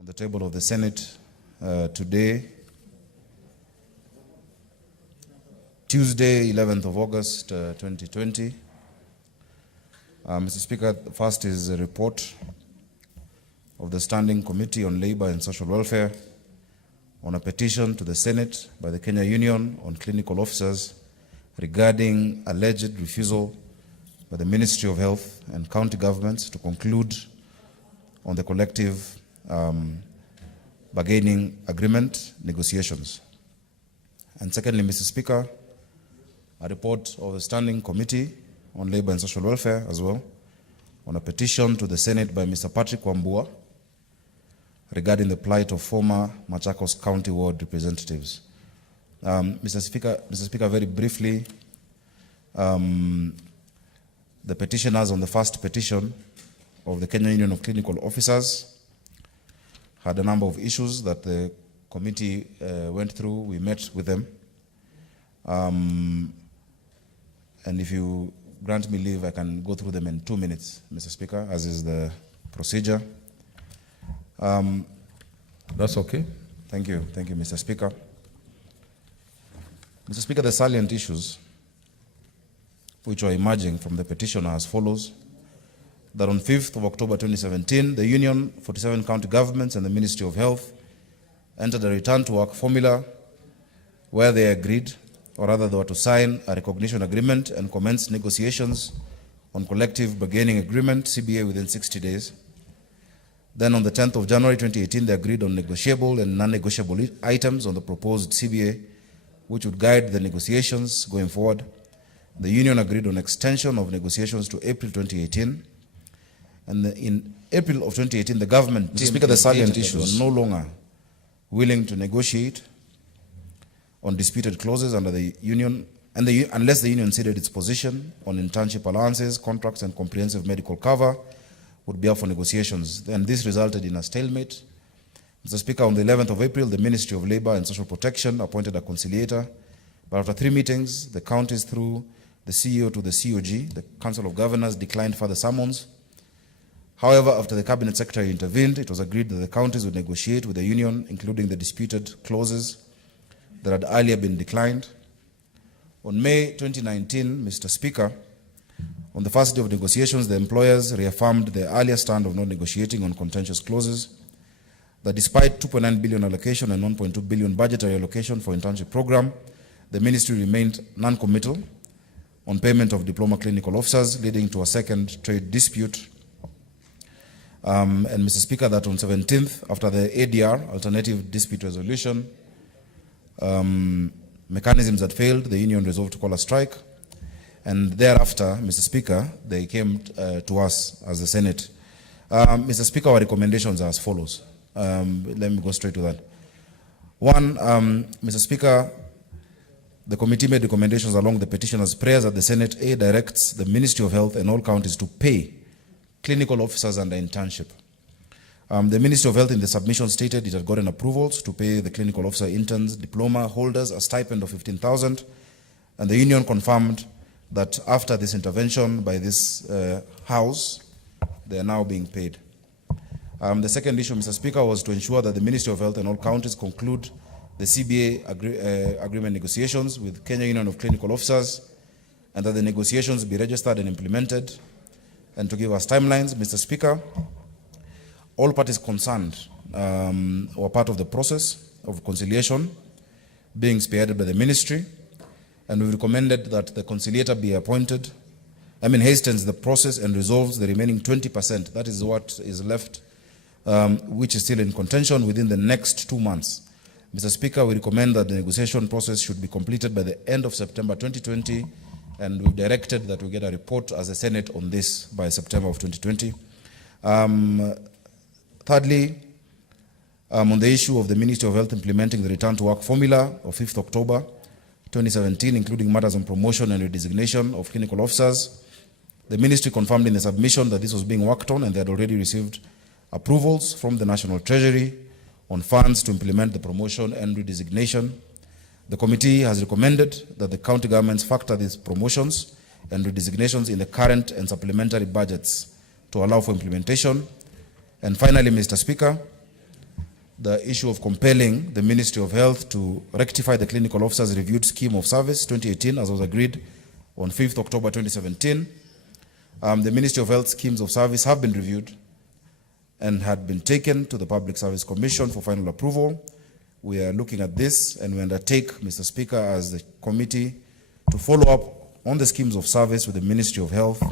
on the table of the Senate today, Tuesday, 11th of August, 2020. Mr. Speaker, the first is a report of the Standing Committee on Labor and Social Welfare on a petition to the Senate by the Kenya Union on Clinical Officers regarding alleged refusal by the Ministry of Health and county governments to conclude on the collective bargaining agreement negotiations. And secondly, Mr. Speaker, a report of the Standing Committee on Labor and Social Welfare as well on a petition to the Senate by Mr. Patrick Wambua regarding the plight of former Machakos County Ward representatives. Mr. Speaker, very briefly, the petitioners on the first petition of the Kenya Union of Clinical Officers had a number of issues that the committee went through. We met with them. And if you grant me leave, I can go through them in 2 minutes, Mr. Speaker, as is the procedure. That's okay. Thank you, Mr. Speaker. Mr. Speaker, the salient issues which are emerging from the petition are as follows: that on 5th of October 2017, the Union, 47 county governments and the Ministry of Health entered a return to work formula where they agreed, or rather they were to sign a recognition agreement and commence negotiations on collective bargaining agreement, CBA, within 60 days. Then on the 10th of January 2018, they agreed on negotiable and non-negotiable items on the proposed CBA, which would guide the negotiations going forward. The Union agreed on extension of negotiations to April 2018. And in April of 2018, the government, Mr. Speaker, the salient issues were no longer willing to negotiate on disputed clauses under the Union, unless the Union ceded its position on internship allowances, contracts, and comprehensive medical cover would be up for negotiations. Then this resulted in a stalemate. Mr. Speaker, on the 11th of April, the Ministry of Labor and Social Protection appointed a conciliator. But after 3 meetings, the counties, through the CEO to the COG, the Council of Governors, declined further summons. However, after the Cabinet Secretary intervened, it was agreed that the counties would negotiate with the Union, including the disputed clauses that had earlier been declined. On May 2019, Mr. Speaker, on the first day of negotiations, the employers reaffirmed their earlier stand of not negotiating on contentious clauses, that despite 2.9 billion allocation and 1.2 billion budgetary allocation for internship program, the ministry remained non-committal on payment of diploma clinical officers, leading to a second trade dispute. And Mr. Speaker, that on 17th, after the ADR, alternative dispute resolution, mechanisms had failed, the Union resolved to call a strike. And thereafter, Mr. Speaker, they came to us as the Senate. Mr. Speaker, our recommendations are as follows. Let me go straight to that. One, Mr. Speaker, the committee made recommendations along the petitioner's prayers that the Senate A directs the Ministry of Health and all counties to pay clinical officers under internship. The Ministry of Health in the submission stated it had gotten approvals to pay the clinical officer interns, diploma holders a stipend of 15,000, and the Union confirmed that after this intervention by this House, they are now being paid. The second issue, Mr. Speaker, was to ensure that the Ministry of Health and all counties conclude the CBA agreement negotiations with Kenya Union of Clinical Officers, and that the negotiations be registered and implemented. And to give us timelines, Mr. Speaker, all parties concerned were part of the process of conciliation being spearheaded by the ministry, and we recommended that the conciliator be appointed, hastens the process and resolves the remaining 20%. That is what is left, which is still in contention, within the next 2 months. Mr. Speaker, we recommend that the negotiation process should be completed by the end of September 2020, and we directed that we get a report as a Senate on this by September of 2020. Thirdly, on the issue of the Ministry of Health implementing the return to work formula of 5th October 2017, including matters on promotion and redesignation of clinical officers, the ministry confirmed in the submission that this was being worked on and they had already received approvals from the National Treasury on funds to implement the promotion and redesignation. The committee has recommended that the county governments factor these promotions and redesignations in the current and supplementary budgets to allow for implementation. And finally, Mr. Speaker, the issue of compelling the Ministry of Health to rectify the clinical officers reviewed scheme of service 2018 as was agreed on 5th October 2017. The Ministry of Health schemes of service have been reviewed and had been taken to the Public Service Commission for final approval. We are looking at this and we undertake, Mr. Speaker, as the committee to follow up on the schemes of service with the Ministry of Health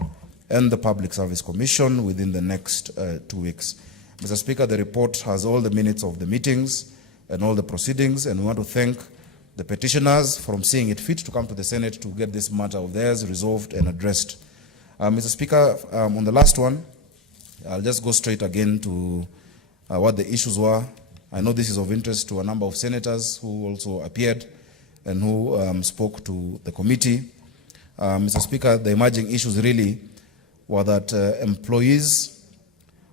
and the Public Service Commission within the next 2 weeks. Mr. Speaker, the report has all the minutes of the meetings and all the proceedings, and we want to thank the petitioners for seeing it fit to come to the Senate to get this matter of theirs resolved and addressed. Mr. Speaker, on the last one, I'll just go straight again to what the issues were. I know this is of interest to a number of senators who also appeared and who spoke to the committee. Mr. Speaker, the emerging issues really were that employees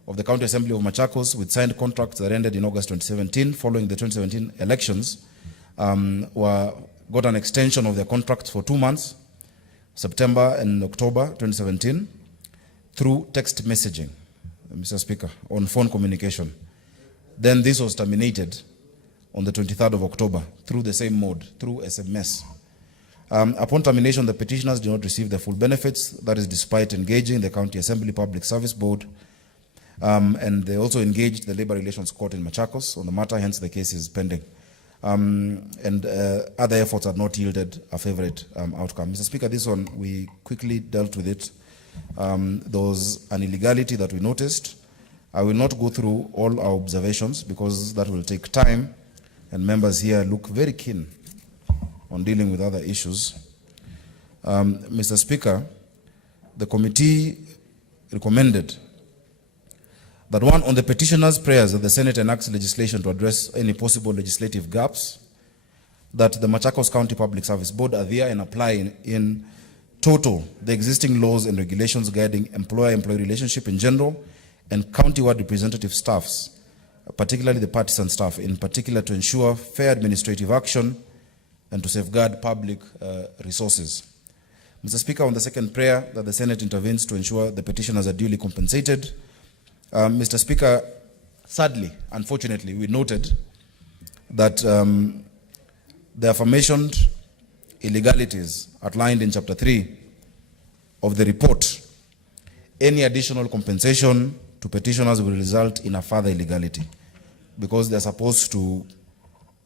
of the County Assembly of Machakos with signed contracts that ended in August 2017 following the 2017 elections got an extension of their contracts for 2 months, September and October 2017, through text messaging, Mr. Speaker, on phone communication. Then this was terminated on the 23rd of October through the same mode, through SMS. Upon termination, the petitioners did not receive the full benefits, that is despite engaging the County Assembly Public Service Board, and they also engaged the Labor Relations Court in Machakos on the matter, hence the case is pending. Other efforts had not yielded a favorite outcome. Mr. Speaker, this one, we quickly dealt with it. There was an illegality that we noticed. I will not go through all our observations because that will take time, and members here look very keen on dealing with other issues. Mr. Speaker, the committee recommended that one, on the petitioner's prayers that the Senate enacts legislation to address any possible legislative gaps, that the Machakos County Public Service Board adhere and apply in total the existing laws and regulations guiding employer-employee relationship in general and county-wide representative staffs, particularly the partisan staff, in particular to ensure fair administrative action and to safeguard public resources. Mr. Speaker, on the second prayer, that the Senate intervenes to ensure the petitioners are duly compensated. Mr. Speaker, sadly, unfortunately, we noted that the aforementioned illegalities outlined in Chapter 3 of the report, any additional compensation to petitioners will result in a further illegality because they're supposed to,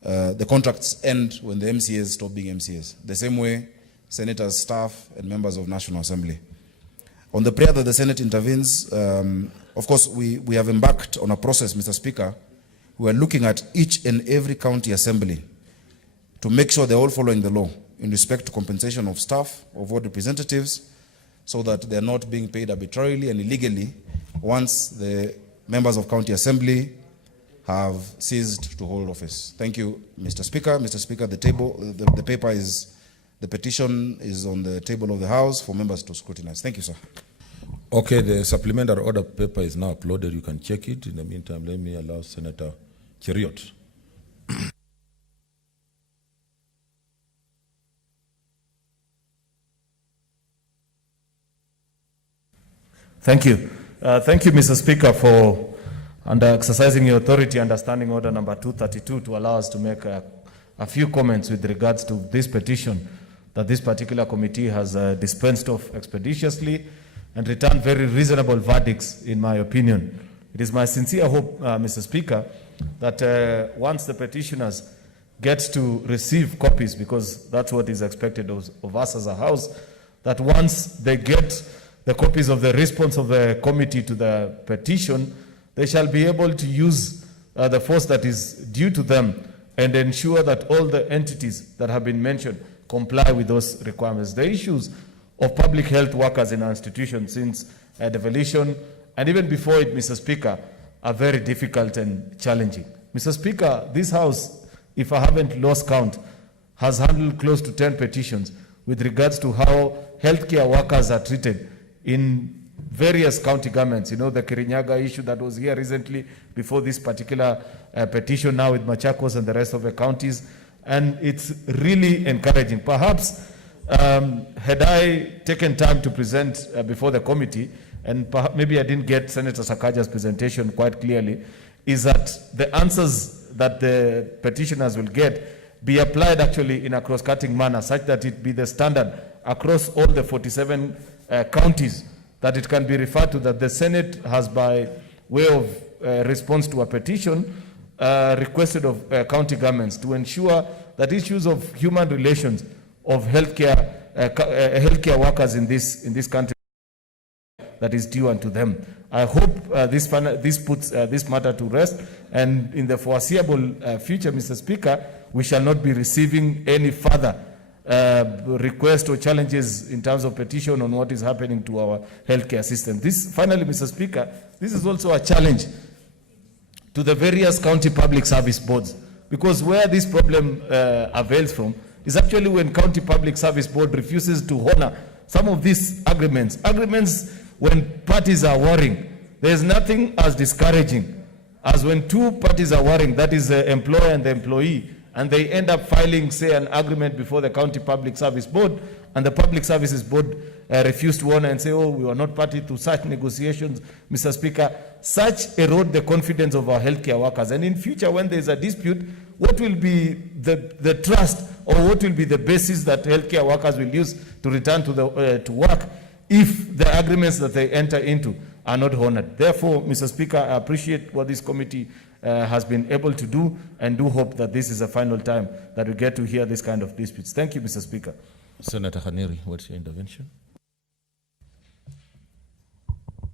the contracts end when the MCAs stop being MCAs. The same way senators, staff, and members of National Assembly. On the prayer that the Senate intervenes, of course, we have embarked on a process, Mr. Speaker. We are looking at each and every county assembly to make sure they're all following the law in respect to compensation of staff, of ward representatives, so that they're not being paid arbitrarily and illegally once the members of county assembly have ceased to hold office. Thank you, Mr. Speaker. Mr. Speaker, the paper is, the petition is on the table of the House for members to scrutinize. Thank you, sir. Okay, the supplementary order paper is now uploaded. You can check it. In the meantime, let me allow Senator Cheriot. Thank you. Thank you, Mr. Speaker, for exercising your authority under Standing Order number 232 to allow us to make a few comments with regards to this petition that this particular committee has dispensed of expeditiously and returned very reasonable verdicts, in my opinion. It is my sincere hope, Mr. Speaker, that once the petitioners get to receive copies, because that's what is expected of us as a House, that once they get the copies of the response of the committee to the petition, they shall be able to use the force that is due to them and ensure that all the entities that have been mentioned comply with those requirements. The issues of public health workers in our institutions since devolution and even before it, Mr. Speaker, are very difficult and challenging. Mr. Speaker, this House, if I haven't lost count, has handled close to 10 petitions with regards to how healthcare workers are treated in various county governments. You know, the Kirinyaga issue that was here recently before this particular petition now with Machakos and the rest of the counties. And it's really encouraging. Perhaps had I taken time to present before the committee, and maybe I didn't get Senator Sakaja's presentation quite clearly, is that the answers that the petitioners will get be applied actually in a cross-cutting manner, such that it be the standard across all the 47 counties, that it can be referred to that the Senate has, by way of response to a petition, requested of county governments to ensure that issues of human relations of healthcare workers in this country that is due unto them. I hope this puts this matter to rest, and in the foreseeable future, Mr. Speaker, we shall not be receiving any further requests or challenges in terms of petition on what is happening to our healthcare system. Finally, Mr. Speaker, this is also a challenge to the various county public service boards, because where this problem avails from is actually when county public service board refuses to honor some of these agreements. Agreements when parties are warring. There is nothing as discouraging as when two parties are warring, that is the employer and the employee, and they end up filing, say, an agreement before the county public service board, and the public services board refuse to honor and say, oh, we are not party to such negotiations. Mr. Speaker, such erode the confidence of our healthcare workers. And in future, when there is a dispute, what will be the trust, or what will be the basis that healthcare workers will use to return to work if the agreements that they enter into are not honored? Therefore, Mr. Speaker, I appreciate what this committee has been able to do, and do hope that this is the final time that we get to hear this kind of disputes. Thank you, Mr. Speaker. Senator Khaniri, what's your intervention?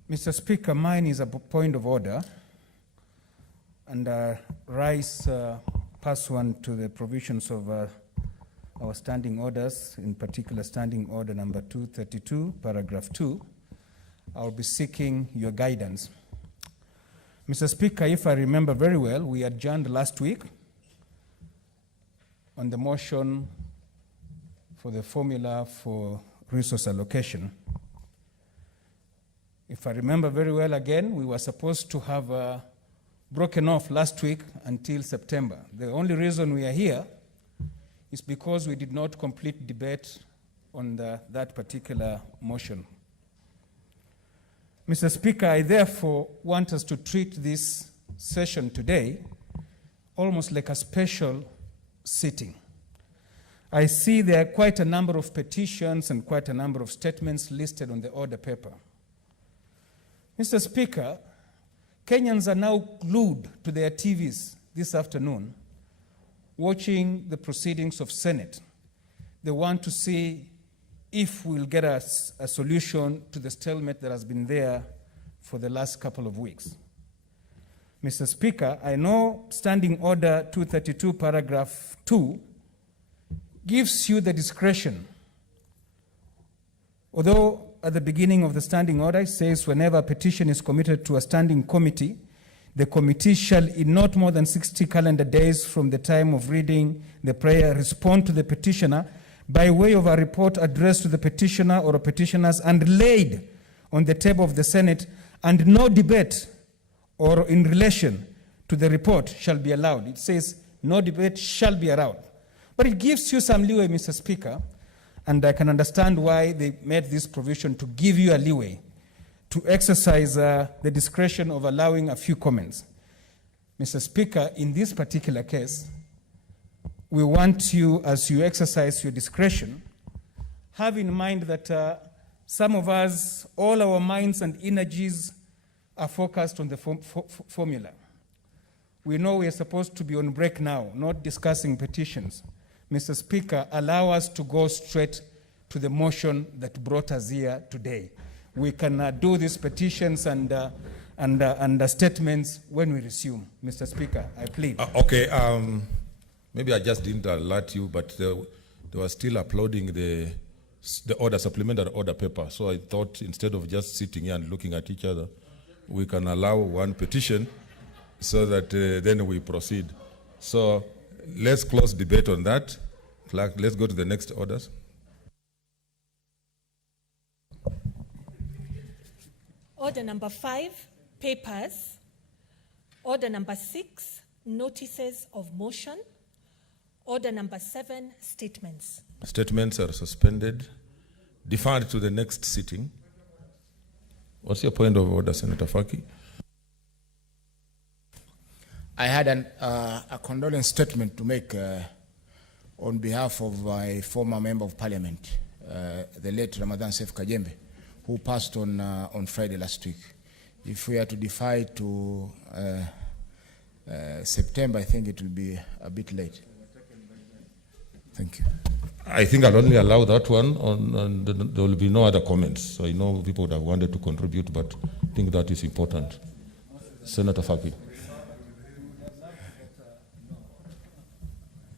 Mr. Speaker, mine is a point of order, and rise pursuant to the provisions of our standing orders, in particular standing order number 232, paragraph 2. I'll be seeking your guidance. Mr. Speaker, if I remember very well, we adjourned last week on the motion for the formula for resource allocation. If I remember very well again, we were supposed to have broken off last week until September. The only reason we are here is because we did not complete debate on that particular motion. Mr. Speaker, I therefore want us to treat this session today almost like a special sitting. I see there are quite a number of petitions and quite a number of statements listed on the order paper. Mr. Speaker, Kenyans are now glued to their TVs this afternoon, watching the proceedings of Senate. They want to see if we'll get a solution to the stalemate that has been there for the last couple of weeks. Mr. Speaker, I know Standing Order 232, paragraph 2, gives you the discretion. Although at the beginning of the standing order it says whenever a petition is committed to a standing committee, the committee shall in not more than 60 calendar days from the time of reading the prayer respond to the petitioner by way of a report addressed to the petitioner or petitioners and laid on the table of the Senate, and no debate or in relation to the report shall be allowed. It says no debate shall be allowed. But it gives you some leeway, Mr. Speaker, and I can understand why they made this provision to give you a leeway to exercise the discretion of allowing a few comments. Mr. Speaker, in this particular case, we want you, as you exercise your discretion, have in mind that some of us, all our minds and energies are focused on the formula. We know we are supposed to be on break now, not discussing petitions. Mr. Speaker, allow us to go straight to the motion that brought us here today. We can do these petitions and statements when we resume. Mr. Speaker, I plead. Okay, maybe I just didn't alert you, but they were still uploading the order, supplementary order paper. So I thought instead of just sitting here and looking at each other, we can allow one petition so that then we proceed. So let's close debate on that. Clerk, let's go to the next orders. Order number 5, papers. Order number 6, notices of motion. Order number 7, statements. Statements are suspended, deferred to the next sitting. What's your point of order, Senator Faki? I had a condolence statement to make on behalf of a former member of parliament, the late Ramadan Seif Kajembe, who passed on Friday last week. If we are to defy to September, I think it will be a bit late. Thank you. I think I'll only allow that one, and there will be no other comments. I know people would have wanted to contribute, but I think that is important. Senator Faki.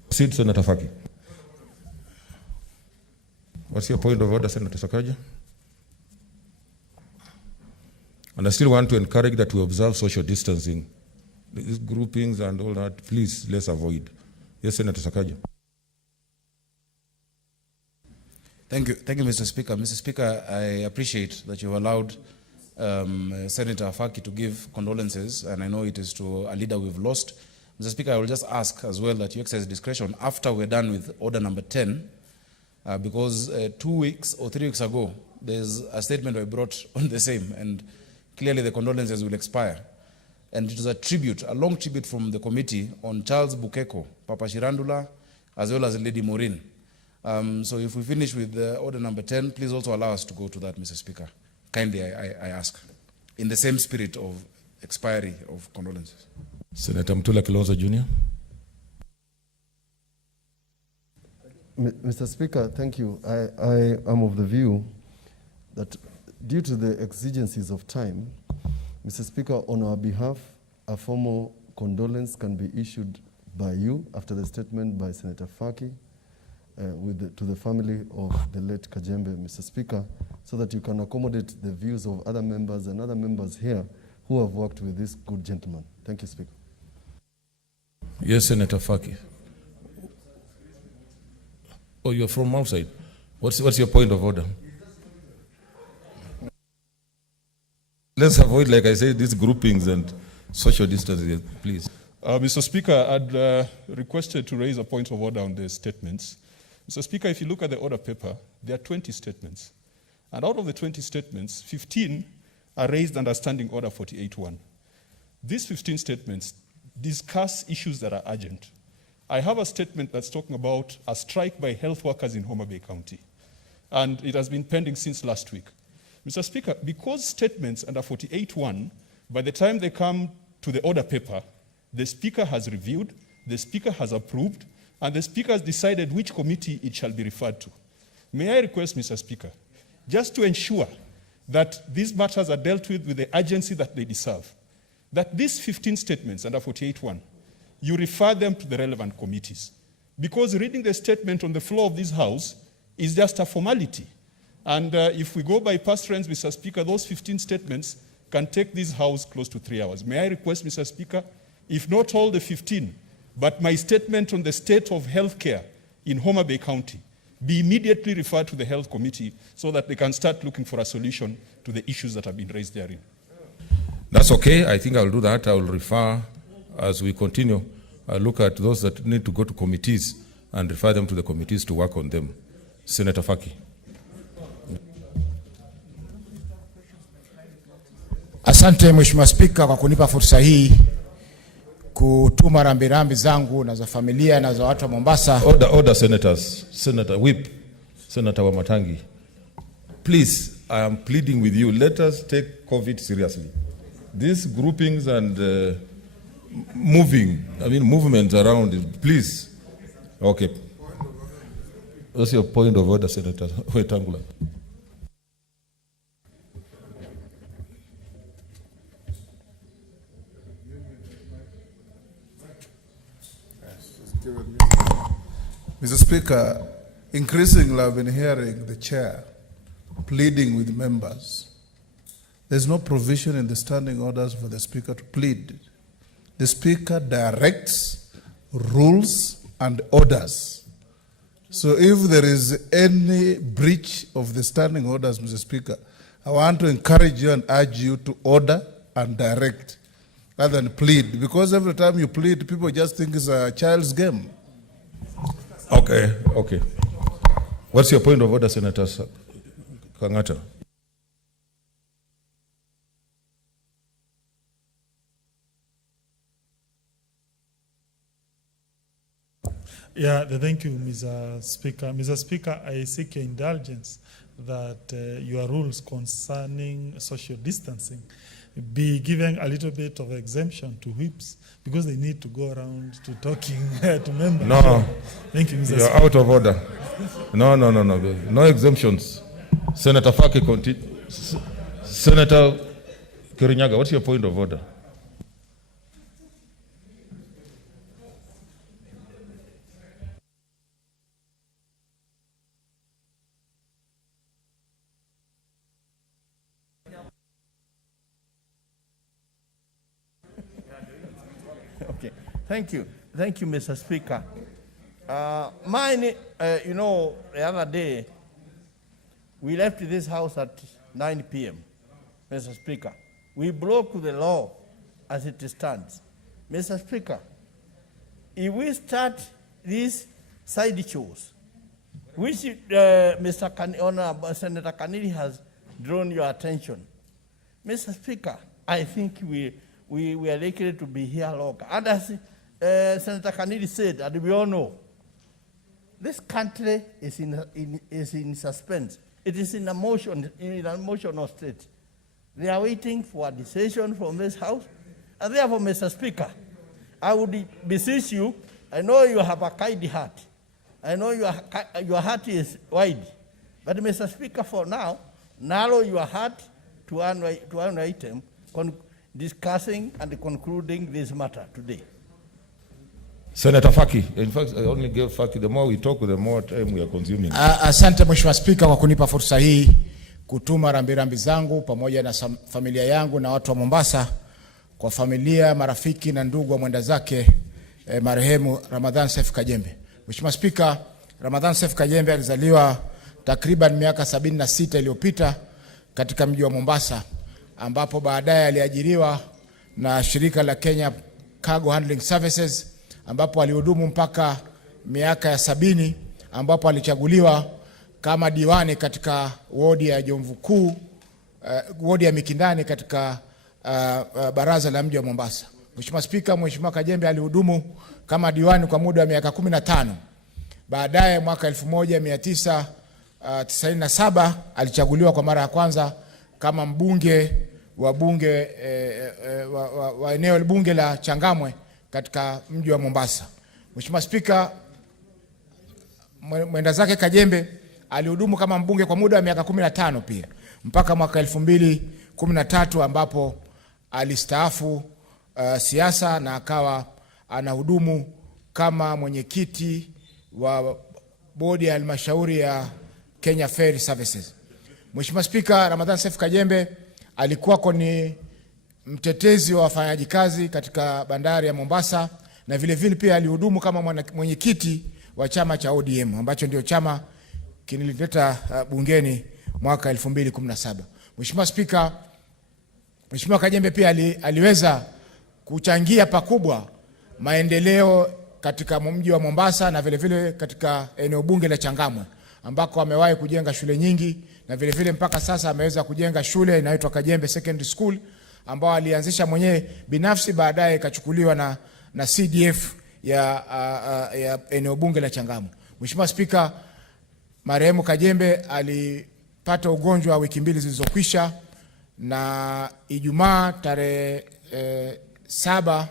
Proceed, Senator Faki. What's your point of order, Senator Sakaja? And I still want to encourage that we observe social distancing. These groupings and all that, please, let's avoid. Yes, Senator Sakaja. Thank you, Mr. Speaker. Mr. Speaker, I appreciate that you've allowed Senator Faki to give condolences, and I know it is to a leader we've lost. Mr. Speaker, I will just ask as well that you exercise discretion after we're done with order number 10, because 2 weeks or 3 weeks ago, there's a statement I brought on the same, and clearly the condolences will expire. And it was a tribute, a long tribute from the committee on Charles Bukeko, Papa Shirandula, as well as Lady Maureen. So if we finish with order number 10, please also allow us to go to that, Mr. Speaker. Kindly, I ask, in the same spirit of expiry of condolences. Senator Mtula Kilonzo Jr. Mr. Speaker, thank you. I am of the view that due to the exigencies of time, Mr. Speaker, on our behalf, a formal condolence can be issued by you after the statement by Senator Faki to the family of the late Kajembe, Mr. Speaker, so that you can accommodate the views of other members and other members here who have worked with this good gentleman. Thank you, Speaker. Yes, Senator Faki. Oh, you're from outside. What's your point of order? Let's avoid, like I said, these groupings and social distancing, please. Mr. Speaker, I'd requested to raise a point of order on the statements. Mr. Speaker, if you look at the order paper, there are 20 statements. And out of the 20 statements, 15 are raised under Standing Order 48.1. These 15 statements discuss issues that are urgent. I have a statement that's talking about a strike by health workers in Homa Bay County. And it has been pending since last week. Mr. Speaker, because statements under 48.1, by the time they come to the order paper, the Speaker has reviewed, the Speaker has approved, and the Speaker has decided which committee it shall be referred to. May I request, Mr. Speaker, just to ensure that these matters are dealt with the urgency that they deserve, that these 15 statements under 48.1, you refer them to the relevant committees. Because reading the statement on the floor of this House is just a formality. And if we go by past trends, Mr. Speaker, those 15 statements can take this House close to 3 hours. May I request, Mr. Speaker, if not all the 15, but my statement on the state of healthcare in Homa Bay County be immediately referred to the Health Committee so that they can start looking for a solution to the issues that have been raised therein. That's okay. I think I'll do that. I will refer, as we continue, I'll look at those that need to go to committees and refer them to the committees to work on them. Senator Faki. Asante Mheshimiwa Spika kwa kunipa fursa hii kutuma rambirambi zangu na za familia na za watu wa Mombasa. Order senators. Senator Whip, Senator Wamatangi. Please, I am pleading with you, let us take COVID seriously. These groupings and movements around, please. Okay. What's your point of order, Senator Wetangula? Mr. Speaker, increasingly I've been hearing the chair pleading with members. There's no provision in the standing orders for the Speaker to plead. The Speaker directs, rules, and orders. So if there is any breach of the standing orders, Mr. Speaker, I want to encourage you and urge you to order and direct rather than plead, because every time you plead, people just think it's a child's game. Okay. What's your point of order, Senator Kangata? Thank you, Mr. Speaker. Mr. Speaker, I seek your indulgence that your rules concerning social distancing be given a little bit of exemption to whips because they need to go around to talking to members. No. Thank you, Mr. You're Speaker. out of order. No. No exemptions. Senator Faki, continue. Senator Kirinyaga, what's your point of order? Okay, thank you, Mr. Speaker. Mine, the other day, we left this house at 9 p.m., Mr. Speaker. We broke the law as it stands. Mr. Speaker, if we start these side shows, which Senator Kanili has drawn your attention, Mr. Speaker, I think we are likely to be here longer. And as Senator Kanili said, and we all know, this country is in suspense. It is in an emotional state. They are waiting for a decision from this House. And therefore, Mr. Speaker, I would beseech you, I know you have a kind heart. I know your heart is wide. But Mr. Speaker, for now, narrow your heart to one item, discussing and concluding this matter today. Senator Faki. In fact, I only gave Faki, the more we talk, the more time we are consuming. Asante Mheshimiwa Spika kwa kunipa fursa hii kutuma rambirambi zangu pamoja na familia yangu na watu wa Mombasa kwa familia, marafiki na ndugu wa mwenda zake marehemu Ramadhan Seif Kajembe. Mheshimiwa Spika, Ramadhan Seif Kajembe alizaliwa takriban miaka 76 iliyopita katika mji wa Mombasa, ambapo baadaye aliajiriwa na shirika la Kenya Cargo Handling Services, ambapo alihudumu mpaka miaka ya 70, ambapo alichaguliwa kama diwani katika wodi ya Jomvu Kuu, wodi ya Mikindani katika baraza la mji wa Mombasa. Mheshimiwa Spika, Mheshimiwa Kajembe alihudumu kama diwani kwa muda wa miaka 15. Baadaye mwaka 1997 alichaguliwa kwa mara ya kwanza kama mbunge wa bunge wa eneo bunge la Changamwe katika mji wa Mombasa. Mheshimiwa Spika, mwenda zake Kajembe alihudumu kama mbunge kwa muda wa miaka 15 pia mpaka mwaka 2013 ambapo alistaafu siasa na akawa anahudumu kama mwenyekiti wa bodi ya halmashauri ya Kenya Ferry Services. Mheshimiwa Spika, Ramadhan Seif Kajembe alikuwa ni mtetezi wa wafanyaji kazi katika bandari ya Mombasa, na vile vile pia alihudumu kama mwenyekiti wa chama cha ODM ambacho ndio chama kinilileta bungeni mwaka 2017. Mheshimiwa Spika, Mheshimiwa Kajembe pia aliweza kuchangia pakubwa maendeleo katika mji wa Mombasa na vile vile katika eneo bunge la Changamwe, ambako amewahi kujenga shule nyingi, na vile vile mpaka sasa ameweza kujenga shule inaitwa Kajembe Secondary School ambao alianzisha mwenyewe binafsi, baadaye ikachukuliwa na CDF ya eneo bunge la Changamwe. Mheshimiwa Spika, marehemu Kajembe alipata ugonjwa wa wiki mbili zilizokwisha, na Ijumaa tarehe 7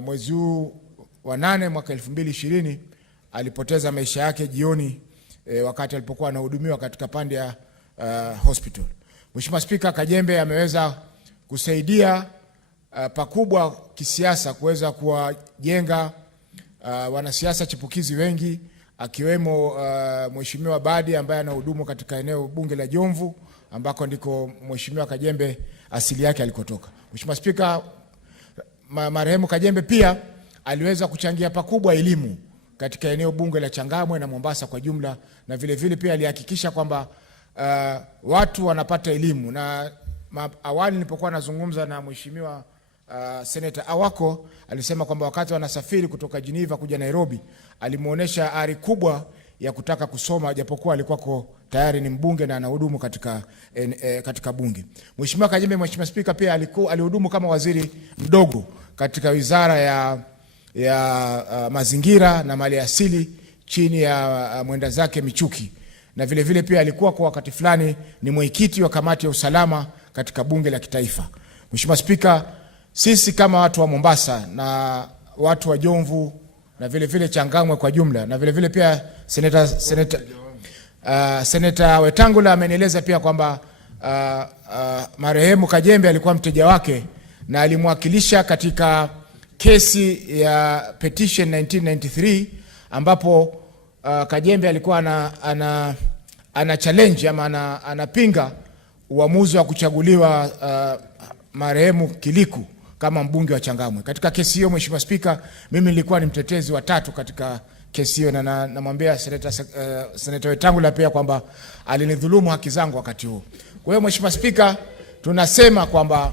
mwezi wa 8 mwaka 2020 alipoteza maisha yake jioni wakati alipokuwa anahudumiwa katika Pandya Hospital. Mheshimiwa Spika, Kajembe ameweza kusaidia pakubwa kisiasa kuweza kuwajenga wanasiasa chipukizi wengi, akiwemo Mheshimiwa Badi ambaye anahudumu katika eneo bunge la Jomvu ambako ndiko Mheshimiwa Kajembe asili yake alikotoka. Mheshimiwa Spika, marehemu Kajembe pia aliweza kuchangia pakubwa elimu katika eneo bunge la Changamwe na Mombasa kwa jumla, na vile vile pia alihakikisha kwamba watu wanapata elimu. Na awali nilipokuwa nazungumza na Mheshimiwa Senator Awako, alisema kwamba wakati wanasafiri kutoka Geneva kuja Nairobi alimuonesha ari kubwa ya kutaka kusoma, japokuwa alikuwa tayari ni mbunge na anahudumu katika bunge. Mheshimiwa Kajembe, Mheshimiwa Spika, pia alihudumu kama waziri mdogo katika wizara ya mazingira na mali asili chini ya mwenda zake Michuki, na vile vile pia alikuwa kwa wakati fulani ni mwenyekiti wa kamati ya usalama katika bunge la kitaifa. Mheshimiwa Spika, sisi kama watu wa Mombasa na watu wa Jomvu na vile vile Changamwe kwa jumla, na vile vile pia Seneta Wetangula amenieleza pia kwamba marehemu Kajembe alikuwa mteja wake na alimwakilisha katika kesi ya petition 1993 ambapo Kajembe alikuwa ana challenge ama anapinga uamuzi wa kuchaguliwa marehemu Kiliku kama mbunge wa Changamwe. Katika kesi hiyo, Mheshimiwa Spika, mimi nilikuwa ni mtetezi wa tatu katika kesi hiyo, na namwambia Seneta Wetangula pia kwamba alinidhulumu haki zangu wakati huo. Kwa hiyo Mheshimiwa Spika, tunasema kwamba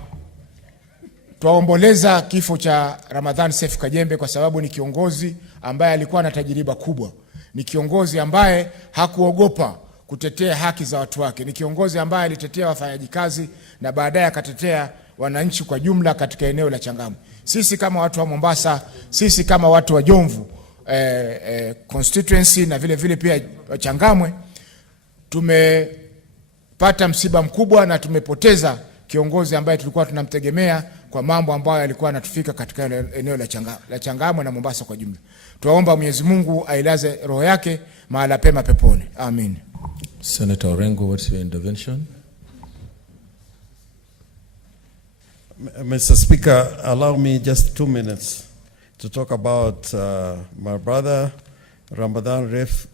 twaomboleza kifo cha Ramadhan Seif Kajembe kwa sababu ni kiongozi ambaye alikuwa na tajiriba kubwa. Ni kiongozi ambaye hakuogopa kutetea haki za watu wake. Ni kiongozi ambaye alitetea wafanyaji kazi na baadaye akatetea wananchi kwa jumla katika eneo la Changamwe. Sisi kama watu wa Mombasa, sisi kama watu wa Jomvu constituency na vile vile pia Changamwe, tumepata msiba mkubwa na tumepoteza kiongozi ambaye tulikuwa tunamtegemea kwa mambo ambayo alikuwa anatufika katika eneo la Changamwe na Mombasa kwa jumla. Tuomba Mwenyezi Mungu ailaze roho yake mahala pema peponi. Amin. Senator Orengo, what's your intervention? Mr. Speaker, allow me just 2 minutes to talk about my brother, Ramadhan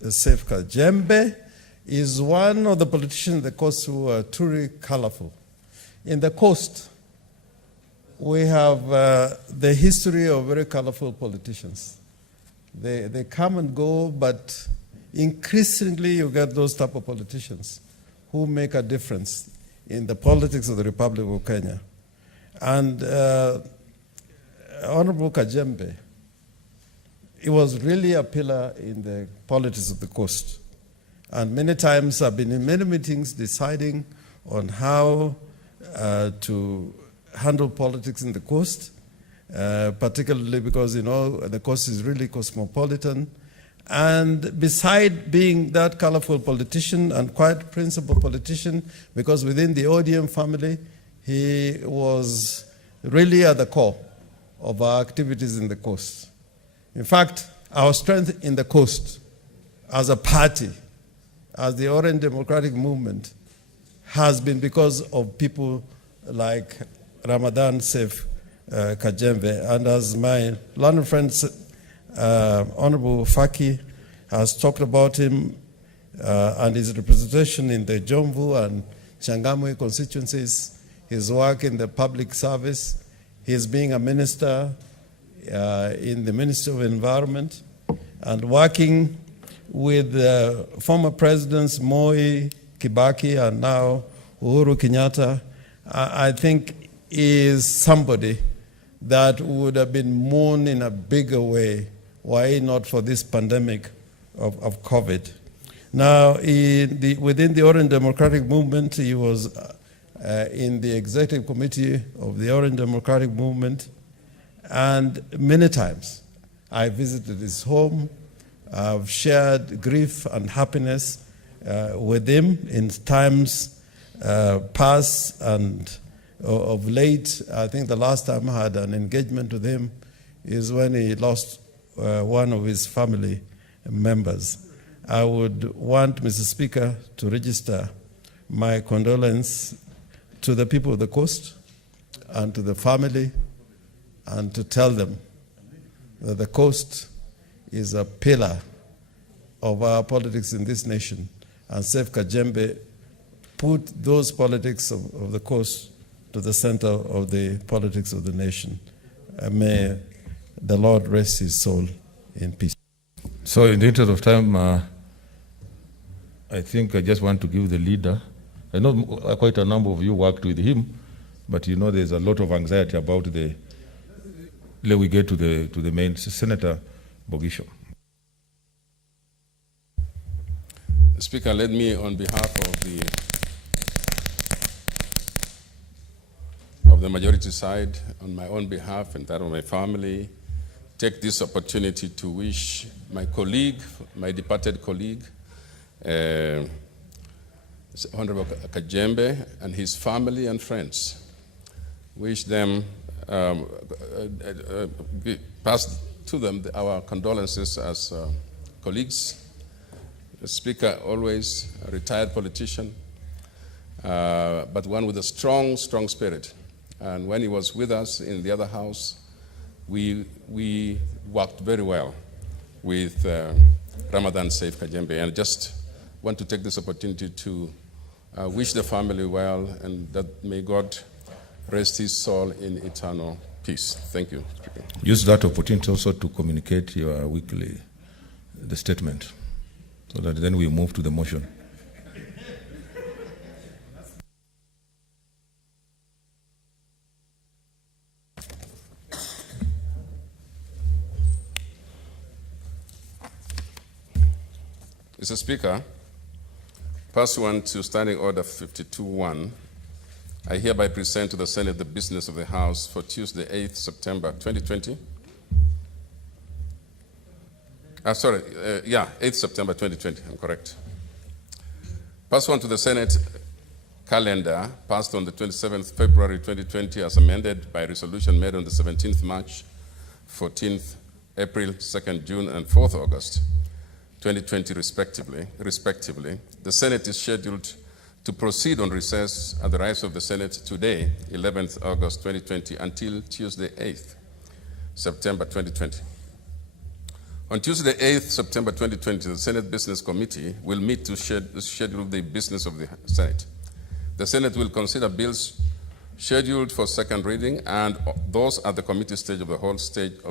Seif Kajembe. Is one of the politicians in the coast who are truly colorful. In the coast, we have the history of very colorful politicians. They come and go, but increasingly you get those type of politicians who make a difference in the politics of the Republic of Kenya. And Honorable Kajembe, he was really a pillar in the politics of the coast. And many times I've been in many meetings deciding on how to handle politics in the coast, particularly because, you know, the coast is really cosmopolitan. And beside being that colorful politician and quite principled politician, because within the ODM family, he was really at the core of our activities in the coast. In fact, our strength in the coast as a party, as the Orange Democratic Movement, has been because of people like Ramadhan Seif Kajembe. And as my learned friend, Honorable Faki, has talked about him and his representation in the Jomvu and Changamwe constituencies, his work in the public service, his being a minister in the Ministry of Environment, and working with former presidents Moi, Kibaki, and now Uhuru Kenyatta, I think is somebody that would have been mourned in a bigger way were it not for this pandemic of COVID. Now, within the Orange Democratic Movement, he was in the executive committee of the Orange Democratic Movement, and many times I visited his home. I've shared grief and happiness with him in times past, and of late, I think the last time I had an engagement with him is when he lost one of his family members. I would want, Mr. Speaker, to register my condolence to the people of the coast and to the family, and to tell them that the coast is a pillar of our politics in this nation. And Seif Kajembe put those politics of the coast to the center of the politics of the nation. May the Lord rest his soul in peace. So in the interest of time, I think I just want to give the leader, I know quite a number of you worked with him, but you know there's a lot of anxiety about let we get to the main. Senator Bogisho. Speaker, let me, on behalf of the majority side, on my own behalf and that of my family, take this opportunity to wish my colleague, my departed colleague, Honorable Kajembe, and his family and friends. Wish them, pass to them our condolences as colleagues. The Speaker, always a retired politician, but one with a strong, strong spirit. And when he was with us in the other house, we worked very well with Ramadan Saif Kajembe. And just want to take this opportunity to wish the family well, and that may God rest his soul in eternal peace. Thank you. Use that opportunity also to communicate your weekly, the statement, so that then we move to the motion. Mr. Speaker, pursuant to Standing Order 52.1, I hereby present to the Senate the business of the House for Tuesday, 8th September 2020. 8th September 2020, I'm correct. Pursuant to the Senate calendar passed on the 27th February 2020 as amended by resolution made on the 17th March, 14th April, 2nd June, and 4th August 2020 respectively, the Senate is scheduled to proceed on recess at the rise of the Senate today, 11th August 2020, until Tuesday, 8th September 2020. On Tuesday, 8th September 2020, the Senate Business Committee will meet to schedule the business of the Senate. The Senate will consider bills scheduled for second reading and those at the committee stage of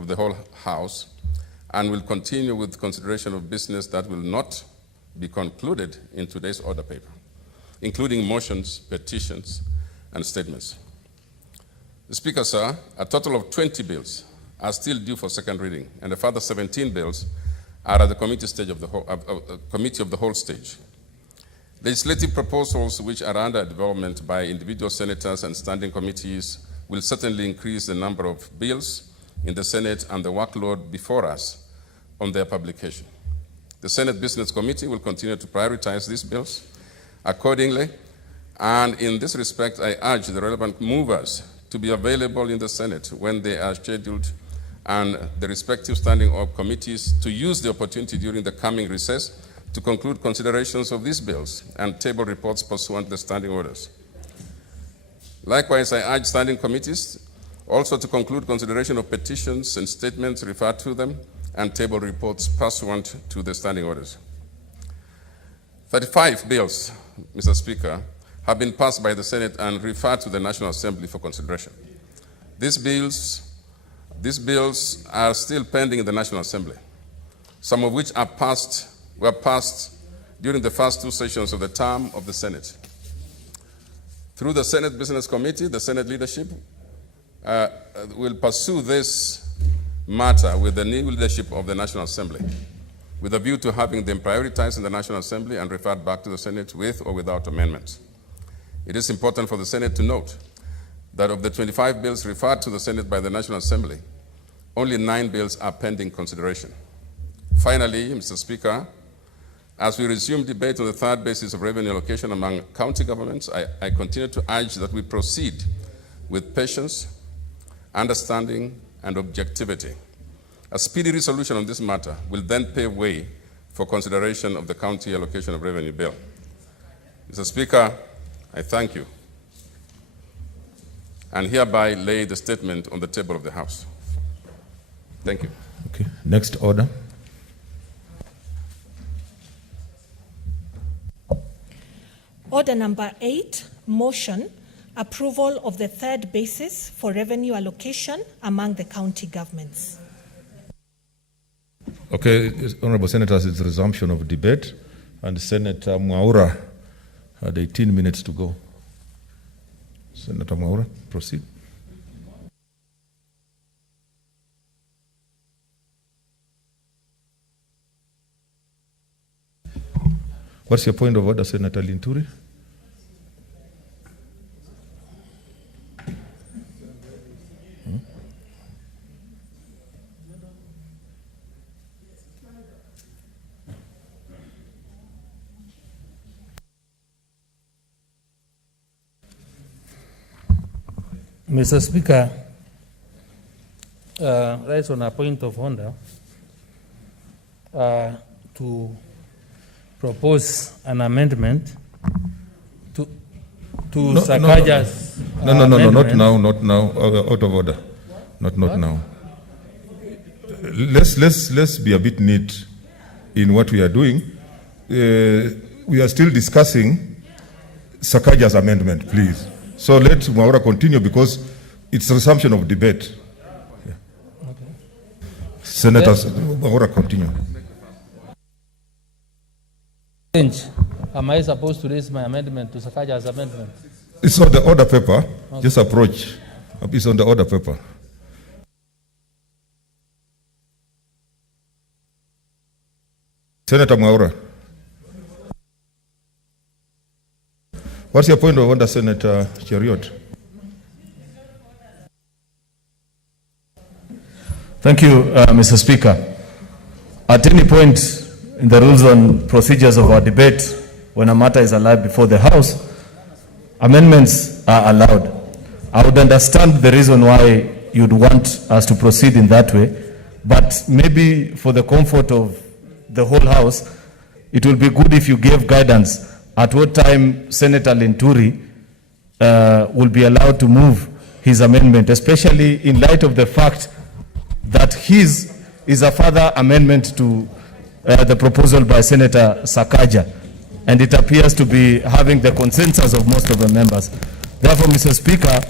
the whole House, and will continue with consideration of business that will not be concluded in today's order paper, including motions, petitions, and statements. The Speaker, sir, a total of 20 bills are still due for second reading, and a further 17 bills are at the committee stage of the committee of the whole stage. Legislative proposals which are under development by individual senators and standing committees will certainly increase the number of bills in the Senate and the workload before us on their publication. The Senate Business Committee will continue to prioritize these bills accordingly, and in this respect, I urge the relevant movers to be available in the Senate when they are scheduled, and the respective standing committees to use the opportunity during the coming recess to conclude considerations of these bills and table reports pursuant to the standing orders. Likewise, I urge standing committees also to conclude consideration of petitions and statements referred to them and table reports pursuant to the standing orders. 35 bills, Mr. Speaker, have been passed by the Senate and referred to the National Assembly for consideration. These bills are still pending in the National Assembly, some of which were passed during the first two sessions of the term of the Senate. Through the Senate Business Committee, the Senate leadership will pursue this matter with the new leadership of the National Assembly, with a view to having them prioritized in the National Assembly and referred back to the Senate with or without amendments. It is important for the Senate to note that of the 25 bills referred to the Senate by the National Assembly, only 9 bills are pending consideration. Finally, Mr. Speaker, as we resume debate on the third basis of revenue allocation among county governments, I continue to urge that we proceed with patience, understanding, and objectivity. A speedy resolution on this matter will then pave way for consideration of the county allocation of revenue bill. Mr. Speaker, I thank you and hereby lay the statement on the table of the House. Thank you. Okay, next order. Order number 8, motion, approval of the third basis for revenue allocation among the county governments. Okay, Honorable Senators, it's resumption of debate, and Senator Mwaura had 18 minutes to go. Senator Mwaura, proceed. What's your point of order, Senator Linturi? Mr. Speaker, rise on a point of order to propose an amendment to Sakaja's No, amendment. not now, out of order. Not now. Let's be a bit neat in what we are doing. We are still discussing Sakaja's amendment, please. So let Mwaura continue because it's a resumption of debate. Yeah. Okay. Senators, Mwaura, continue. Am I supposed to raise my amendment to Sakaja's amendment? It's on the order paper. Okay. Just approach. It's on the order paper. Senator Mwaura. What's your point of order, Senator Cheriot? Thank you, Mr. Speaker. At any point in the rules on procedures of our debate, when a matter is alive before the House, amendments are allowed. I would understand the reason why you'd want us to proceed in that way, but maybe for the comfort of the whole House, it will be good if you gave guidance at what time Senator Linturi will be allowed to move his amendment, especially in light of the fact that his is a further amendment to the proposal by Senator Sakaja, and it appears to be having the consensus of most of the members. Therefore, Mr. Speaker,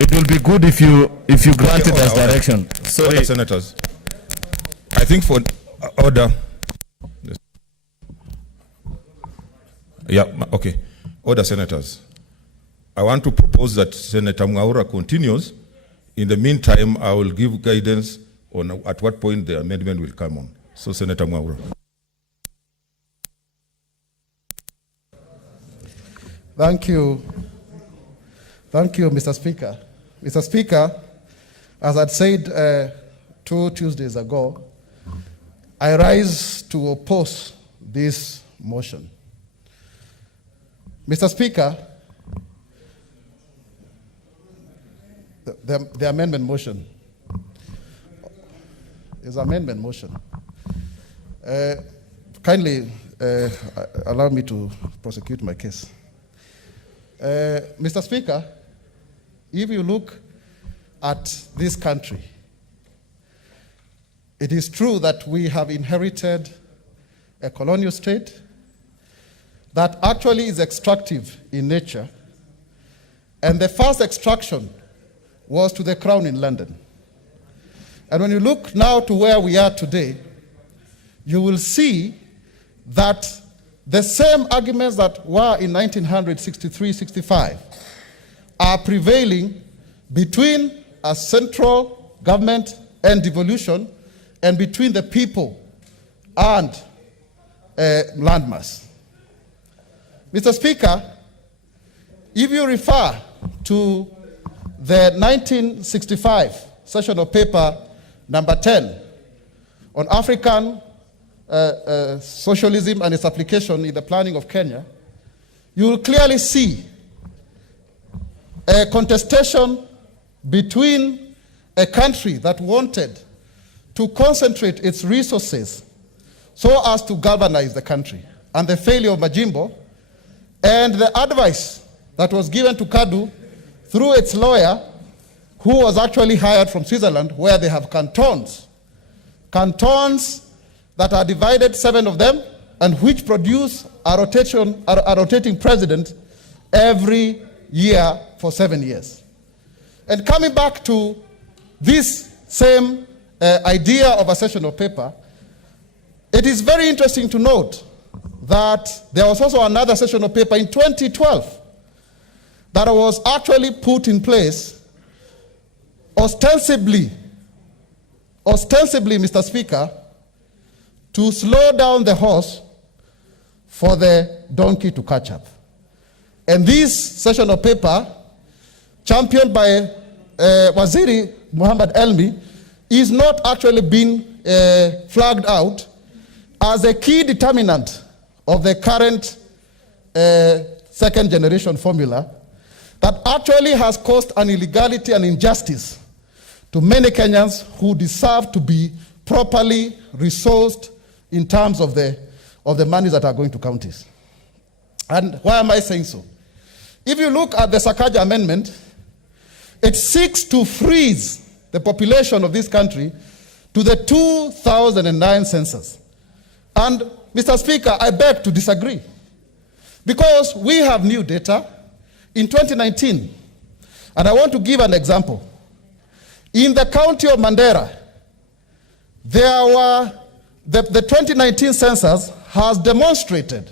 it will be good if you granted us direction. Sorry, Order, senators. I think for order. Yeah, okay. Order, senators. I want to propose that Senator Mwaura continues. In the meantime, I will give guidance on at what point the amendment will come on. So, Senator Mwaura. Thank you. Thank you, Mr. Speaker. Mr. Speaker, as I'd said 2 Tuesdays ago, I rise to oppose this motion. Mr. Speaker, the amendment motion is amendment motion. Kindly allow me to prosecute my case. Mr. Speaker, if you look at this country, it is true that we have inherited a colonial state that actually is extractive in nature, and the first extraction was to the Crown in London. And when you look now to where we are today, you will see that the same arguments that were in 1963-65 are prevailing between a central government and devolution and between the people and landmass. Mr. Speaker, if you refer to the 1965 session of paper number 10 on African socialism and its application in the planning of Kenya, you will clearly see a contestation between a country that wanted to concentrate its resources so as to galvanize the country, and the failure of Majimbo, and the advice that was given to KADU through its lawyer, who was actually hired from Switzerland, where they have cantons. Cantons that are divided, 7 of them, and which produce a rotating president every year for 7 years. And coming back to this same idea of a session of paper, it is very interesting to note that there was also another session of paper in 2012 that was actually put in place ostensibly, Mr. Speaker, to slow down the horse for the donkey to catch up. And this session of paper, championed by Waziri Muhammad Elmi, is not actually being flagged out as a key determinant of the current second generation formula that actually has caused an illegality and injustice to many Kenyans who deserve to be properly resourced in terms of the monies that are going to counties. And why am I saying so? If you look at the Sakaja amendment, it seeks to freeze the population of this country to the 2009 census. And Mr. Speaker, I beg to disagree, because we have new data in 2019. And I want to give an example. In the county of Mandera, the 2019 census has demonstrated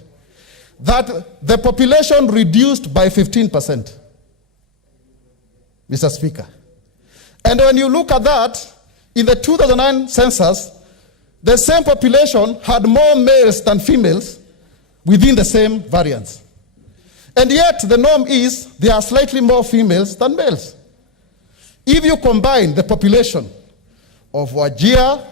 that the population reduced by 15%, Mr. Speaker. And when you look at that, in the 2009 census, the same population had more males than females within the same variance. And yet the norm is there are slightly more females than males. If you combine the population of Wajir,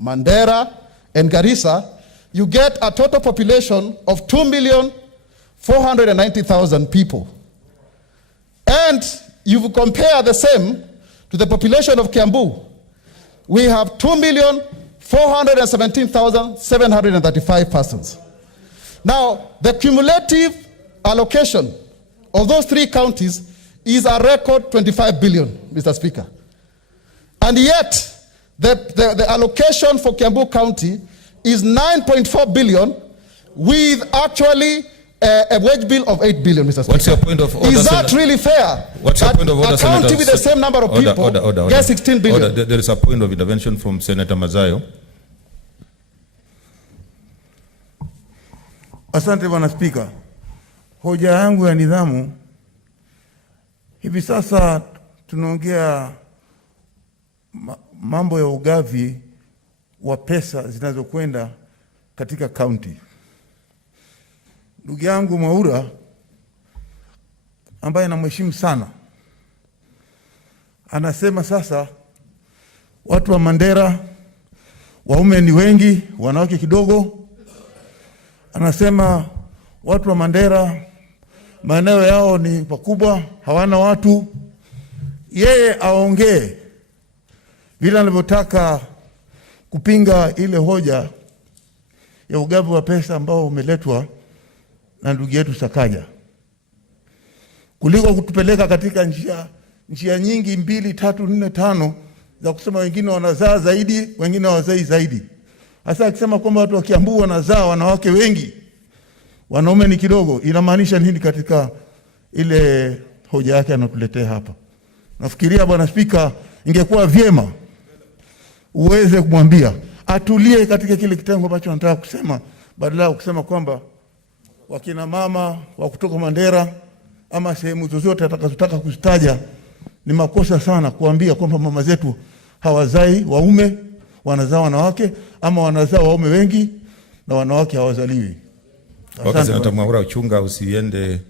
Mandera, and Garissa, you get a total population of 2,490,000 people. And you compare the same to the population of Kiambu, we have 2,417,735 persons. Now, the cumulative allocation of those three counties is a record 25 billion, Mr. Speaker. And yet, the allocation for Kiambu County is 9.4 billion with actually a wage bill of 8 billion, Mr. Speaker. What's your point of order? Is that really fair? What's your point of order, a county with the same number of people gets 16 billion. There is a point of intervention from Senator Mazayo. Asante Bwana Spika. Hoja yangu ya nidhamu, hivi sasa tunaongea mambo ya ugavi wa pesa zinazokwenda katika county. Ndugu yangu Mwaura ambaye namheshimu sana anasema sasa watu wa Mandera waume ni wengi, wanawake kidogo. Anasema watu wa Mandera maeneo yao ni pakubwa, hawana watu. Yeye aongee vile anavyotaka kupinga ile hoja ya ugavi wa pesa ambao umeletwa na ndugu yetu Sakaja, kuliko kutupeleka katika njia nyingi 2, 3, 4, 5 za kusema wengine wanazaa zaidi, wengine hawazai zaidi. Hasa akisema kwamba watu wa Kiambu wanazaa wanawake wengi, wanaume ni kidogo, inamaanisha nini katika ile hoja yake anatuletea hapa? Nafikiria Bwana Spika, ingekuwa vyema uweze kumwambia atulie katika kile kitengo ambacho anataka kusema, badala ya kusema kwamba wakina mama wa kutoka Mandera ama sehemu zozote atakazotaka kuzitaja ni makosa sana kuambia kwamba mama zetu hawazai waume, wanazaa wanawake, ama wanazaa waume wengi na wanawake hawazaliwi. Wakati Senator Mwaura uchunga usiende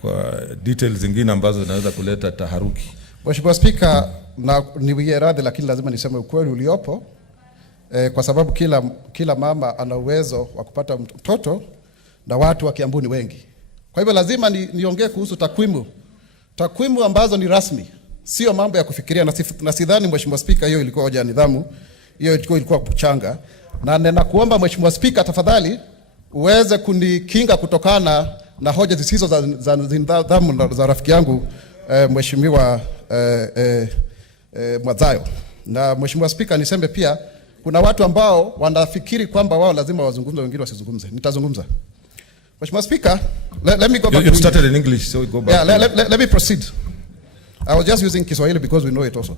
kwa details zingine ambazo zinaweza kuleta taharuki. Mheshimiwa Spika, na niwie radhi lakini lazima niseme ukweli uliopo, kwa sababu kila mama ana uwezo wa kupata mtoto na watu wa Kiambu ni wengi. Kwa hivyo lazima niongee kuhusu takwimu ambazo ni rasmi, sio mambo ya kufikiria, na sidhani Mheshimiwa Spika hiyo ilikuwa hoja ya nidhamu, hiyo ilikuwa kuchanga. Na ninakuomba Mheshimiwa Spika tafadhali uweze kunikinga kutokana na hoja zisizo za nidhamu za rafiki yangu Mheshimiwa Mazayo. Na Mheshimiwa Spika, niseme pia kuna watu ambao wanafikiri kwamba wao lazima wazungumze, wengine wasizungumze. Nitazungumza. Mheshimiwa Speaker, let me go back. You started in English, so we go back. Yeah, let me proceed. I was just using Kiswahili because we know it also.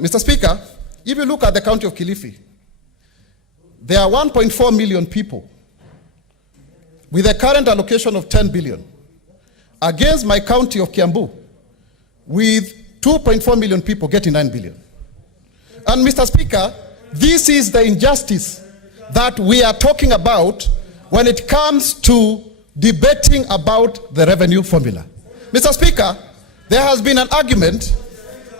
Mr. Speaker, if you look at the county of Kilifi, there are 1.4 million people with a current allocation of 10 billion against my county of Kiambu with 2.4 million people getting 9 billion. And Mr. Speaker, this is the injustice that we are talking about when it comes to debating about the revenue formula. Mr. Speaker, there has been an argument,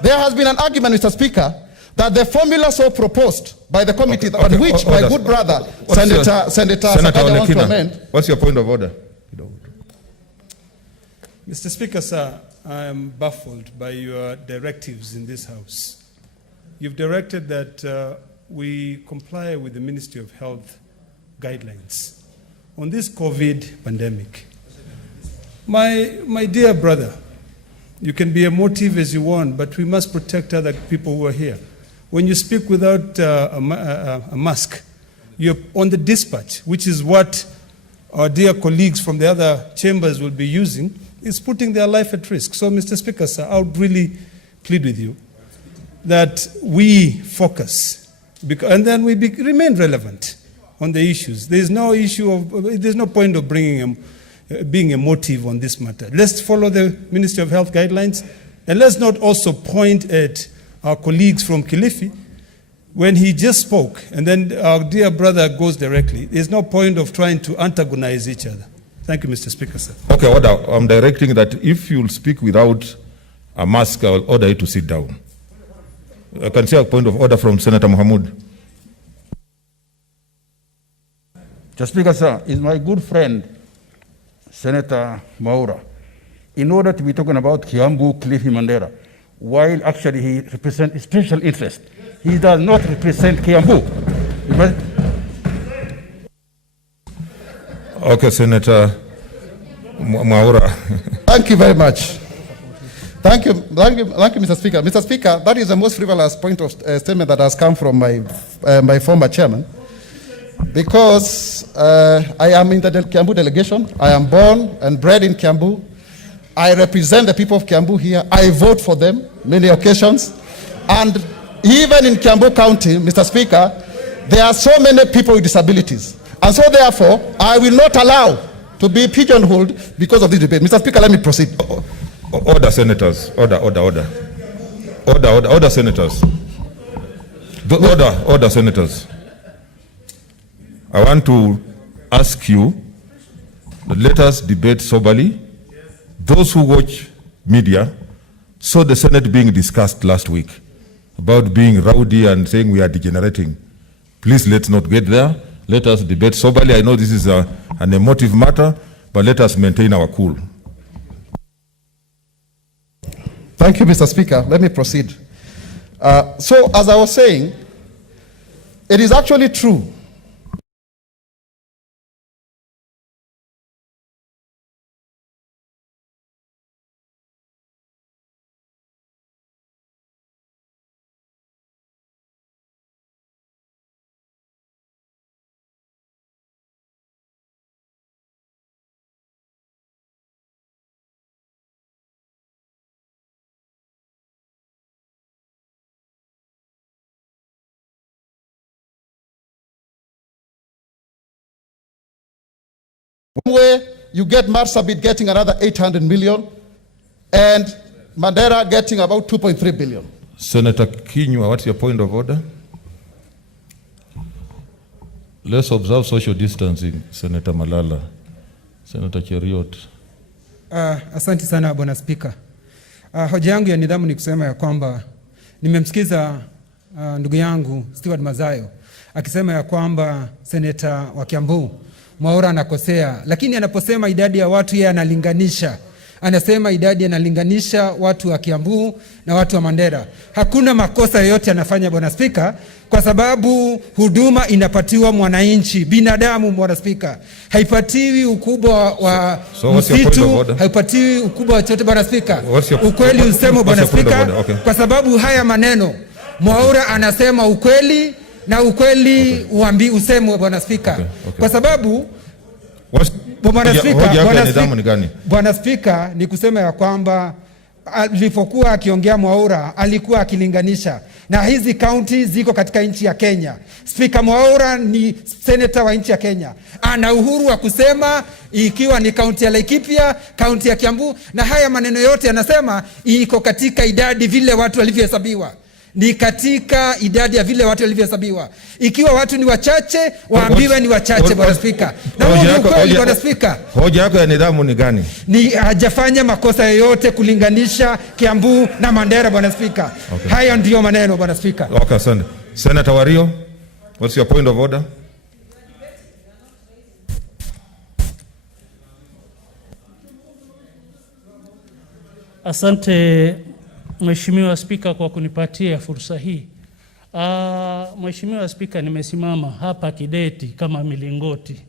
Mr. Speaker, that the formula so proposed by the committee on which my good brother, Senator Sakaja wants to amend. What's your point of order? Mr. Speaker, sir, I am baffled by your directives in this House. You've directed that we comply with the Ministry of Health guidelines on this COVID pandemic. My dear brother, you can be emotive as you want, but we must protect other people who are here. When you speak without a mask, you're on the dispatch, which is what our dear colleagues from the other chambers will be using, is putting their life at risk. So, Mr. Speaker, sir, I would really plead with you that we focus, and then we remain relevant on the issues. There's no point of being emotive on this matter. Let's follow the Ministry of Health guidelines, and let's not also point at our colleagues from Kilifi when he just spoke, and then our dear brother goes directly. There's no point of trying to antagonize each other. Thank you, Mr. Speaker, sir. Okay, order. I'm directing that if you'll speak without a mask, I'll order you to sit down. I can see a point of order from Senator Mohamud. Mr. Speaker, sir, is my good friend, Senator Maura, in order to be talking about Kiambu, Kilifi, Mandera, while actually he represents special interest. He does not represent Kiambu. Okay, Senator Maura. Thank you very much. Thank you, Mr. Speaker. Mr. Speaker, that is the most frivolous point of statement that has come from my former chairman, because I am in the Kiambu delegation. I am born and bred in Kiambu. I represent the people of Kiambu here. I vote for them many occasions. And even in Kiambu County, Mr. Speaker, there are so many people with disabilities. And so therefore, I will not allow to be pigeonholed because of this debate. Mr. Speaker, let me proceed. Order, senators. Order, senators. Order, senators. I want to ask you, let us debate soberly. Those who watch media saw the Senate being discussed last week about being rowdy and saying we are degenerating. Please, let's not get there. Let us debate soberly. I know this is an emotive matter, but let us maintain our cool. Thank you, Mr. Speaker. Let me proceed. So, as I was saying, it is actually true . One way, you get Marsabit getting another 800 million, and Mandera getting about 2.3 billion. Senator Kinyua, what's your point of order? Let's observe social distancing, Senator Malala. Senator Cheriot. Asante sana Bwana Spika. Hoja yangu ya nidhamu ni kusema ya kwamba nimemsikiza ndugu yangu Stewart Mazayo akisema ya kwamba Senator wa Kiambu Mwaura anakosea, lakini anaposema idadi ya watu yeye analinganisha. Anasema idadi analinganisha watu wa Kiambu na watu wa Mandera. Hakuna makosa yoyote anafanya Bwana Spika, kwa sababu huduma inapatiwa mwananchi, binadamu Bwana Spika. Haipatiwi ukubwa wa msitu, haipatiwi ukubwa wa chochote Bwana Spika. Ukweli usemo Bwana Spika, kwa sababu haya maneno Mwaura anasema ukweli na ukweli usemwe Bwana Spika. Kwa sababu Bwana Spika ni kusema ya kwamba alipokuwa akiongea Mwaura alikuwa akilinganisha na hizi kaunti ziko katika nchi ya Kenya. Spika Mwaura ni senator wa nchi ya Kenya, ana uhuru wa kusema ikiwa ni kaunti ya Laikipia, kaunti ya Kiambu, na haya maneno yote anasema iko katika idadi vile watu walivyohesabiwa. Ni katika idadi ya vile watu walivyohesabiwa. Ikiwa watu ni wachache, waambiwe ni wachache Bwana Spika. Na ukweli Bwana Spika. Hoja yako ya nidhamu ni gani? Ni hajafanya makosa yoyote kulinganisha Kiambu na Mandera Bwana Spika. Okay. Hayo ndio maneno Bwana Spika. Okay, asante. Senator Wario, what's your point of order? Asante Mheshimiwa Spika kwa kunipatia fursa hii. Mheshimiwa Spika, nimesimama hapa kideti kama milingoti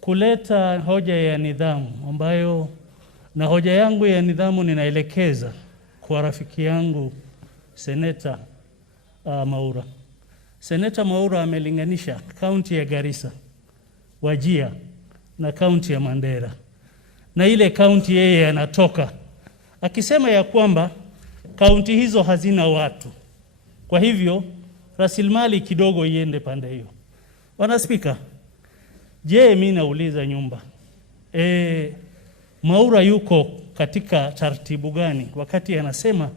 kuleta hoja ya nidhamu ambayo, na hoja yangu ya nidhamu ninaelekeza kwa rafiki yangu Seneta Maura. Seneta Maura amelinganisha kaunti ya Garissa, Wajir na kaunti ya Mandera na ile kaunti yeye anatoka, akisema ya kwamba kaunti hizo hazina watu, kwa hivyo rasilimali kidogo iende pande hiyo. Bwana Spika, je, mimi nauliza nyumba, Maura yuko katika taratibu gani wakati anasema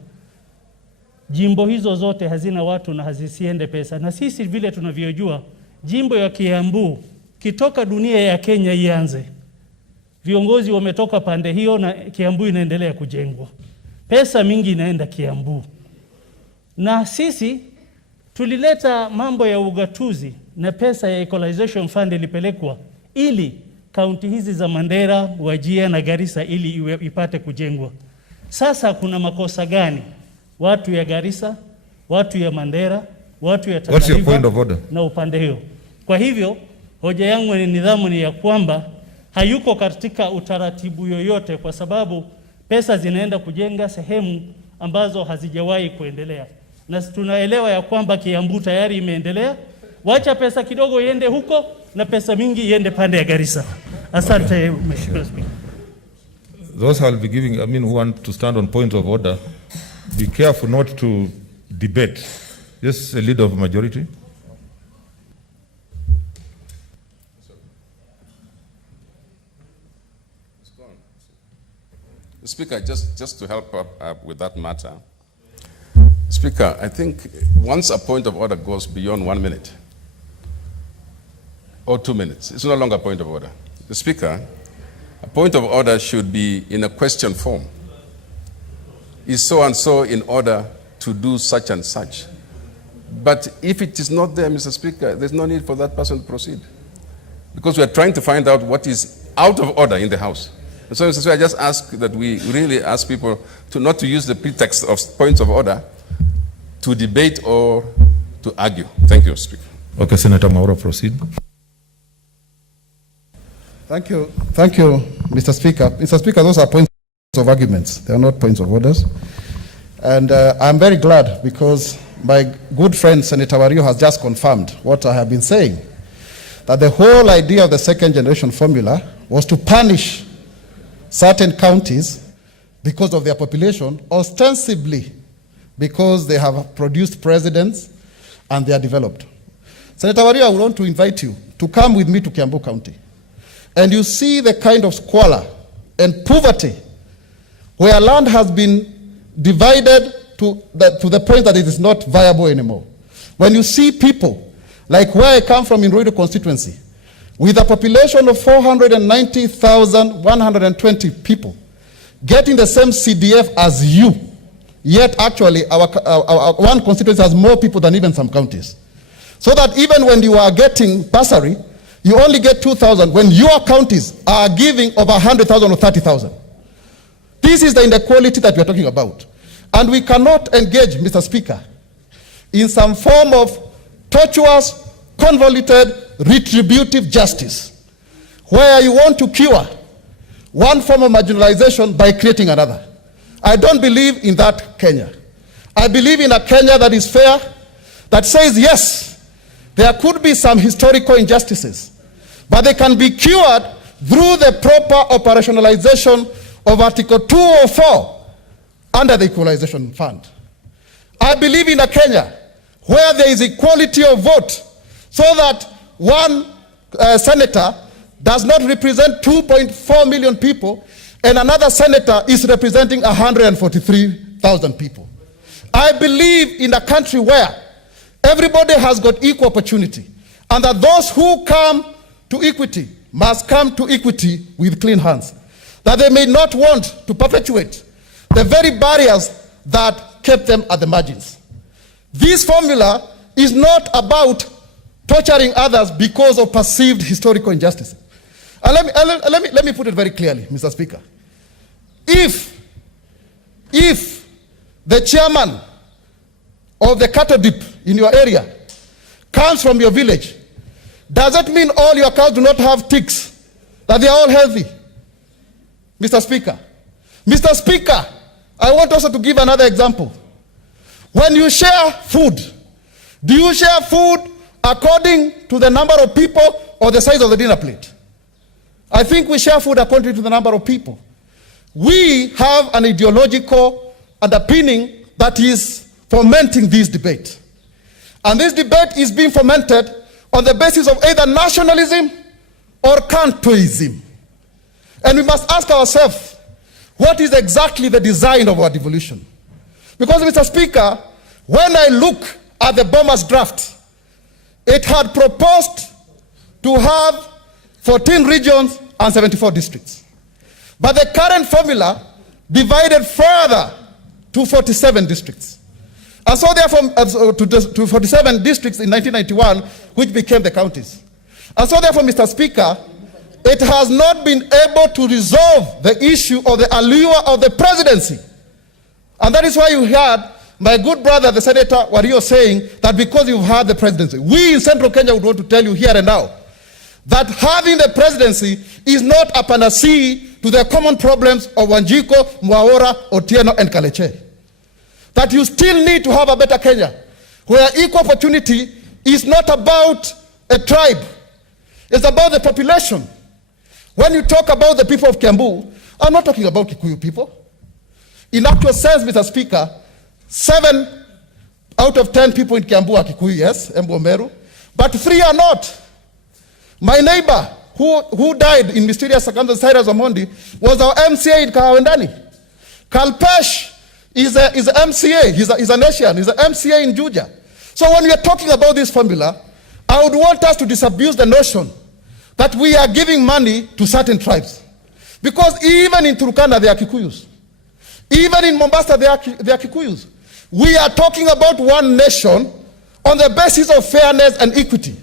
jimbo hizo zote hazina watu na hazisiende pesa? Na sisi vile tunavyojua, jimbo ya Kiambu kitoka dunia ya Kenya ianze, viongozi wametoka pande hiyo na Kiambu inaendelea kujengwa, pesa mingi inaenda Kiambu. Na sisi tulileta mambo ya ugatuzi na pesa ya equalization fund ilipelekwa ili kaunti hizi za Mandera, Wajir na Garissa ili ipate kujengwa. Sasa kuna makosa gani watu ya Garissa, watu ya Mandera, watu ya What's your point of order? Na upande hiyo? Kwa hivyo hoja yangu ni nidhamu ni ya kwamba hayuko katika utaratibu yoyote, kwa sababu pesa zinaenda kujenga sehemu ambazo hazijawahi kuendelea, na tunaelewa ya kwamba Kiambu tayari imeendelea. Wacha pesa kidogo iende huko na pesa mingi iende pande ya Garissa. Asante Mheshimiwa Spika. Those I'll be giving, who want to stand on points of order, be careful not to debate. Just a leader of majority. Speaker, just to help up with that matter. Speaker, I think once a point of order goes beyond 1 minute or 2 minutes, it's no longer a point of order. The Speaker, a point of order should be in a question form. Is so and so in order to do such and such? But if it is not there, Mr. Speaker, there's no need for that person to proceed, because we are trying to find out what is out of order in the House. And so, Mr. Speaker, I just ask that we really ask people not to use the pretext of points of order to debate or to argue. Thank you, Speaker. Okay, Senator Maura, proceed. Thank you, Mr. Speaker. Mr. Speaker, those are points of arguments. They are not points of orders. And I'm very glad because my good friend Senator Wario has just confirmed what I have been saying, that the whole idea of the second generation formula was to punish certain counties because of their population, ostensibly because they have produced presidents and they are developed. Senator Wario, I would want to invite you to come with me to Kiambu County. And you see the kind of squalor and poverty where land has been divided to the point that it is not viable anymore. When you see people, like where I come from in Ruiru constituency, with a population of 490,120 people, getting the same CDF as you, yet actually our one constituency has more people than even some counties. So that even when you are getting bursary, you only get 2,000 when your counties are giving over 100,000 or 30,000. This is the inequality that we are talking about. And we cannot engage, Mr. Speaker, in some form of tortuous, convoluted, retributive justice, where you want to cure one form of marginalization by creating another. I don't believe in that Kenya. I believe in a Kenya that is fair, that says, yes, there could be some historical injustices, but they can be cured through the proper operationalization of Article 204 under the Equalization Fund. I believe in a Kenya where there is equality of vote, so that one senator does not represent 2.4 million people and another senator is representing 143,000 people. I believe in a country where everybody has got equal opportunity, and that those who come to equity must come to equity with clean hands, that they may not want to perpetuate the very barriers that kept them at the margins. This formula is not about torturing others because of perceived historical injustice. And let me put it very clearly, Mr. Speaker. If If the chairman of the cattle dip in your area comes from your village, does that mean all your cows do not have ticks, that they are all healthy? Mr. Speaker. Mr. Speaker, I want also to give another example. When you share food, do you share food according to the number of people or the size of the dinner plate? I think we share food according to the number of people. We have an ideological underpinning that is fomenting this debate. And this debate is being fomented on the basis of either nationalism or Kantoism. And we must ask ourselves, what is exactly the design of our devolution? Because, Mr. Speaker, when I look at the Bomas draft, it had proposed to have 14 regions and 74 districts. But the current formula divided further to 47 districts. And so therefore, to 47 districts in 1991, which became the counties. And so therefore, Mr. Speaker, it has not been able to resolve the issue of the allure of the presidency. And that is why you heard my good brother, the Senator Wario, saying that because you've had the presidency, we in Central Kenya would want to tell you here and now that having the presidency is not a panacea to the common problems of Wanjiko, Mwaura, Otieno, and Kaleche. That you still need to have a better Kenya, where equal opportunity is not about a tribe, it's about the population. When you talk about the people of Kiambu, I'm not talking about Kikuyu people. In actual sense, Mr. Speaker, 7 out of 10 people in Kiambu are Kikuyu, yes, Embu Meru, but 3 are not. My neighbor, who died in mysterious circumstances, Cyrus Omondi, was our MCA in Kahawendani. Kalpesh is a MCA, he's a nation, he's an MCA in Juja. So when we are talking about this formula, I would want us to disabuse the notion that we are giving money to certain tribes. Because even in Turkana, there are Kikuyus. Even in Mombasa, there are Kikuyus. We are talking about one nation on the basis of fairness and equity.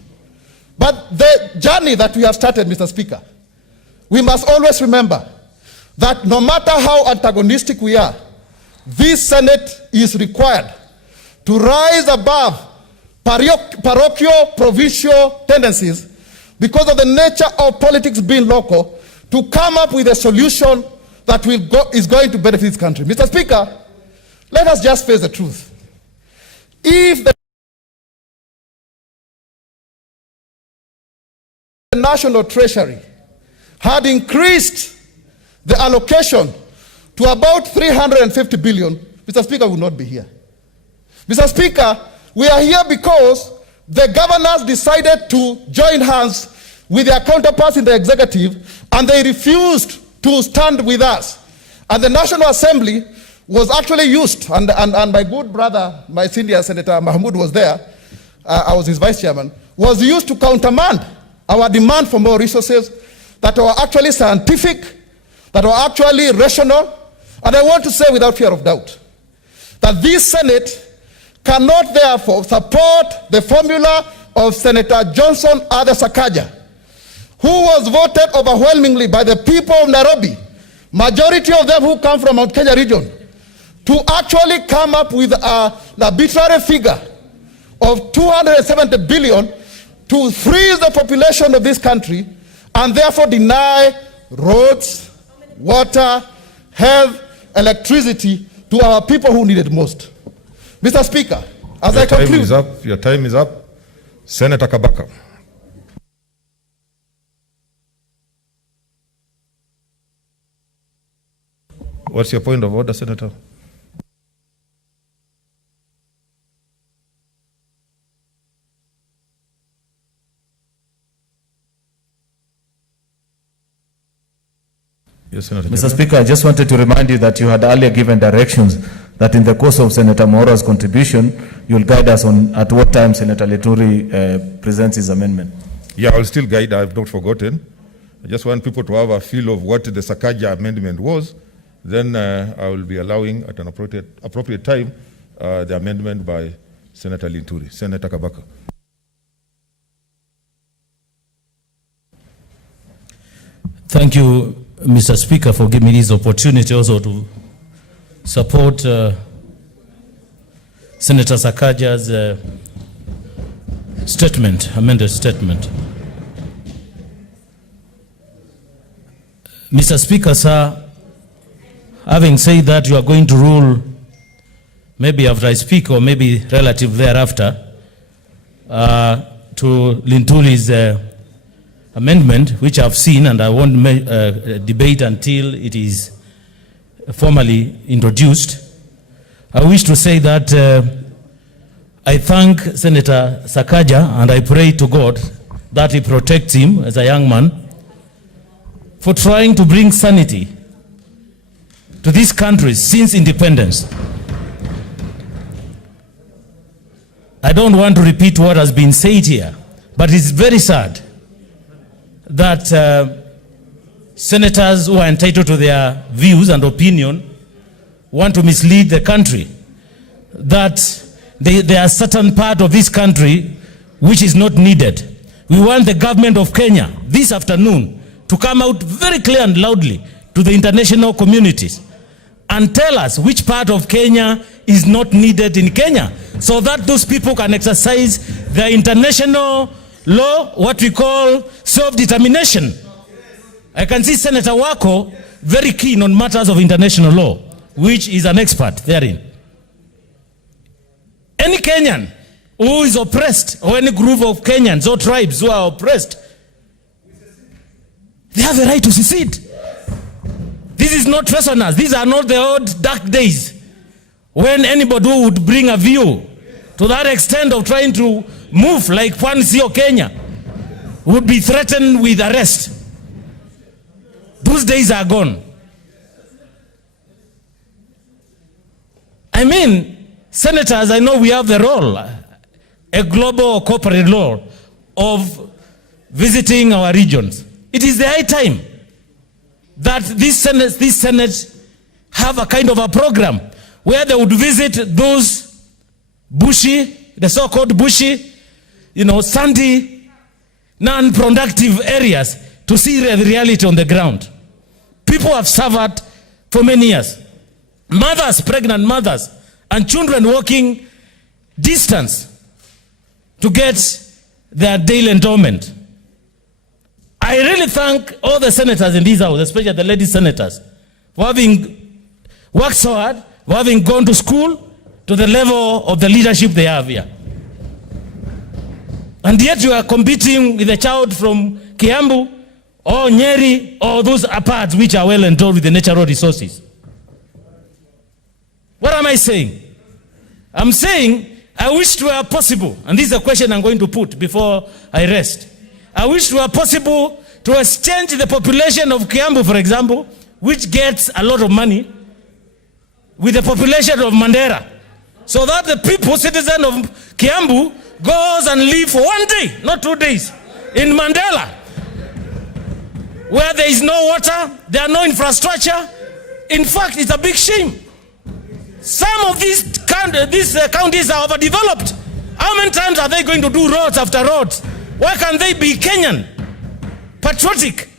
But the journey that we have started, Mr. Speaker, we must always remember that no matter how antagonistic we are, this Senate is required to rise above parochial, provincial tendencies because of the nature of politics being local, to come up with a solution that is going to benefit this country. Mr. Speaker, let us just face the truth. If the National Treasury had increased the allocation to about 350 billion, Mr. Speaker would not be here. Mr. Speaker, we are here because the governors decided to join hands with their counterparts in the executive, and they refused to stand with us. And the National Assembly was actually used, and my good brother, my senior Senator Mahmoud was there, I was his vice chairman, was used to countermand our demand for more resources that were actually scientific, that were actually rational. And I want to say without fear of doubt that this Senate cannot therefore support the formula of Senator Johnson Ada Sakaja, who was voted overwhelmingly by the people of Nairobi, majority of them who come from Mount Kenya region, to actually come up with an arbitrary figure of 270 billion to freeze the population of this country and therefore deny roads, water, health, electricity to our people who need it most. Mr. Speaker, as I conclude... Your time is up. Senator Kabaka. What's your point of order, Senator? Yes, Senator. Mr. Speaker, I just wanted to remind you that you had earlier given directions that in the course of Senator Mora's contribution, you'll guide us on at what time Senator Leturi presents his amendment. Yeah, I'll still guide. I've not forgotten. I just want people to have a feel of what the Sakaja amendment was. Then I will be allowing at an appropriate time the amendment by Senator Linturi. Senator Kabaka. Thank you, Mr. Speaker, for giving me this opportunity also to support Senator Sakaja's amended statement. Mr. Speaker, sir, having said that, you are going to rule maybe after I speak or maybe relative thereafter to Lintuli's amendment, which I've seen, and I won't debate until it is formally introduced. I wish to say that I thank Senator Sakaja, and I pray to God that he protects him as a young man for trying to bring sanity to this country since independence. I don't want to repeat what has been said here, but it's very sad that senators who are entitled to their views and opinion want to mislead the country, that there are certain part of this country which is not needed. We want the government of Kenya this afternoon to come out very clear and loudly to the international communities and tell us which part of Kenya is not needed in Kenya, so that those people can exercise their international law, what we call self-determination. I can see Senator Wako very keen on matters of international law, which is an expert therein. Any Kenyan who is oppressed, or any group of Kenyans or tribes who are oppressed, they have the right to secede. This is not trespassers. These are not the old dark days when anybody who would bring a view to that extent of trying to move like Pwani or Kenya would be threatened with arrest. Those days are gone. I mean, senators, I know we have the role, a global or corporate role of visiting our regions. It is the high time that this Senate have a kind of a program where they would visit those bushy, the so-called bushy, sandy, non-productive areas to see the reality on the ground. People have suffered for many years. Mothers, pregnant mothers, and children walking distance to get their daily endowment. I really thank all the senators in this house, especially the lady senators, for having worked so hard, for having gone to school to the level of the leadership they have here. And yet you are competing with a child from Kiambu or Nyeri or those parts which are well endowed with the natural resources. What am I saying? I'm saying I wish it were possible, and this is a question I'm going to put before I rest. I wish it were possible to exchange the population of Kiambu, for example, which gets a lot of money, with the population of Mandera, so that the people, citizen of Kiambu, goes and live for 1 day, not 2 days, in Mandela, where there is no water, there are no infrastructure. In fact, it's a big shame. Some of these counties are overdeveloped. How many times are they going to do roads after roads? Why can't they be Kenyan, patriotic,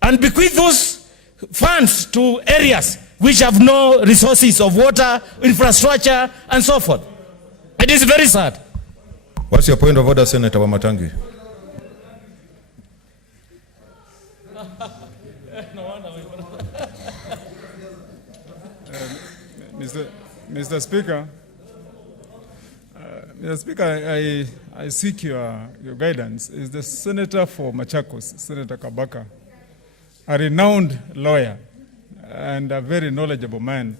and bequeath those funds to areas which have no resources of water, infrastructure, and so forth? It is very sad. What's your point of order, Senator Wamatangi? Mr. Speaker, I seek your guidance. Is the senator for Machakos, Senator Kabaka, a renowned lawyer and a very knowledgeable man.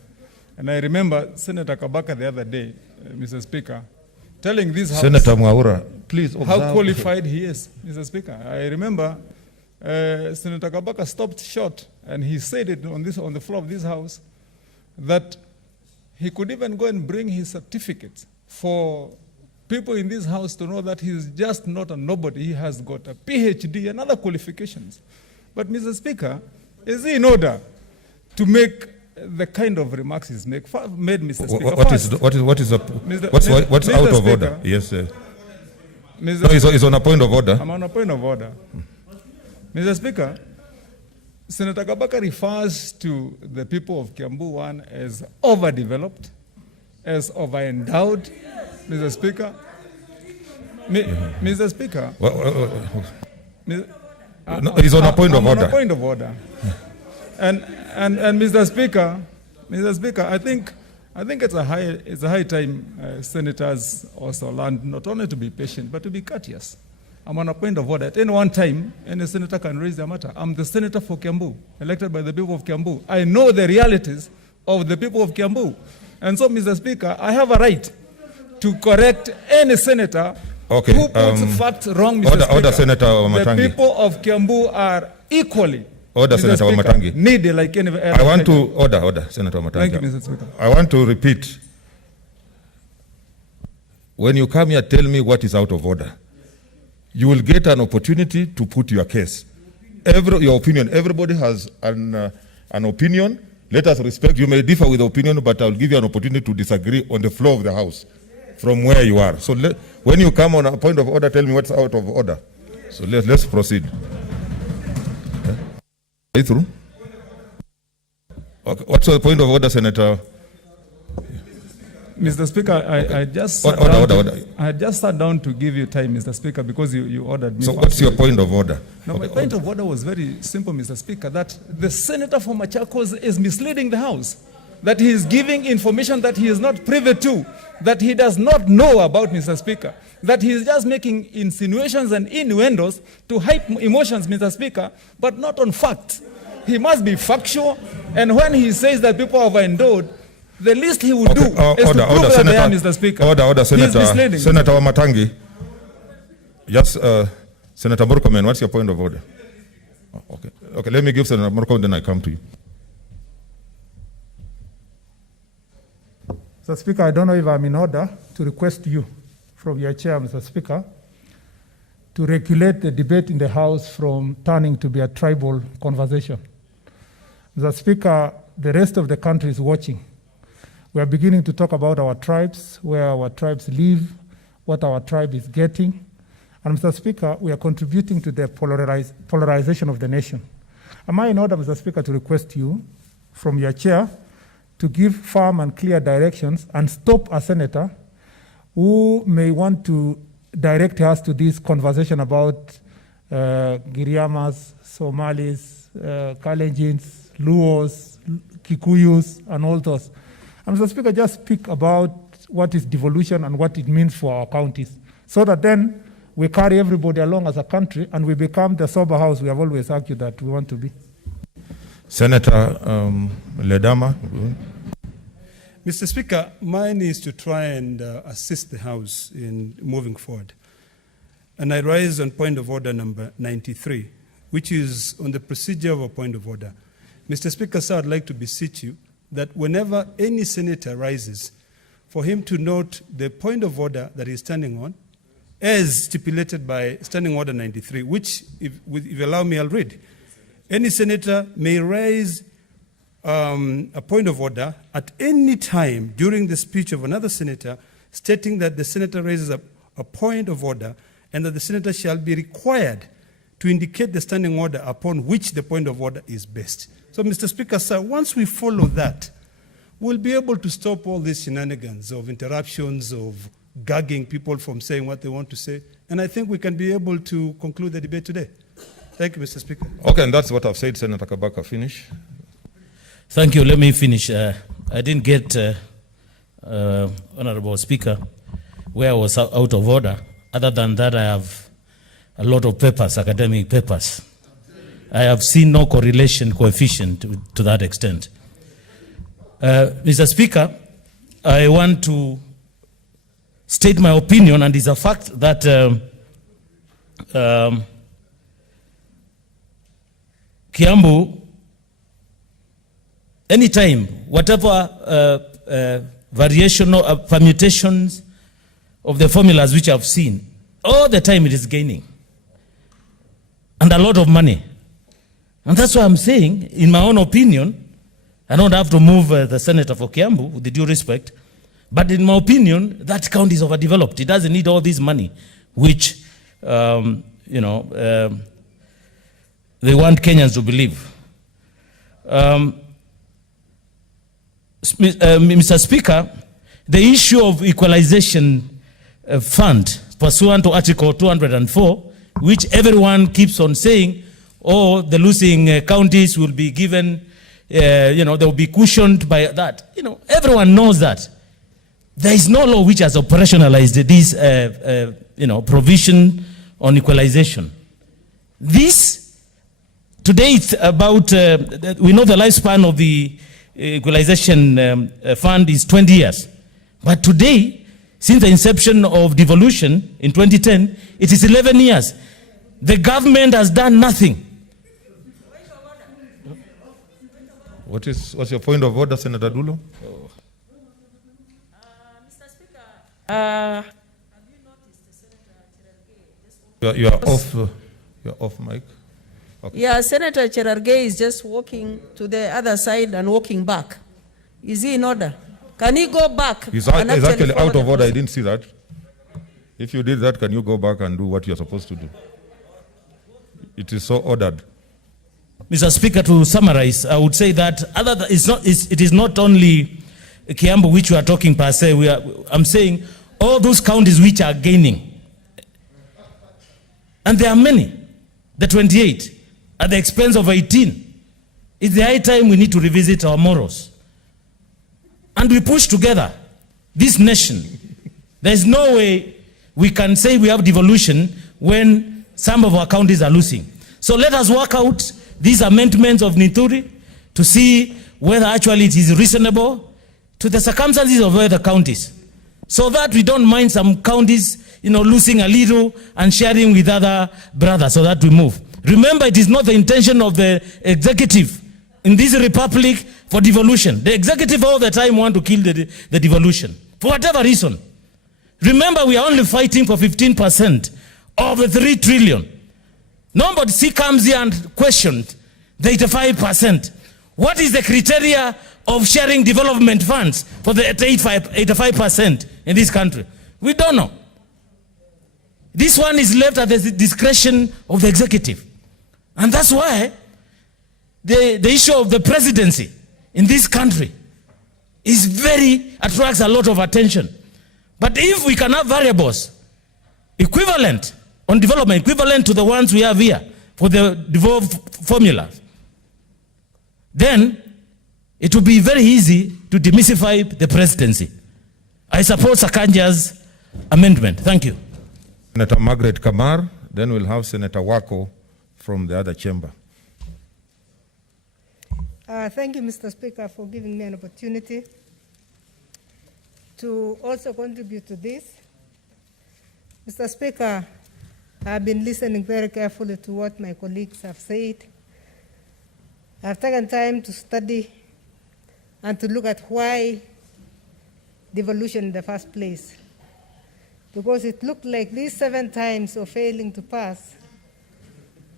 And I remember Senator Kabaka the other day, Mr. Speaker, telling this House Senator Mwaura, please observe how qualified he is, Mr. Speaker. I remember Senator Kabaka stopped short and he said it on the floor of this House that he could even go and bring his certificates for people in this House to know that he's just not a nobody. He has got a PhD and other qualifications. But Mr. Speaker, is he in order to make the kind of remarks he's made, Mr. Speaker? What's out of order? Yes, sir. No, he's on a point of order. I'm on a point of order. Mr. Speaker, Senator Kabaka refers to the people of Kiambu 1 as overdeveloped, as overendowed, Mr. Speaker. Mr. Speaker. No, he's on a point of order. On a point of order. And Mr. Speaker, I think it's a high time senators also learn not only to be patient but to be courteous. I'm on a point of order. At any one time, any senator can raise their matter. I'm the senator for Kiambu, elected by the people of Kiambu. I know the realities of the people of Kiambu. And so, Mr. Speaker, I have a right to correct any senator who puts facts wrong, Mr. Speaker. Order, Senator Wamatangi. The people of Kiambu are equally Senator Wamatangi. Needy like any other. I want to order, Senator Wamatangi. Thank you, Mr. Speaker. I want to repeat. When you come here, tell me what is out of order. You will get an opportunity to put your case. Your opinion. Everybody has an opinion. Let us respect. You may differ with the opinion, but I will give you an opportunity to disagree on the floor of the House from where you are. So when you come on a point of order, tell me what's out of order. So let's proceed. Are you through? Okay. What's the point of order, Senator? Mr. Speaker, I just sat down to give you time, Mr. Speaker, because you ordered me. So what's your point of order? No, my point of order was very simple, Mr. Speaker, that the senator from Machakos is misleading the House, that he is giving information that he is not privy to, that he does not know about, Mr. Speaker, that he is just making insinuations and innuendos to hype emotions, Mr. Speaker, but not on facts. He must be factual, and when he says that people are overendowed, the least he would do is to prove that they are, Mr. Speaker. Order, Senator. Senator Wamatangi. Yes, Senator Murkomen, what's your point of order? Okay, let me give Senator Murkomen, then I come to you. Mr. Speaker, I don't know if I'm in order to request you from your chair, Mr. Speaker, to regulate the debate in the House from turning to be a tribal conversation. Mr. Speaker, the rest of the country is watching. We are beginning to talk about our tribes, where our tribes live, what our tribe is getting. And Mr. Speaker, we are contributing to the polarization of the nation. Am I in order, Mr. Speaker, to request you from your chair to give firm and clear directions and stop a senator who may want to direct us to this conversation about Giriamas, Somalis, Kalenjins, Luos, Kikuyus, and all those. And Mr. Speaker, just speak about what is devolution and what it means for our counties, so that then we carry everybody along as a country and we become the sober house we have always argued that we want to be. Senator Ledama. Mr. Speaker, mine is to try and assist the House in moving forward. And I rise on point of order number 93, which is on the procedure of a point of order. Mr. Speaker, sir, I'd like to beseech you that whenever any senator rises, for him to note the point of order that he's standing on, as stipulated by Standing Order 93, which, if you allow me, I'll read. Any senator may raise a point of order at any time during the speech of another senator, stating that the senator raises a point of order and that the senator shall be required to indicate the standing order upon which the point of order is based. So, Mr. Speaker, sir, once we follow that, we'll be able to stop all these shenanigans of interruptions, of gagging people from saying what they want to say. And I think we can be able to conclude the debate today. Thank you, Mr. Speaker. Okay, and that's what I've said, Senator Kabaka. Finish. Thank you. Let me finish. I didn't get, Honorable Speaker, where I was out of order. Other than that, I have a lot of papers, academic papers. I have seen no correlation coefficient to that extent. Mr. Speaker, I want to state my opinion, and it's a fact that Kiambu, anytime, whatever variation or permutations of the formulas which I've seen, all the time it is gaining. And a lot of money. And that's why I'm saying, in my own opinion, I don't have to move the senator for Kiambu, with the due respect, but in my opinion, that county is overdeveloped. It doesn't need all this money, which, they want Kenyans to believe. Mr. Speaker, the issue of equalization fund pursuant to Article 204, which everyone keeps on saying, oh, the losing counties will be given, they will be cushioned by that. Everyone knows that. There is no law which has operationalized this, provision on equalization. This, today it's about, we know the lifespan of the equalization fund is 20 years. But today, since the inception of devolution in 2010, it is 11 years. The government has done nothing. What's your point of order, Senator Dulo? Mr. Speaker, You are off. You're off mic. Okay. yeah, Senator Cherargei is just walking to the other side and walking back. Is he in order? Can he go back? He's and actually follow out the of order. I process? didn't see that. If you did that, can you go back and do what you're supposed to do? It is so ordered. Mr. Speaker, to summarize, I would say that it is not only Kiambu which we are talking per se. I'm saying all those counties which are gaining. And there are many. The 28 at the expense of 18. It's the high time we need to revisit our morals. And we push together this nation. There's no way we can say we have devolution when some of our counties are losing. So let us work out these amendments of Nituri to see whether actually it is reasonable to the circumstances of other counties, so that we don't mind some counties, losing a little and sharing with other brothers, so that we move. Remember, it is not the intention of the executive in this republic for devolution. The executive all the time want to kill the devolution, for whatever reason. Remember, we are only fighting for 15% of the 3 trillion. Nobody comes here and questions the 85%. What is the criteria of sharing development funds for the 85% in this country? We don't know. This one is left at the discretion of the executive. And that's why the issue of the presidency in this country attracts a lot of attention. But if we can have variables equivalent on development, equivalent to the ones we have here for the devolved formula, then it will be very easy to demystify the presidency. I support Sakanja's amendment. Thank you. Senator Margaret Kamar, then we'll have Senator Wako from the other chamber. Thank you, Mr. Speaker, for giving me an opportunity to also contribute to this. Mr. Speaker, I've been listening very carefully to what my colleagues have said. I've taken time to study and to look at why devolution in the first place. Because it looked like these 7 times of failing to pass,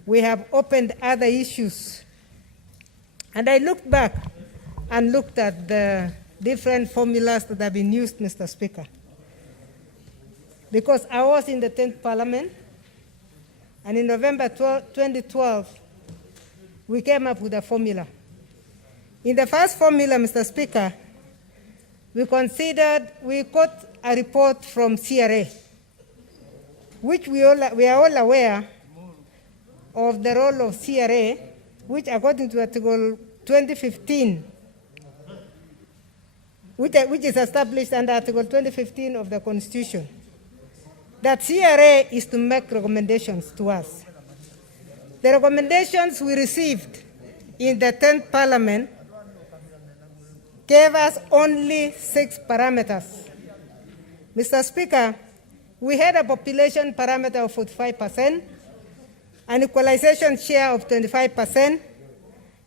we have opened other issues. And I looked back and looked at the different formulas that have been used, Mr. Speaker. Because I was in the 10th Parliament, and in November 2012, we came up with a formula. In the first formula, Mr. Speaker, we got a report from CRA, which we are all aware of the role of CRA, which according to Article 2015, which is established under Article 2015 of the Constitution, that CRA is to make recommendations to us. The recommendations we received in the 10th Parliament gave us only 6 parameters. Mr. Speaker, we had a population parameter of 45%, an equalization share of 25%,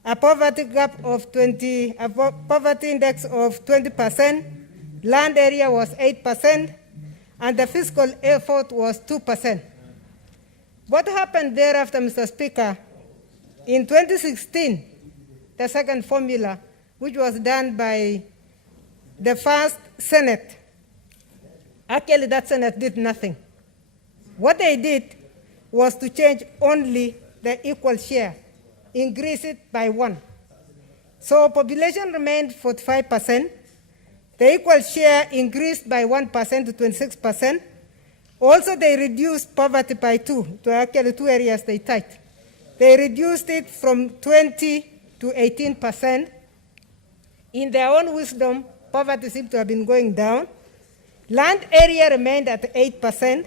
a poverty gap of a poverty index of 20%, land area was 8%, and the fiscal effort was 2%. What happened thereafter, Mr. Speaker? In 2016, the second formula, which was done by the first Senate, actually that Senate did nothing. What they did was to change only the equal share, increase it by 1. So population remained 45%. The equal share increased by 1% to 26%. Also, they reduced poverty by actually two areas they touched. They reduced it from 20 to 18%. In their own wisdom, poverty seems to have been going down. Land area remained at 8%.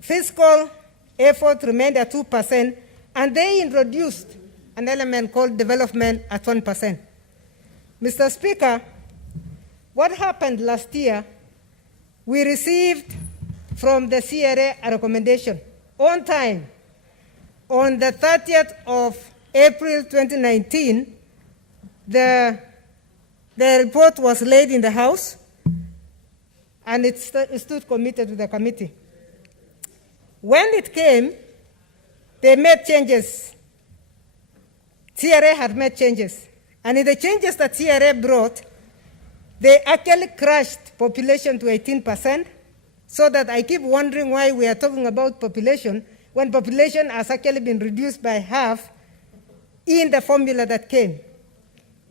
Fiscal effort remained at 2%. And they introduced an element called development at 1%. Mr. Speaker, what happened last year, we received from the CRA a recommendation on time. On the 30th of April 2019, the report was laid in the House, and it stood committed to the committee. When it came, they made changes. CRA had made changes. And in the changes that CRA brought, they actually crushed population to 18%, so that I keep wondering why we are talking about population when population has actually been reduced by half in the formula that came.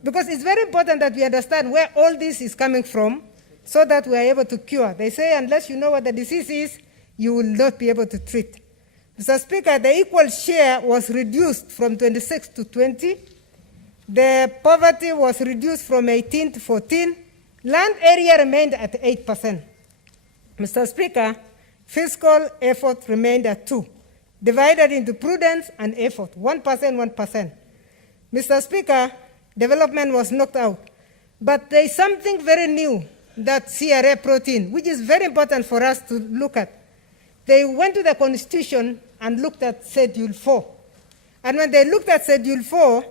Because it's very important that we understand where all this is coming from so that we are able to cure. They say unless you know what the disease is, you will not be able to treat. Mr. Speaker, the equal share was reduced from 26 to 20. The poverty was reduced from 18 to 14. Land area remained at 8%. Mr. Speaker, fiscal effort remained at 2%, divided into prudence and effort, 1%, 1%. Mr. Speaker, development was knocked out. But there is something very new that CRA brought in, which is very important for us to look at. They went to the Constitution and looked at Schedule 4. And when they looked at Schedule 4,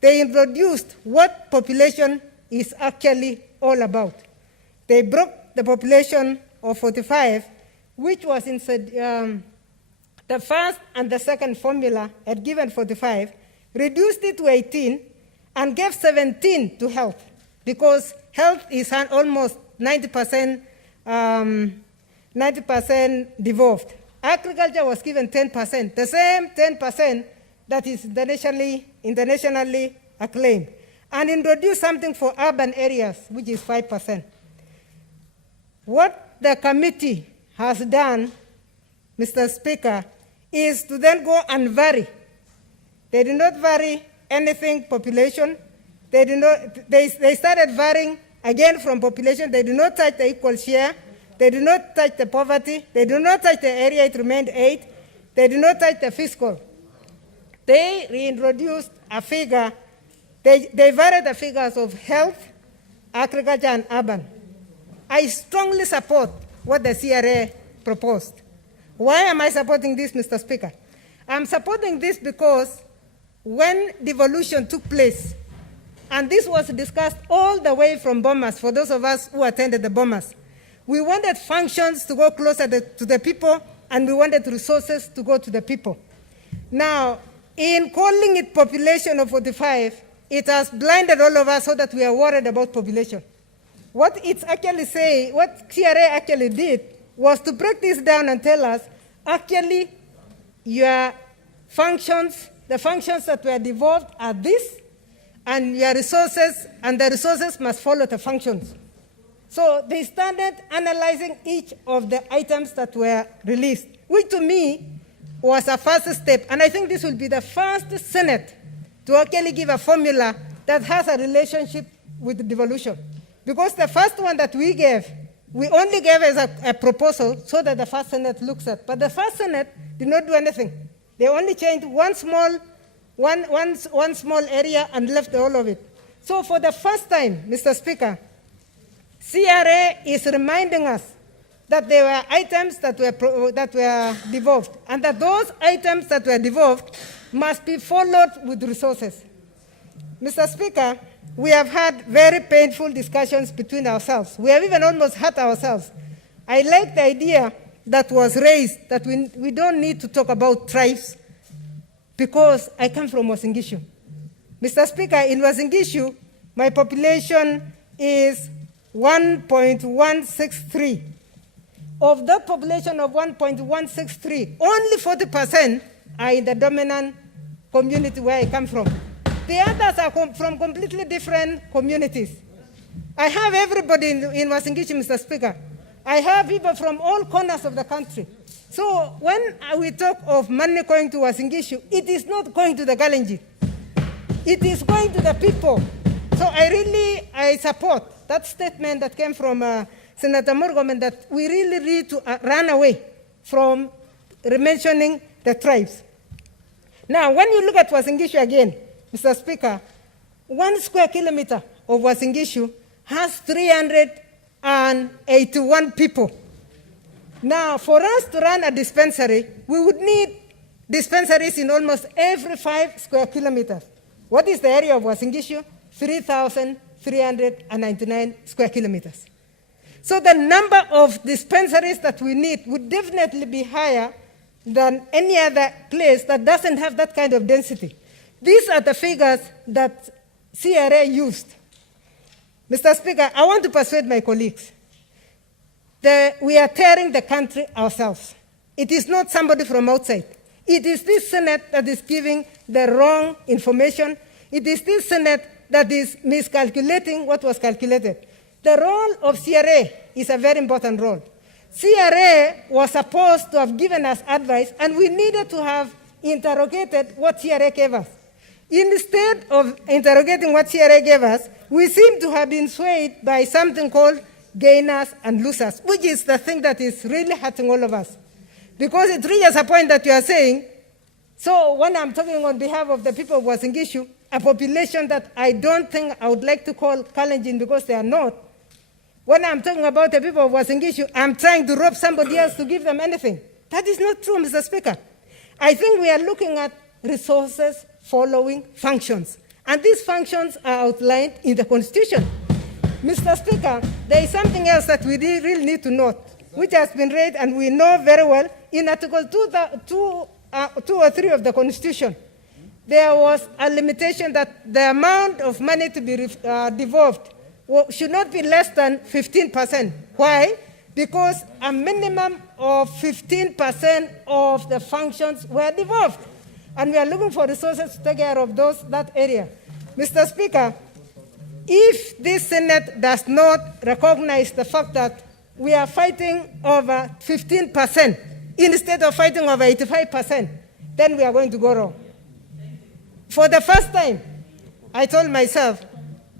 they introduced what population is actually all about. They broke the population of 45, which was in the first and the second formula had given 45, reduced it to 18, and gave 17 to health, because health is almost 90% devolved. Agriculture was given 10%, the same 10% that is internationally acclaimed, and introduced something for urban areas, which is 5%. What the committee has done, Mr. Speaker, is to then go and vary. They did not vary anything population. They started varying again from population. They did not touch the equal share. They did not touch the poverty. They did not touch the area. It remained 8. They did not touch the fiscal. They reintroduced a figure. They varied the figures of health, agriculture, and urban. I strongly support what the CRA proposed. Why am I supporting this, Mr. Speaker? I'm supporting this because when devolution took place, and this was discussed all the way from Bomas, for those of us who attended the Bomas, we wanted functions to go closer to the people, and we wanted resources to go to the people. Now, in calling it population of 45, it has blinded all of us so that we are worried about population. What it's actually saying, what CRA actually did, was to break this down and tell us, actually, your functions, the functions that were devolved are this, and your resources, and the resources must follow the functions. So they started analyzing each of the items that were released, which to me was a first step. And I think this will be the first Senate to actually give a formula that has a relationship with devolution. Because the first one that we gave, we only gave as a proposal so that the first Senate looks at. But the first Senate did not do anything. They only changed one small area and left all of it. So for the first time, Mr. Speaker, CRA is reminding us that there were items that were devolved, and that those items that were devolved must be followed with resources. Mr. Speaker, we have had very painful discussions between ourselves. We have even almost hurt ourselves. I like the idea that was raised that we don't need to talk about tribes, because I come from Uasin Gishu. Mr. Speaker, in Uasin Gishu, my population is 1.163. Of that population of 1.163, only 40% are in the dominant community where I come from. The others are from completely different communities. I have everybody in Uasin Gishu, Mr. Speaker. I have people from all corners of the country. So when we talk of money going to Uasin Gishu, it is not going to the Kalenjin. It is going to the people. So I support that statement that came from Senator Murgomen that we really need to run away from mentioning the tribes. Now, when you look at Uasin Gishu again, Mr. Speaker, 1 square kilometer of Uasin Gishu has 381 people. Now, for us to run a dispensary, we would need dispensaries in almost every 5 square kilometers. What is the area of Uasin Gishu? 3,399 square kilometers. So the number of dispensaries that we need would definitely be higher than any other place that doesn't have that kind of density. These are the figures that CRA used. Mr. Speaker, I want to persuade my colleagues. We are tearing the country ourselves. It is not somebody from outside. It is this Senate that is giving the wrong information. It is this Senate that is miscalculating what was calculated. The role of CRA is a very important role. CRA was supposed to have given us advice, and we needed to have interrogated what CRA gave us. Instead of interrogating what CRA gave us, we seem to have been swayed by something called gainers and losers, which is the thing that is really hurting all of us. Because it reaches a point that you are saying, so when I'm talking on behalf of the people of Uasin Gishu, a population that I don't think I would like to call Kalenjin because they are not, when I'm talking about the people of Uasin Gishu, I'm trying to rob somebody else to give them anything. That is not true, Mr. Speaker. I think we are looking at resources following functions. And these functions are outlined in the Constitution. Mr. Speaker, there is something else that we really need to note, which has been read and we know very well in Article 2 or 3 of the Constitution. There was a limitation that the amount of money to be devolved should not be less than 15%. Why? Because a minimum of 15% of the functions were devolved. And we are looking for resources to take care of that area. Mr. Speaker, if this Senate does not recognize the fact that we are fighting over 15% instead of fighting over 85%, then we are going to go wrong. For the first time, I told myself,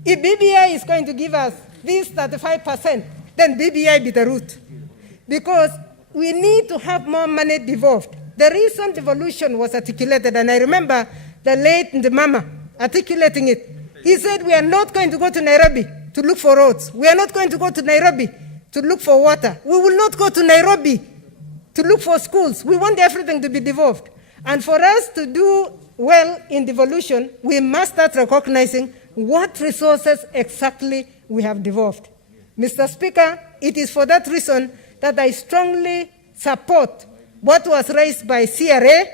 if BBI is going to give us this 35%, then BBI be the route. Because we need to have more money devolved. The reason devolution was articulated, and I remember the late Ndimama articulating it. He said, we are not going to go to Nairobi to look for roads. We are not going to go to Nairobi to look for water. We will not go to Nairobi to look for schools. We want everything to be devolved. And for us to do well in devolution, we must start recognizing what resources exactly we have devolved. Mr. Speaker, it is for that reason that I strongly support what was raised by CRA.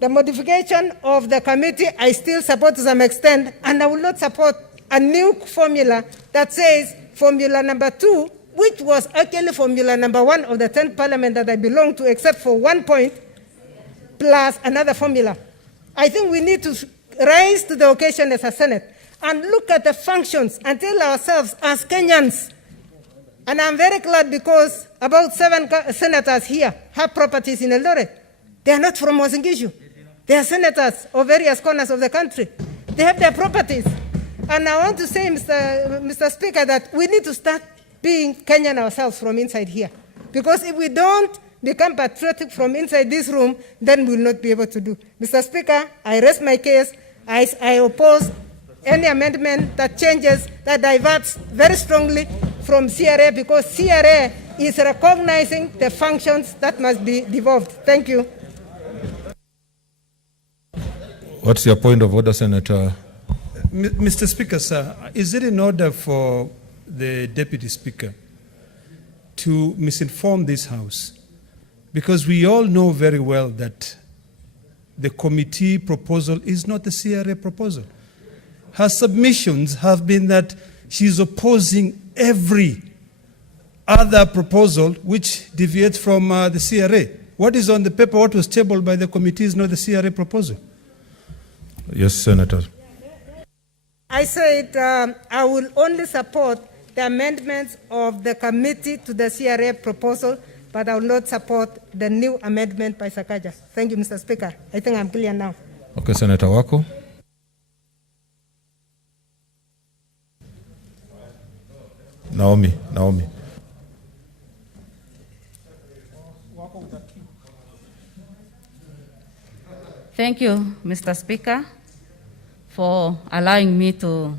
The modification of the committee, I still support to some extent, and I will not support a new formula that says formula number 2, which was actually formula number 1 of the 10th parliament that I belong to, except for 1 point, plus another formula. I think we need to rise to the occasion as a Senate and look at the functions and tell ourselves as Kenyans. And I'm very glad because about 7 senators here have properties in Eldoret. They are not from Uasin Gishu. They are senators of various corners of the country. They have their properties. And I want to say, Mr. Speaker, that we need to start being Kenyan ourselves from inside here. Because if we don't become patriotic from inside this room, then we will not be able to do. Mr. Speaker, I rest my case. I oppose any amendment that changes, that diverts very strongly from CRA, because CRA is recognizing the functions that must be devolved. Thank you. What's your point of order, Senator? Mr. Speaker, sir, is it in order for the Deputy Speaker to misinform this House? Because we all know very well that the committee proposal is not the CRA proposal. Her submissions have been that she's opposing every other proposal which deviates from the CRA. What is on the paper, what was tabled by the committee is not the CRA proposal. Yes, Senator. I said I will only support the amendments of the committee to the CRA proposal, but I will not support the new amendment by Sakaja. Thank you, Mr. Speaker. I think I'm clear now. Okay, Senator Wako. Naomi. Thank you, Mr. Speaker, for allowing me to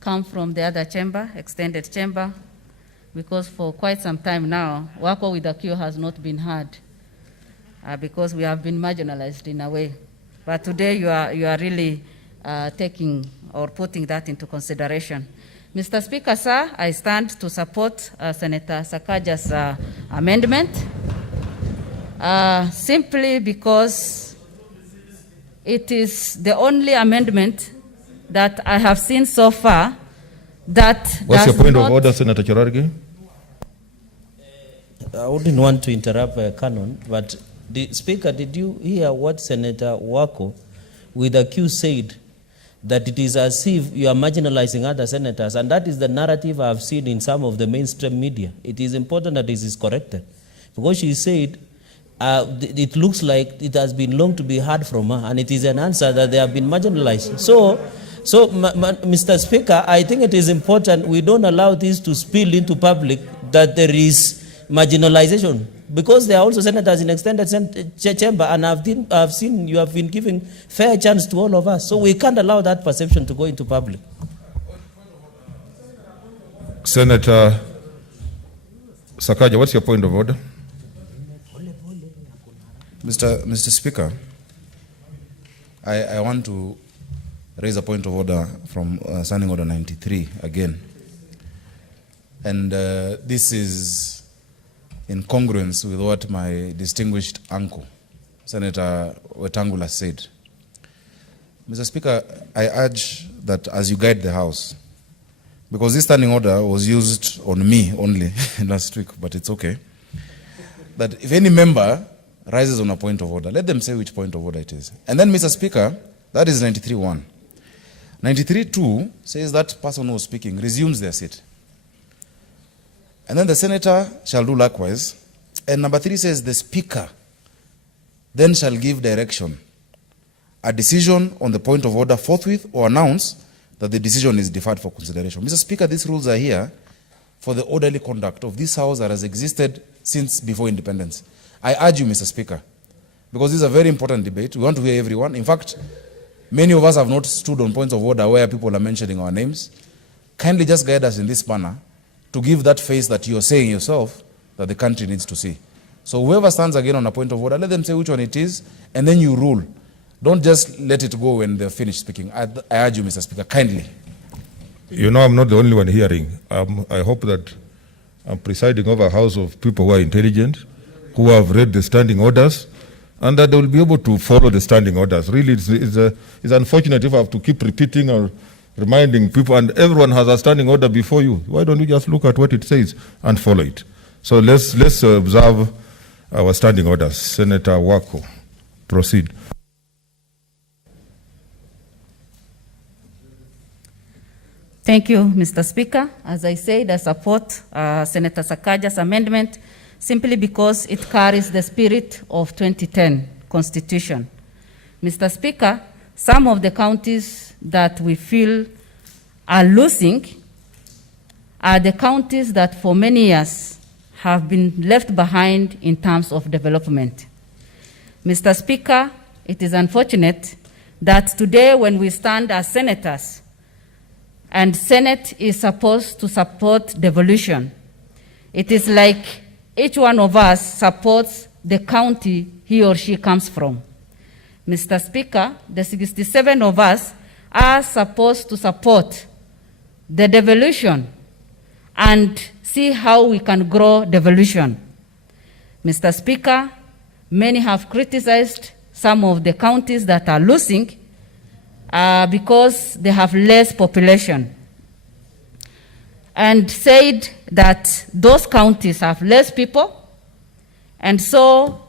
come from the other chamber, extended chamber, because for quite some time now, Wako with the queue has not been heard because we have been marginalized in a way. But today you are really taking or putting that into consideration. Mr. Speaker, sir, I stand to support Senator Sakaja's amendment simply because it is the only amendment that I have seen so far that What's your point of order, Senator Cherargei? I wouldn't want to interrupt Canon, but the Speaker, did you hear what Senator Wako with the Q said, that it is as if you are marginalizing other senators, and that is the narrative I have seen in some of the mainstream media. It is important that this is corrected, because she said it looks like it has been long to be heard from her, and it is an answer that they have been marginalized. So Mr. Speaker, I think it is important we don't allow this to spill into public that there is marginalization, because there are also senators in extended chamber, and I've seen you have been giving fair chance to all of us. So we can't allow that perception to go into public. Senator Sakaja, what's your point of order? Mr. Speaker, I want to raise a point of order from Standing Order 93 again. And this is in congruence with what my distinguished uncle, Senator Wetangula, said. Mr. Speaker, I urge that as you guide the House, because this standing order was used on me only last week, but it's okay, that if any member rises on a point of order, let them say which point of order it is. And then, Mr. Speaker, that is 93.1. 93.2 says that person who is speaking resumes their seat. And then the senator shall do likewise. And number 3 says the speaker then shall give direction, a decision on the point of order forthwith, or announce that the decision is deferred for consideration. Mr. Speaker, these rules are here for the orderly conduct of this House that has existed since before independence. I urge you, Mr. Speaker, because this is a very important debate. We want to hear everyone. In fact, many of us have not stood on points of order where people are mentioning our names. Kindly just guide us in this manner to give that face that you're saying yourself that the country needs to see. So whoever stands again on a point of order, let them say which one it is, and then you rule. Don't just let it go when they're finished speaking. I urge you, Mr. Speaker, kindly. You know, I'm not the only one hearing. I hope that I'm presiding over a house of people who are intelligent, who have read the standing orders, and that they will be able to follow the standing orders. Really, it's unfortunate if I have to keep repeating or reminding people, and everyone has a standing order before you. Why don't you just look at what it says and follow it? So let's observe our standing orders. Senator Wako, proceed. Thank you, Mr. Speaker. As I said, I support Senator Sakaja's amendment simply because it carries the spirit of 2010 Constitution. Mr. Speaker, some of the counties that we feel are losing are the counties that for many years have been left behind in terms of development. Mr. Speaker, it is unfortunate that today when we stand as senators and Senate is supposed to support devolution, it is like each one of us supports the county he or she comes from. Mr. Speaker, the 67 of us are supposed to support the devolution and see how we can grow devolution. Mr. Speaker, many have criticized some of the counties that are losing because they have less population, and said that those counties have less people, and so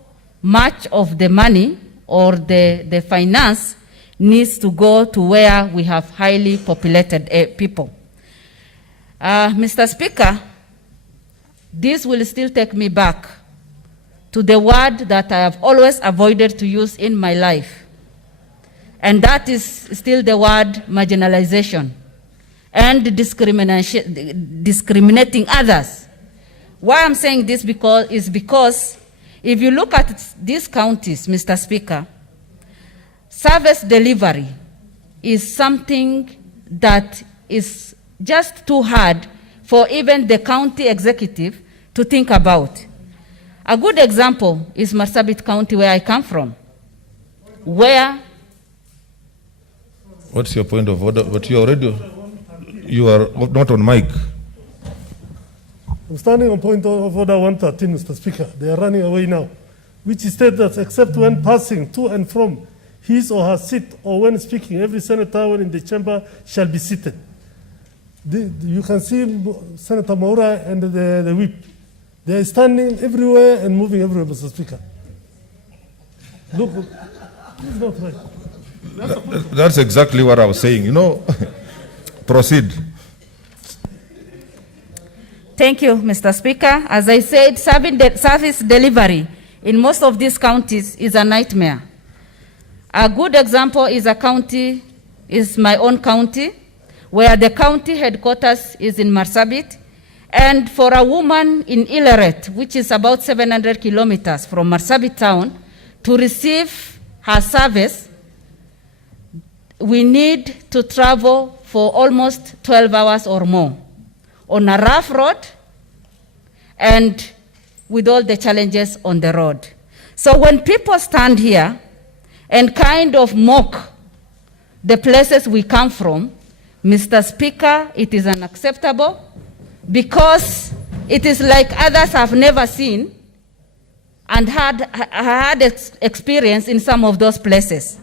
much of the money or the finance needs to go to where we have highly populated people. Mr. Speaker, this will still take me back to the word that I have always avoided to use in my life, and that is still the word marginalization and discriminating others. Why I'm saying this is because if you look at these counties, Mr. Speaker, service delivery is something that is just too hard for even the county executive to think about. A good example is Marsabit County, where I come from, where... What's your point of order? But you are not on mic. I'm standing on point of order 113, Mr. Speaker. They are running away now, which states that except when passing to and from his or her seat or when speaking, every senator when in the chamber shall be seated. You can see Senator Maura and the whip. They are standing everywhere and moving everywhere, Mr. Speaker. Look, it's not right. That's exactly what I was saying. You know, proceed. Thank you, Mr. Speaker. As I said, service delivery in most of these counties is a nightmare. A good example is my own county, where the county headquarters is in Marsabit. And for a woman in Ileret, which is about 700 kilometers from Marsabit town, to receive her service, we need to travel for almost 12 hours or more on a rough road and with all the challenges on the road. So when people stand here and kind of mock the places we come from, Mr. Speaker, it is unacceptable, because it is like others have never seen and had experience in some of those places.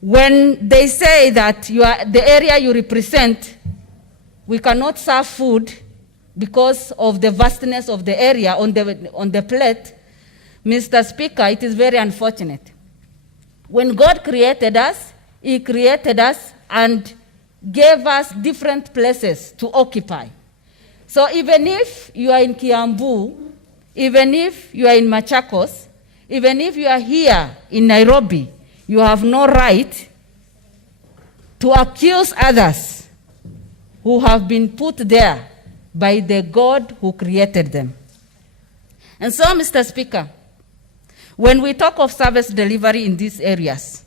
When they say that the area you represent, we cannot serve food because of the vastness of the area on the plate, Mr. Speaker, it is very unfortunate. When God created us, He created us and gave us different places to occupy. So even if you are in Kiambu, even if you are in Machakos, even if you are here in Nairobi, you have no right to accuse others who have been put there by the God who created them. And so, Mr. Speaker, when we talk of service delivery in these areas,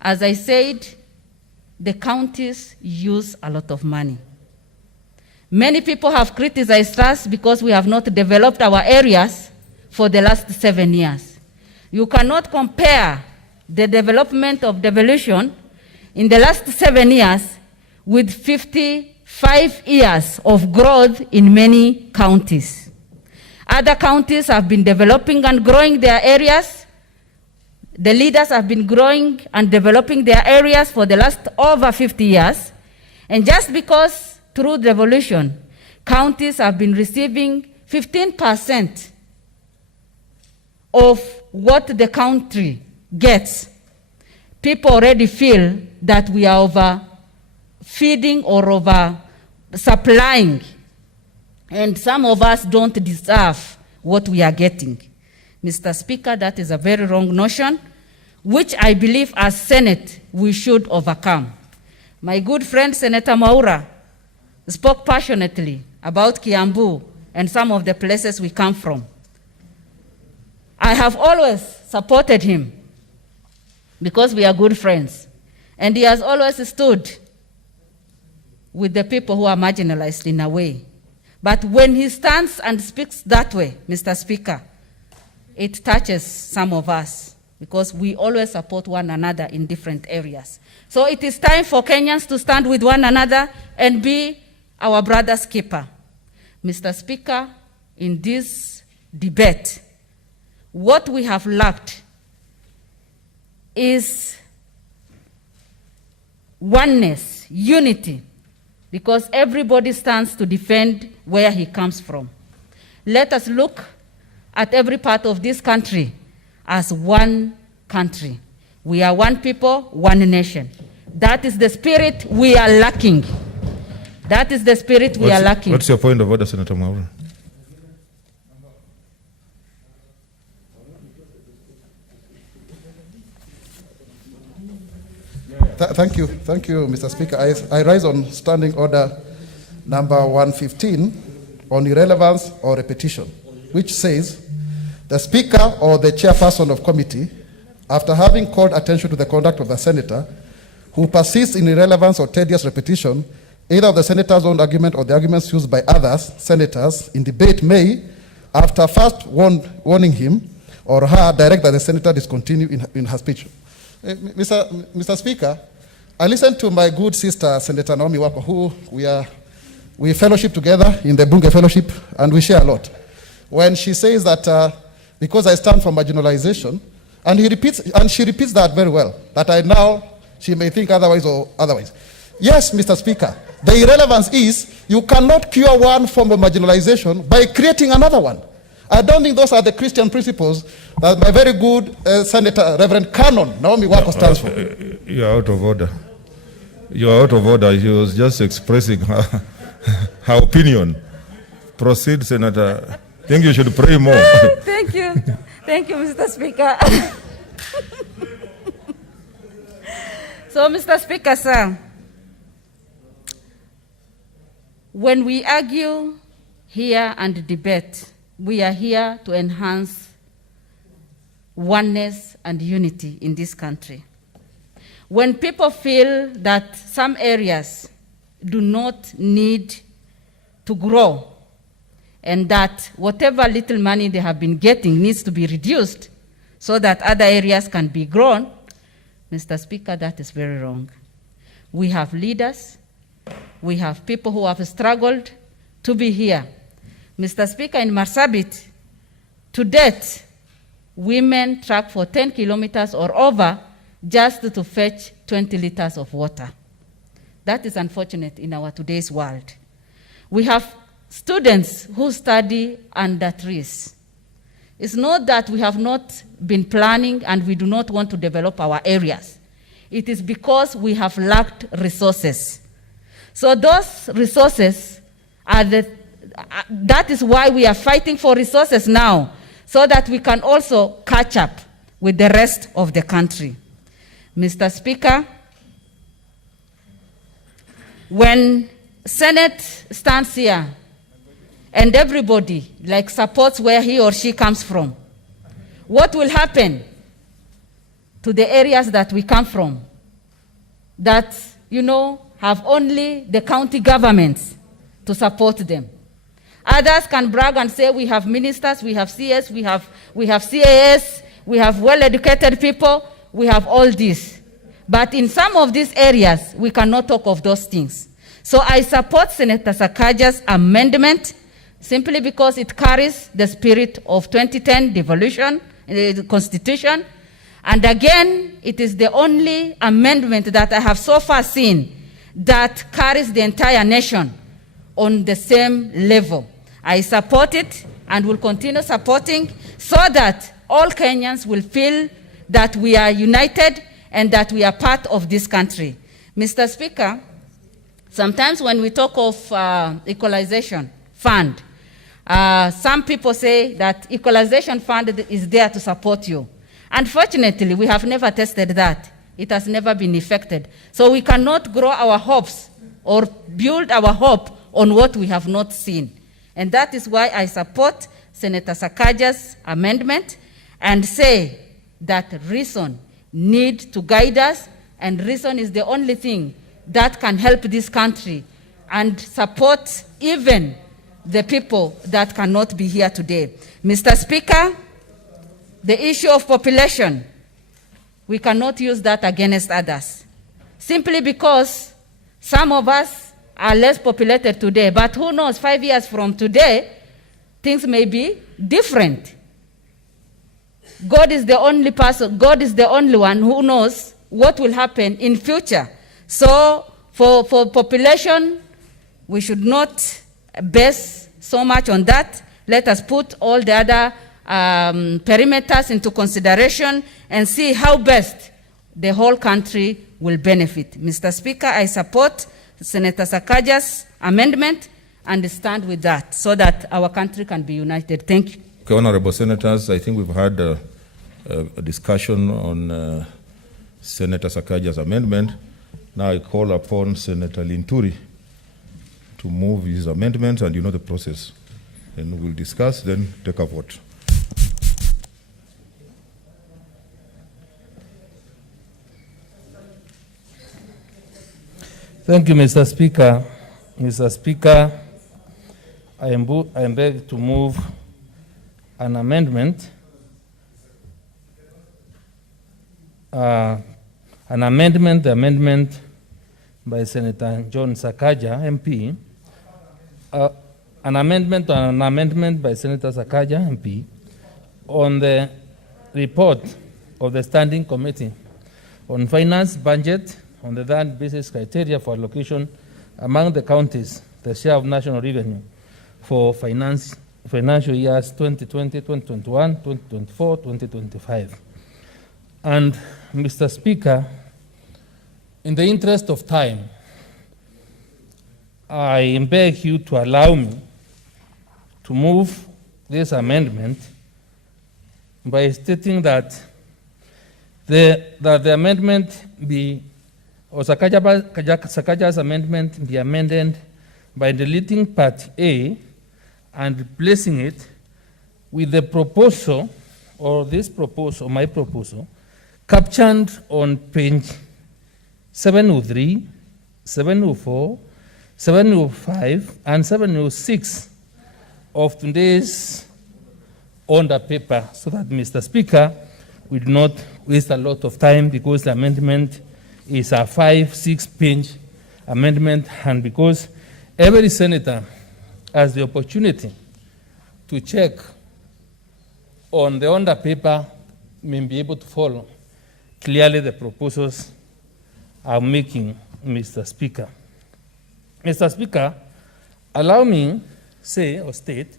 as I said, the counties use a lot of money. Many people have criticized us because we have not developed our areas for the last 7 years. You cannot compare the development of devolution in the last 7 years with 55 years of growth in many counties. Other counties have been developing and growing their areas. The leaders have been growing and developing their areas for the last over 50 years. And just because through devolution, counties have been receiving 15% of what the country gets, people already feel that we are overfeeding or over-supplying, and some of us don't deserve what we are getting. Mr. Speaker, that is a very wrong notion, which I believe as Senate we should overcome. My good friend Senator Maura spoke passionately about Kiambu and some of the places we come from. I have always supported him because we are good friends. And he has always stood with the people who are marginalized in a way. But when he stands and speaks that way, Mr. Speaker, it touches some of us because we always support one another in different areas. So it is time for Kenyans to stand with one another and be our brother's keeper. Mr. Speaker, in this debate, what we have lacked is oneness, unity, because everybody stands to defend where he comes from. Let us look at every part of this country as one country. We are one people, one nation. That is the spirit we are lacking. That is the spirit we are lacking. What's your point of order, Senator Maura? Thank you, Mr. Speaker. I rise on standing order number 115 on irrelevance or repetition, which says the Speaker or the chairperson of committee, after having called attention to the conduct of the senator who persists in irrelevance or tedious repetition, either of the senator's own argument or the arguments used by others, senators, in debate may, after first warning him or her, direct that the senator discontinue in her speech. Mr. Speaker, I listened to my good sister, Senator Naomi Wako, who we fellowship together in the Bunge Fellowship, and we share a lot. When she says that because I stand for marginalization, and she repeats that very well, that she may think otherwise or otherwise. Yes, Mr. Speaker, the irrelevance is you cannot cure one form of marginalization by creating another one. I don't think those are the Christian principles that my very good Senator, Reverend Canon Naomi Wako stands for. You are out of order. You are out of order. She was just expressing her opinion. Proceed, Senator. I think you should pray more. Thank you. Thank you, Mr. Speaker. So, Mr. Speaker, sir, when we argue here and debate, we are here to enhance oneness and unity in this country. When people feel that some areas do not need to grow and that whatever little money they have been getting needs to be reduced so that other areas can be grown, Mr. Speaker, that is very wrong. We have leaders, we have people who have struggled to be here. Mr. Speaker, in Marsabit, to date, women trek for 10 kilometers or over just to fetch 20 liters of water. That is unfortunate in our today's world. We have students who study under trees. It's not that we have not been planning and we do not want to develop our areas. It is because we have lacked resources. So those resources are that is why we are fighting for resources now, so that we can also catch up with the rest of the country. Mr. Speaker, when Senate stands here and everybody supports where he or she comes from, what will happen to the areas that we come from that, have only the county governments to support them? Others can brag and say we have ministers, we have CS, we have CAS, we have well-educated people, we have all this. But in some of these areas, we cannot talk of those things. So I support Senator Sakaja's amendment simply because it carries the spirit of 2010 devolution, the Constitution. And again, it is the only amendment that I have so far seen that carries the entire nation on the same level. I support it and will continue supporting so that all Kenyans will feel that we are united and that we are part of this country. Mr. Speaker, sometimes when we talk of equalization fund, some people say that equalization fund is there to support you. Unfortunately, we have never tested that. It has never been effected. So we cannot grow our hopes or build our hope on what we have not seen. And that is why I support Senator Sakaja's amendment and say that reason needs to guide us, and reason is the only thing that can help this country and support even the people that cannot be here today. Mr. Speaker, the issue of population, we cannot use that against others, simply because some of us are less populated today, but who knows, 5 years from today, things may be different. God is the only person, God is the only one who knows what will happen in future. So for population, we should not base so much on that. Let us put all the other perimeters into consideration and see how best the whole country will benefit. Mr. Speaker, I support Senator Sakaja's amendment and stand with that so that our country can be united. Thank you. Okay, honorable senators, I think we've had a discussion on Senator Sakaja's amendment. Now I call upon Senator Linturi to move his amendments, and you know the process. Then we'll discuss, then take a vote. Thank you, Mr. Speaker. Mr. Speaker, I am begged to move an amendment, the amendment by Senator John Sakaja, MP, an amendment by Senator Sakaja, MP, on the report of the Standing Committee on Finance, Budget, on the third basis criteria for allocation among the counties, the share of national revenue for financial years 2020, 2021, 2024, 2025. And Mr. Speaker, in the interest of time, I beg you to allow me to move this amendment by stating that the amendment be, or Sakaja's amendment be amended by deleting Part A and replacing it with the proposal, or this proposal, my proposal, captioned on page 703, 704, 705, and 706 of today's order paper, so that, Mr. Speaker, we do not waste a lot of time, because the amendment is a 5-6 page amendment, and because every senator has the opportunity to check on the order paper, may be able to follow clearly the proposals I'm making, Mr. Speaker. Mr. Speaker, allow me say or state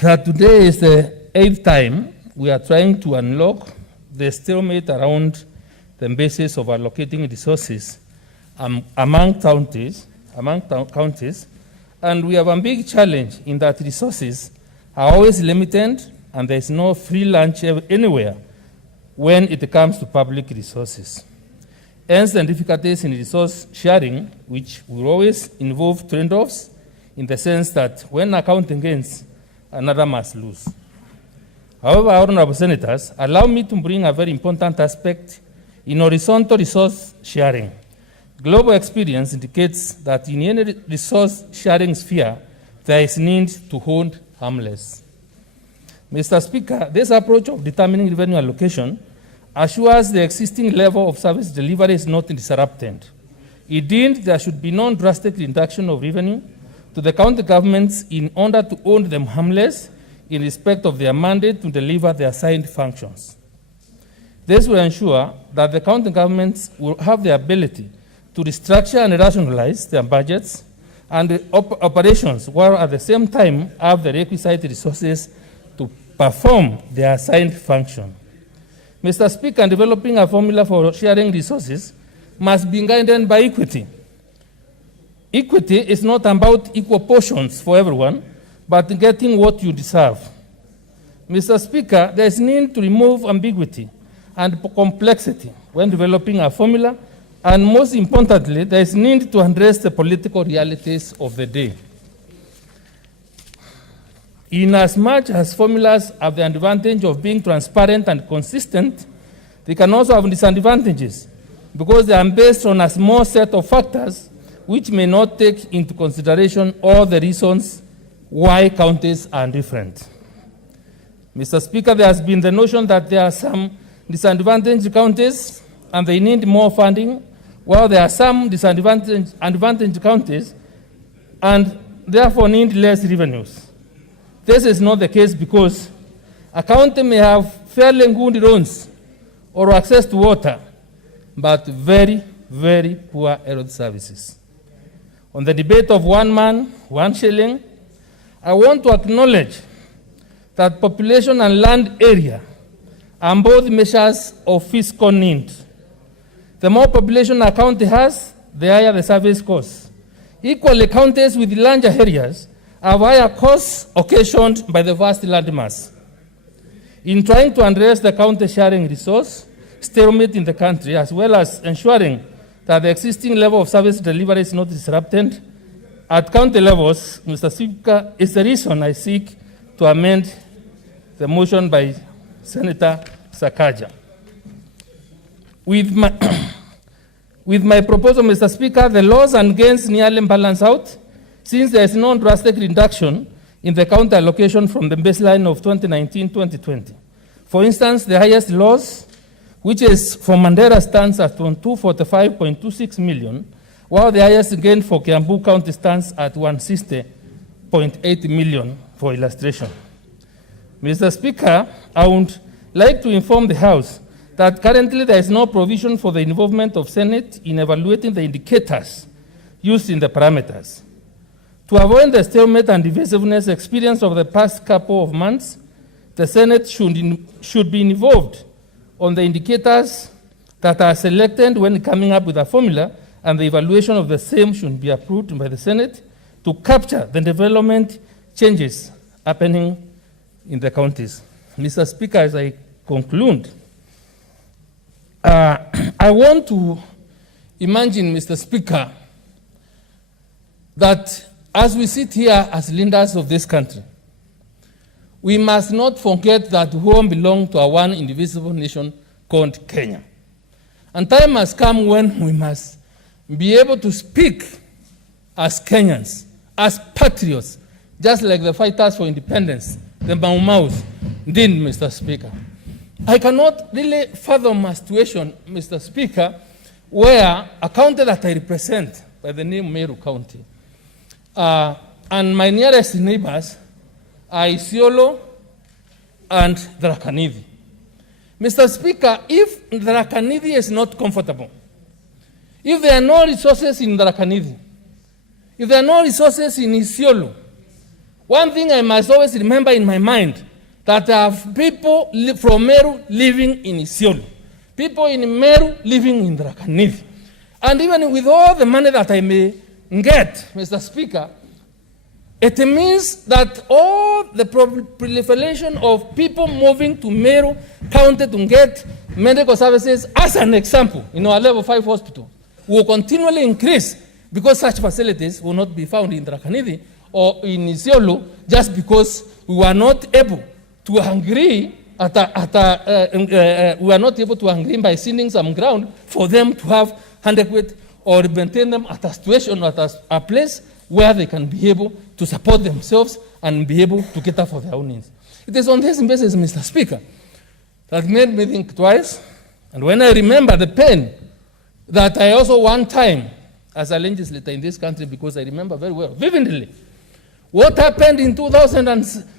that today is the 8th time we are trying to unlock the stalemate around the basis of allocating resources among counties, and we have a big challenge in that resources are always limited, and there is no free lunch anywhere when it comes to public resources. Hence, the difficulties in resource sharing, which will always involve trade-offs, in the sense that when accounting gains, another must lose. However, honorable senators, allow me to bring a very important aspect in horizontal resource sharing. Global experience indicates that in any resource sharing sphere, there is need to hold harmless. Mr. Speaker, this approach of determining revenue allocation assures the existing level of service delivery is not disrupted. Indeed, there should be no drastic reduction of revenue to the county governments in order to hold them harmless in respect of their mandate to deliver their assigned functions. This will ensure that the county governments will have the ability to restructure and rationalize their budgets and operations, while at the same time have the requisite resources to perform their assigned function. Mr. Speaker, developing a formula for sharing resources must be guided by equity. Equity is not about equal portions for everyone, but getting what you deserve. Mr. Speaker, there is need to remove ambiguity and complexity when developing a formula, and most importantly, there is need to address the political realities of the day. Inasmuch as formulas have the advantage of being transparent and consistent, they can also have disadvantages because they are based on a small set of factors which may not take into consideration all the reasons why counties are different. Mr. Speaker, there has been the notion that there are some disadvantaged counties and they need more funding, while there are some disadvantaged counties and therefore need less revenues. This is not the case because a county may have fairly good roads or access to water, but very, very poor health services. On the debate of one man, one shilling, I want to acknowledge that population and land area are both measures of fiscal need. The more population a county has, the higher the service costs. Equally, counties with larger areas have higher costs occasioned by the vast landmass. In trying to address the county sharing resource stalemate in the country, as well as ensuring that the existing level of service delivery is not disrupted at county levels, Mr. Speaker, is the reason I seek to amend the motion by Senator Sakaja. With my proposal, Mr. Speaker, the loss and gains nearly balance out, since there is no drastic reduction in the county allocation from the baseline of 2019-2020. For instance, the highest loss, which is for Mandera, stands at 245.26 million, while the highest gain for Kiambu County stands at 160.8 million, for illustration. Mr. Speaker, I would like to inform the House that currently there is no provision for the involvement of Senate in evaluating the indicators used in the parameters. To avoid the stalemate and divisiveness experienced over the past couple of months, the Senate should be involved on the indicators that are selected when coming up with a formula, and the evaluation of the same should be approved by the Senate to capture the development changes happening in the counties. Mr. Speaker, as I conclude, I want to imagine, Mr. Speaker, that as we sit here as leaders of this country, we must not forget that we all belong to a one indivisible nation called Kenya. And time has come when we must be able to speak as Kenyans, as patriots, just like the fighters for independence, the Mau Maus did, Mr. Speaker. I cannot really fathom a situation, Mr. Speaker, where a county that I represent by the name Meru County, and my nearest neighbors are Isiolo and Tharaka Nithi. Mr. Speaker, if Tharaka Nithi is not comfortable, if there are no resources in Tharaka Nithi, if there are no resources in Isiolo, one thing I must always remember in my mind, that I have people from Meru living in Isiolo, people in Meru living in Tharaka Nithi. And even with all the money that I may get, Mr. Speaker, it means that all the proliferation of people moving to Meru County to get medical services, as an example, in our level 5 hospital, will continually increase because such facilities will not be found in Tharaka Nithi or in Isiolo just because we were not able to agree we are not able to agree by seeding some ground for them to have adequate or maintain them at a situation, at a place where they can be able to support themselves and be able to cater for their own needs. It is on this basis, Mr. Speaker, that made me think twice. And when I remember the pain that I also one time, as a legislator in this country, because I remember very well, vividly, what happened in 2008,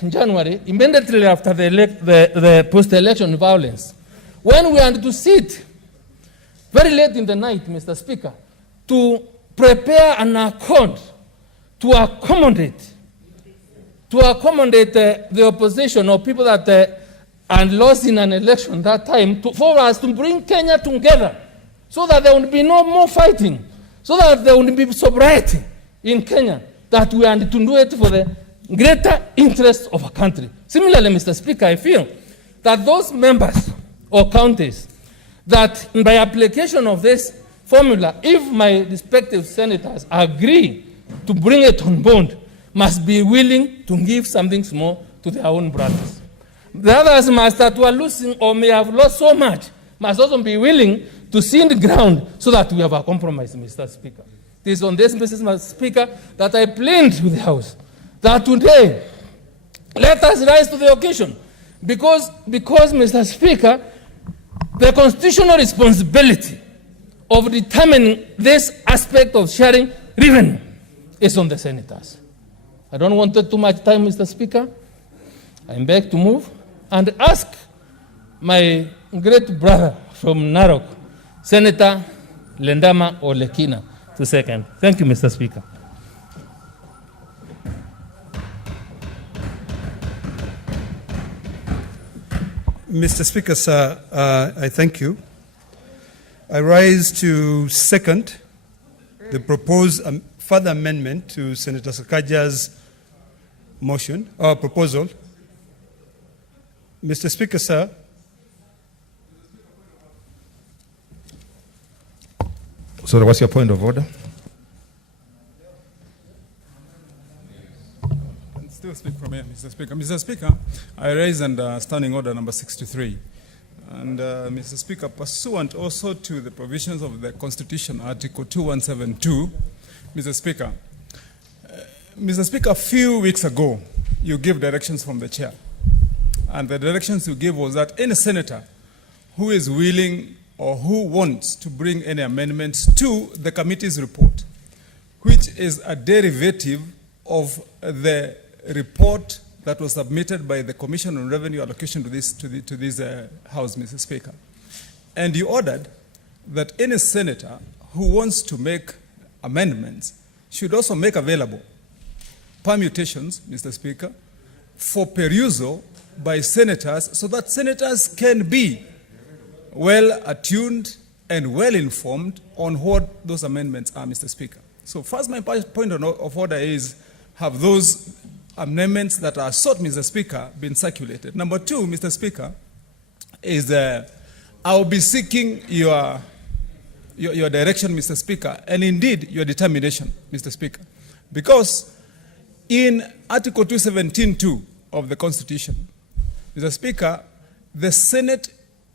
in January, immediately after the post-election violence, when we had to sit very late in the night, Mr. Speaker, to prepare an accord to accommodate the opposition or people that had lost in an election that time, for us to bring Kenya together so that there would be no more fighting, so that there would be sobriety in Kenya, that we had to do it for the greater interest of a country. Similarly, Mr. Speaker, I feel that those members or counties that by application of this formula, if my respective senators agree to bring it on board, must be willing to give something small to their own brothers. The others that were losing or may have lost so much must also be willing to cede ground so that we have a compromise, Mr. Speaker. It is on this basis, Mr. Speaker, that I plead with the House that today, let us rise to the occasion. Because Mr. Speaker, the constitutional responsibility of determining this aspect of sharing revenue is on the senators. I don't want to take too much time, Mr. Speaker. I beg to move and ask my great brother from Narok, Senator Lendama Olekina, to second. Thank you, Mr. Speaker. Mr. Speaker, sir, I thank you. I rise to second the proposed further amendment to Senator Sakaja's motion or proposal. Mr. Speaker, sir. So what's your point of order? I'll still speak from here, Mr. Speaker. Mr. Speaker, I raise under Standing Order number 63. And Mr. Speaker, pursuant also to the provisions of the Constitution, Article 2172, Mr. Speaker, a few weeks ago, you gave directions from the chair. And the directions you gave was that any senator who is willing or who wants to bring any amendments to the committee's report, which is a derivative of the report that was submitted by the Commission on Revenue Allocation to this House, Mr. Speaker. And you ordered that any senator who wants to make amendments should also make available permutations, Mr. Speaker, for perusal by senators so that senators can be well attuned and well informed on what those amendments are, Mr. Speaker. So first, my point of order is, have those amendments that are sought, Mr. Speaker, been circulated? Number two, Mr. Speaker, is I'll be seeking your direction, Mr. Speaker, and indeed your determination, Mr. Speaker, because in Article 217(2) of the Constitution, Mr. Speaker, the Senate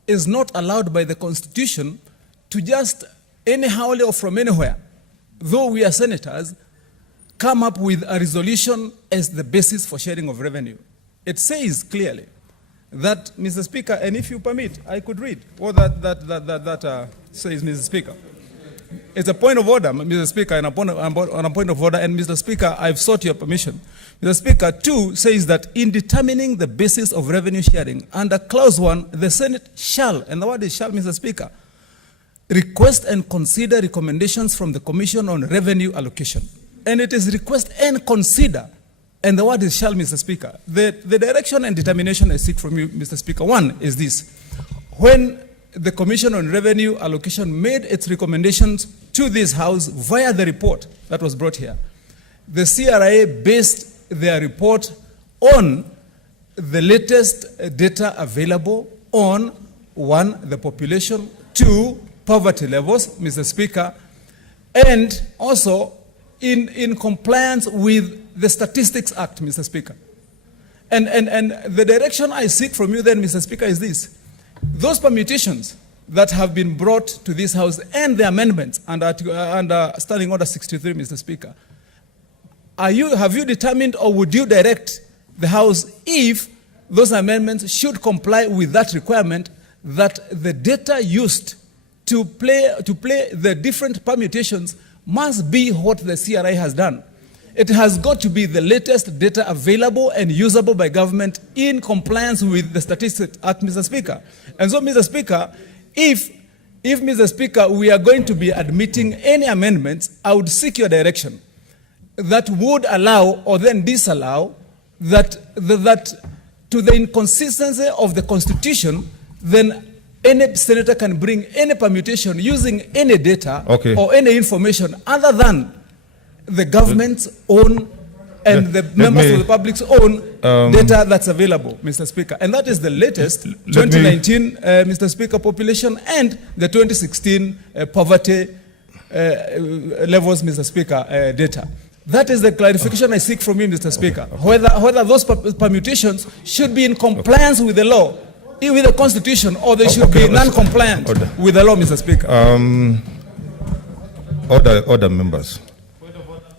is not allowed by the Constitution to just anyhow or from anywhere, though we are senators, come up with a resolution as the basis for sharing of revenue. It says clearly that, Mr. Speaker, and if you permit, I could read what that says, Mr. Speaker. It's a point of order, Mr. Speaker, and on a point of order, and Mr. Speaker, I've sought your permission. Mr. Speaker, 2 says that in determining the basis of revenue sharing, under clause 1, the Senate shall, and the word is shall, Mr. Speaker, request and consider recommendations from the Commission on Revenue Allocation. And it is request and consider, and the word is shall, Mr. Speaker. The direction and determination I seek from you, Mr. Speaker, 1 is this. When the Commission on Revenue Allocation made its recommendations to this House via the report that was brought here, the CRA based their report on the latest data available on 1, the population, 2, poverty levels, Mr. Speaker, and also in compliance with the Statistics Act, Mr. Speaker. And the direction I seek from you then, Mr. Speaker, is this. Those permutations that have been brought to this House and the amendments under Standing Order 63, Mr. Speaker, have you determined or would you direct the House if those amendments should comply with that requirement that the data used to play the different permutations must be what the CRA has done? It has got to be the latest data available and usable by government in compliance with the Statistics Act, Mr. Speaker. And so, Mr. Speaker, if Mr. Speaker, we are going to be admitting any amendments, I would seek your direction that would allow or then disallow that to the inconsistency of the Constitution, then any senator can bring any permutation using any data or any information other than the government's own and the members of the public's own data that's available, Mr. Speaker. And that is the latest 2019, Mr. Speaker, population and the 2016 poverty levels, Mr. Speaker, data. That is the clarification I seek from you, Mr. Speaker, whether those permutations should be in compliance with the law, with the Constitution, or they should be non-compliant with the law, Mr. Speaker. Order, members.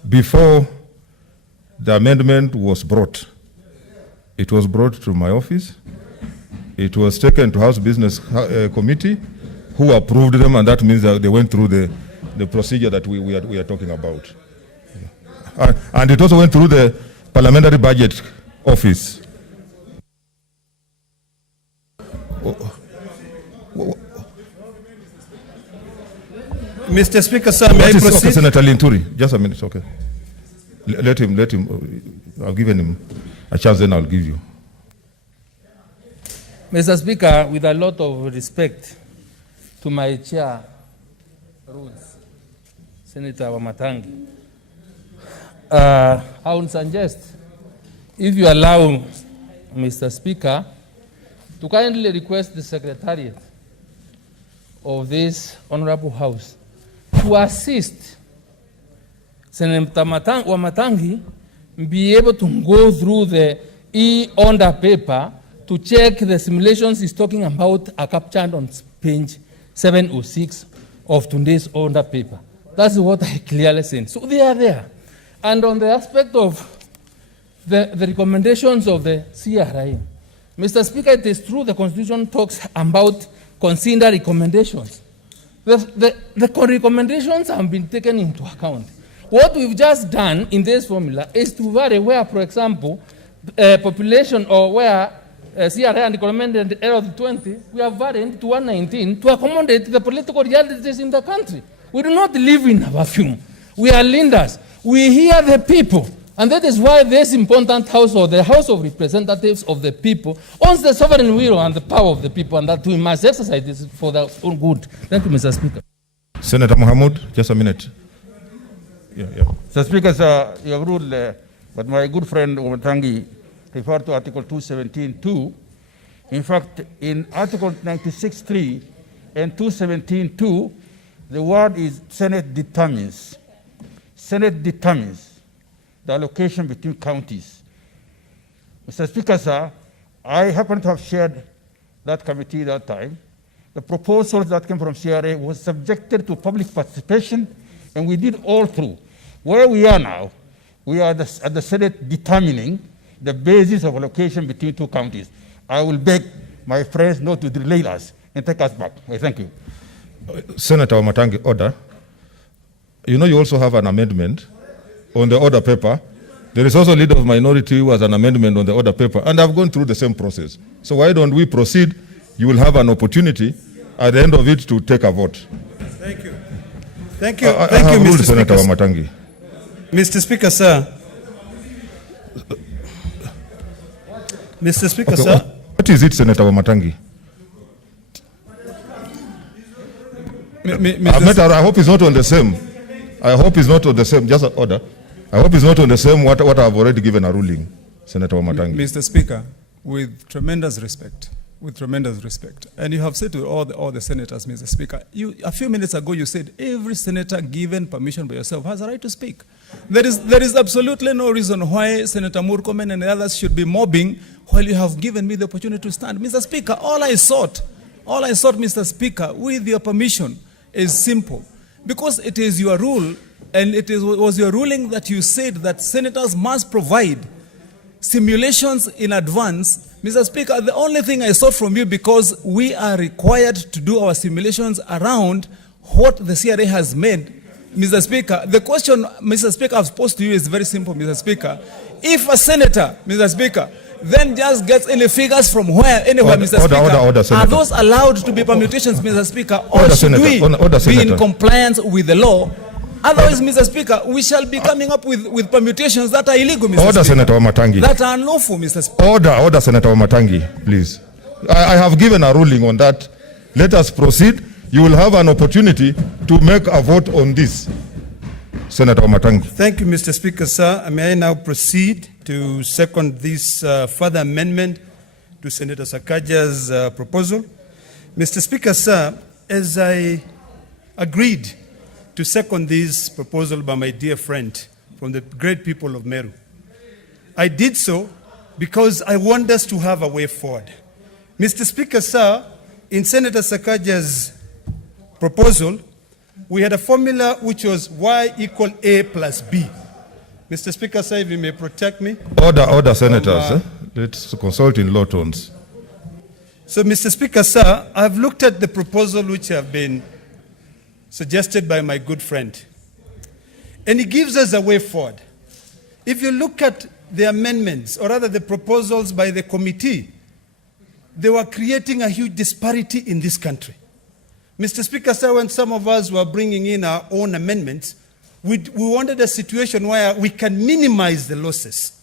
Before the amendment was brought, it was brought to my office. It was taken to House Business Committee, who approved them, and that means that they went through the procedure that we are talking about. And it also went through the Parliamentary Budget Office. Mr. Speaker, sir, may I proceed? Okay, Senator Linturi, just a minute, okay. Let him, I've given him a chance, then I'll give you. Mr. Speaker, with a lot of respect to my chair, rules, Senator Wamatangi. I would suggest, if you allow, Mr. Speaker, to kindly request the Secretariat of this Honorable House to assist Senator Wamatangi be able to go through the e-order paper to check the simulations he's talking about are captured on page 706 of today's order paper. That's what I clearly said. So they are there. And on the aspect of the recommendations of the CRI, Mr. Speaker, it is true the Constitution talks about consider recommendations. The recommendations have been taken into account. What we've just done in this formula is to vary where, for example, population or where CRI and recommended error of 20, we have varied to 119 to accommodate the political realities in the country. We do not live in a vacuum. We are leaders. We hear the people. And that is why this important house, or the House of Representatives of the people, owns the sovereign will and the power of the people, and that we must exercise this for their own good. Thank you, Mr. Speaker. Senator Mohamud, just a minute. Yeah. Mr. Speaker, sir, you have ruled, but my good friend Wamatangi referred to Article 217.2. In fact, in Article 96.3 and 217.2, the word is Senate determines. Senate determines the allocation between counties. Mr. Speaker, sir, I happen to have chaired that committee that time. The proposals that came from CRA was subjected to public participation, and we did all through. Where we are now, we are at the Senate determining the basis of allocation between two counties. I will beg my friends not to delay us and take us back. I thank you. Senator Wamatangi, order. You know you also have an amendment on the order paper. There is also a leader of minority who has an amendment on the order paper, and I've gone through the same process. So why don't we proceed? You will have an opportunity at the end of it to take a vote. Thank you. Thank you. Thank you, Mr. Senator Wamatangi. Mr. Speaker, sir. Mr. Speaker, Okay, sir. what is it, Senator Wamatangi? I hope it's not on the same. I hope it's not on the same. Just an order. I hope it's not on the same what I've already given a ruling, Senator Wamatangi. Mr. Speaker, with tremendous respect, and you have said to all the senators, Mr. Speaker, a few minutes ago you said every senator given permission by yourself has a right to speak. There is absolutely no reason why Senator Murkomen and others should be mobbing while you have given me the opportunity to stand. Mr. Speaker, all I sought, Mr. Speaker, with your permission, is simple. Because it is your rule, and was your ruling that you said that senators must provide simulations in advance. Mr. Speaker, the only thing I sought from you, because we are required to do our simulations around what the CRA has made, Mr. Speaker, the question, Mr. Speaker, I've posed to you is very simple, Mr. Speaker. If a senator, Mr. Speaker, then just gets any figures from anywhere, Mr. Speaker, are those allowed to be permutations, Mr. Speaker, or should we be in compliance with the law? Otherwise, Mr. Speaker, we shall be coming up with permutations that are illegal, Mr. Order, Speaker. Senator Wamatangi. That are unlawful, Mr. Speaker. Order, Senator Wamatangi, please. I have given a ruling on that. Let us proceed. You will have an opportunity to make a vote on this. Senator Wamatangi. Thank you, Mr. Speaker, sir. May I now proceed to second this further amendment to Senator Sakaja's proposal? Mr. Speaker, sir, as I agreed to second this proposal by my dear friend from the great people of Meru, I did so because I want us to have a way forward. Mr. Speaker, sir, in Senator Sakaja's proposal, we had a formula which was Y = A + B. Mr. Speaker, sir, if you may protect me. Order, senators. Let's consult in low tones. So, Mr. Speaker, sir, I've looked at the proposal which have been suggested by my good friend, and it gives us a way forward. If you look at the amendments, or rather the proposals by the committee, they were creating a huge disparity in this country. Mr. Speaker, sir, when some of us were bringing in our own amendments, we wanted a situation where we can minimize the losses.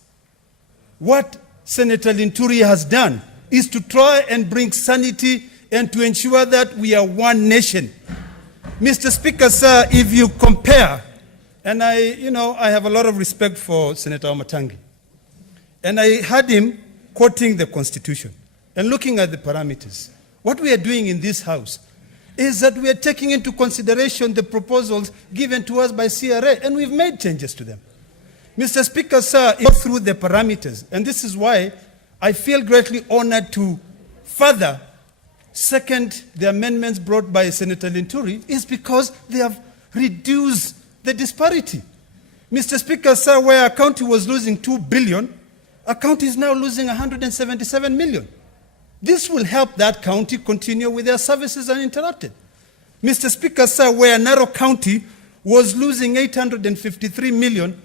What Senator Linturi has done is to try and bring sanity and to ensure that we are one nation. Mr. Speaker, sir, if you compare, and I have a lot of respect for Senator Wamatangi, and I heard him quoting the Constitution and looking at the parameters. What we are doing in this House is that we are taking into consideration the proposals given to us by CRA, and we've made changes to them. Mr. Speaker, sir, go through the parameters, and this is why I feel greatly honored to further second the amendments brought by Senator Linturi, is because they have reduced the disparity. Mr. Speaker, sir, where a county was losing 2 billion, a county is now losing 177 million. This will help that county continue with their services uninterrupted. Mr. Speaker, sir, where Narrow County was losing 853 million,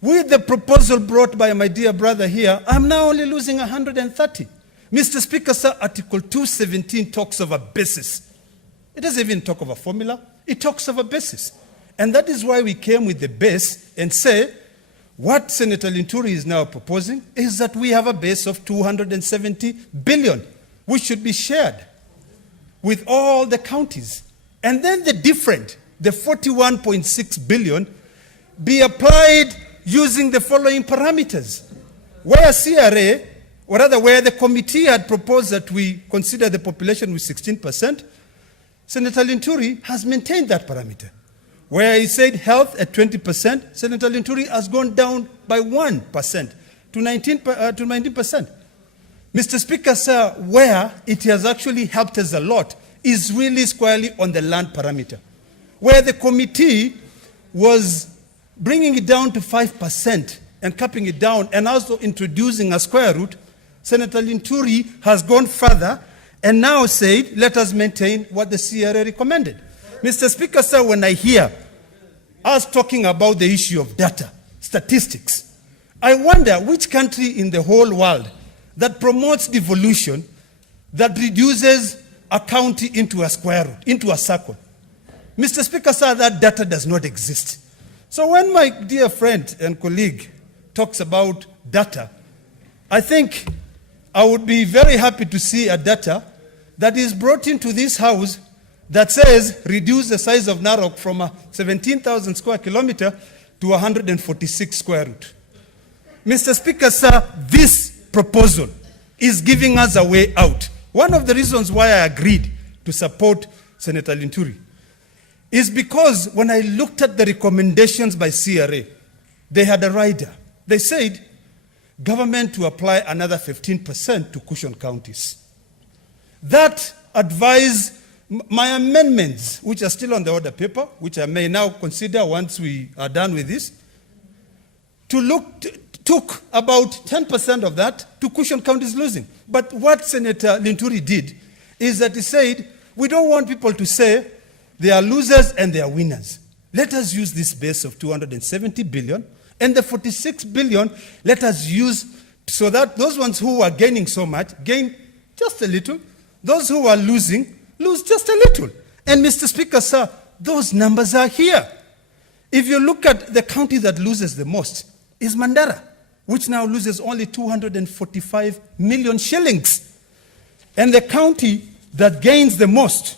with the proposal brought by my dear brother here, I'm now only losing 130. Mr. Speaker, sir, Article 217 talks of a basis. It doesn't even talk of a formula. It talks of a basis. And that is why we came with the base and say, what Senator Linturi is now proposing is that we have a base of 270 billion, which should be shared with all the counties. And then the different, the 41.6 billion, be applied using the following parameters. Where CRA, or rather where the committee had proposed that we consider the population with 16%, Senator Linturi has maintained that parameter. Where he said health at 20%, Senator Linturi has gone down by 1% to 19%. Mr. Speaker, sir, where it has actually helped us a lot is really squarely on the land parameter, where the committee was bringing it down to 5% and capping it down and also introducing a square root. Senator Linturi has gone further and now said, let us maintain what the CRA recommended. Mr. Speaker, sir, when I hear us talking about the issue of data, statistics, I wonder which country in the whole world that promotes devolution, that reduces a county into a square root, into a circle. Mr. Speaker, sir, that data does not exist. So when my dear friend and colleague talks about data, I think I would be very happy to see a data that is brought into this House that says reduce the size of Narok from a 17,000 square kilometer to 146 square root. Mr. Speaker, sir, this proposal is giving us a way out. One of the reasons why I agreed to support Senator Linturi is because when I looked at the recommendations by CRA, they had a rider. They said government to apply another 15% to cushion counties. That advised my amendments, which are still on the order paper, which I may now consider once we are done with this, took about 10% of that to cushion counties losing. But what Senator Linturi did is that he said, we don't want people to say they are losers and they are winners. Let us use this base of 270 billion and the 46 billion, let us use so that those ones who are gaining so much gain just a little. Those who are losing lose just a little. And Mr. Speaker, sir, those numbers are here. If you look at the county that loses the most is Mandera, which now loses only 245 million shillings. And the county that gains the most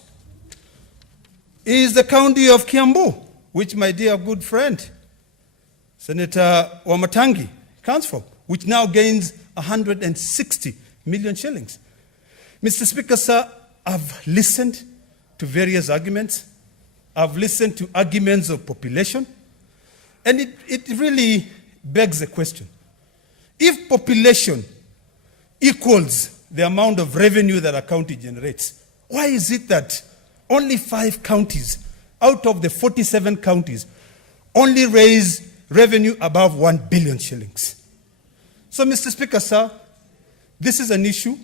is the county of Kiambu, which my dear good friend, Senator Wamatangi, comes from, which now gains 160 million shillings. Mr. Speaker, sir, I've listened to various arguments. I've listened to arguments of population. And it really begs the question. If population equals the amount of revenue that a county generates, why is it that only 5 counties out of the 47 counties only raise revenue above 1 billion shillings? So, Mr. Speaker, sir, this is an issue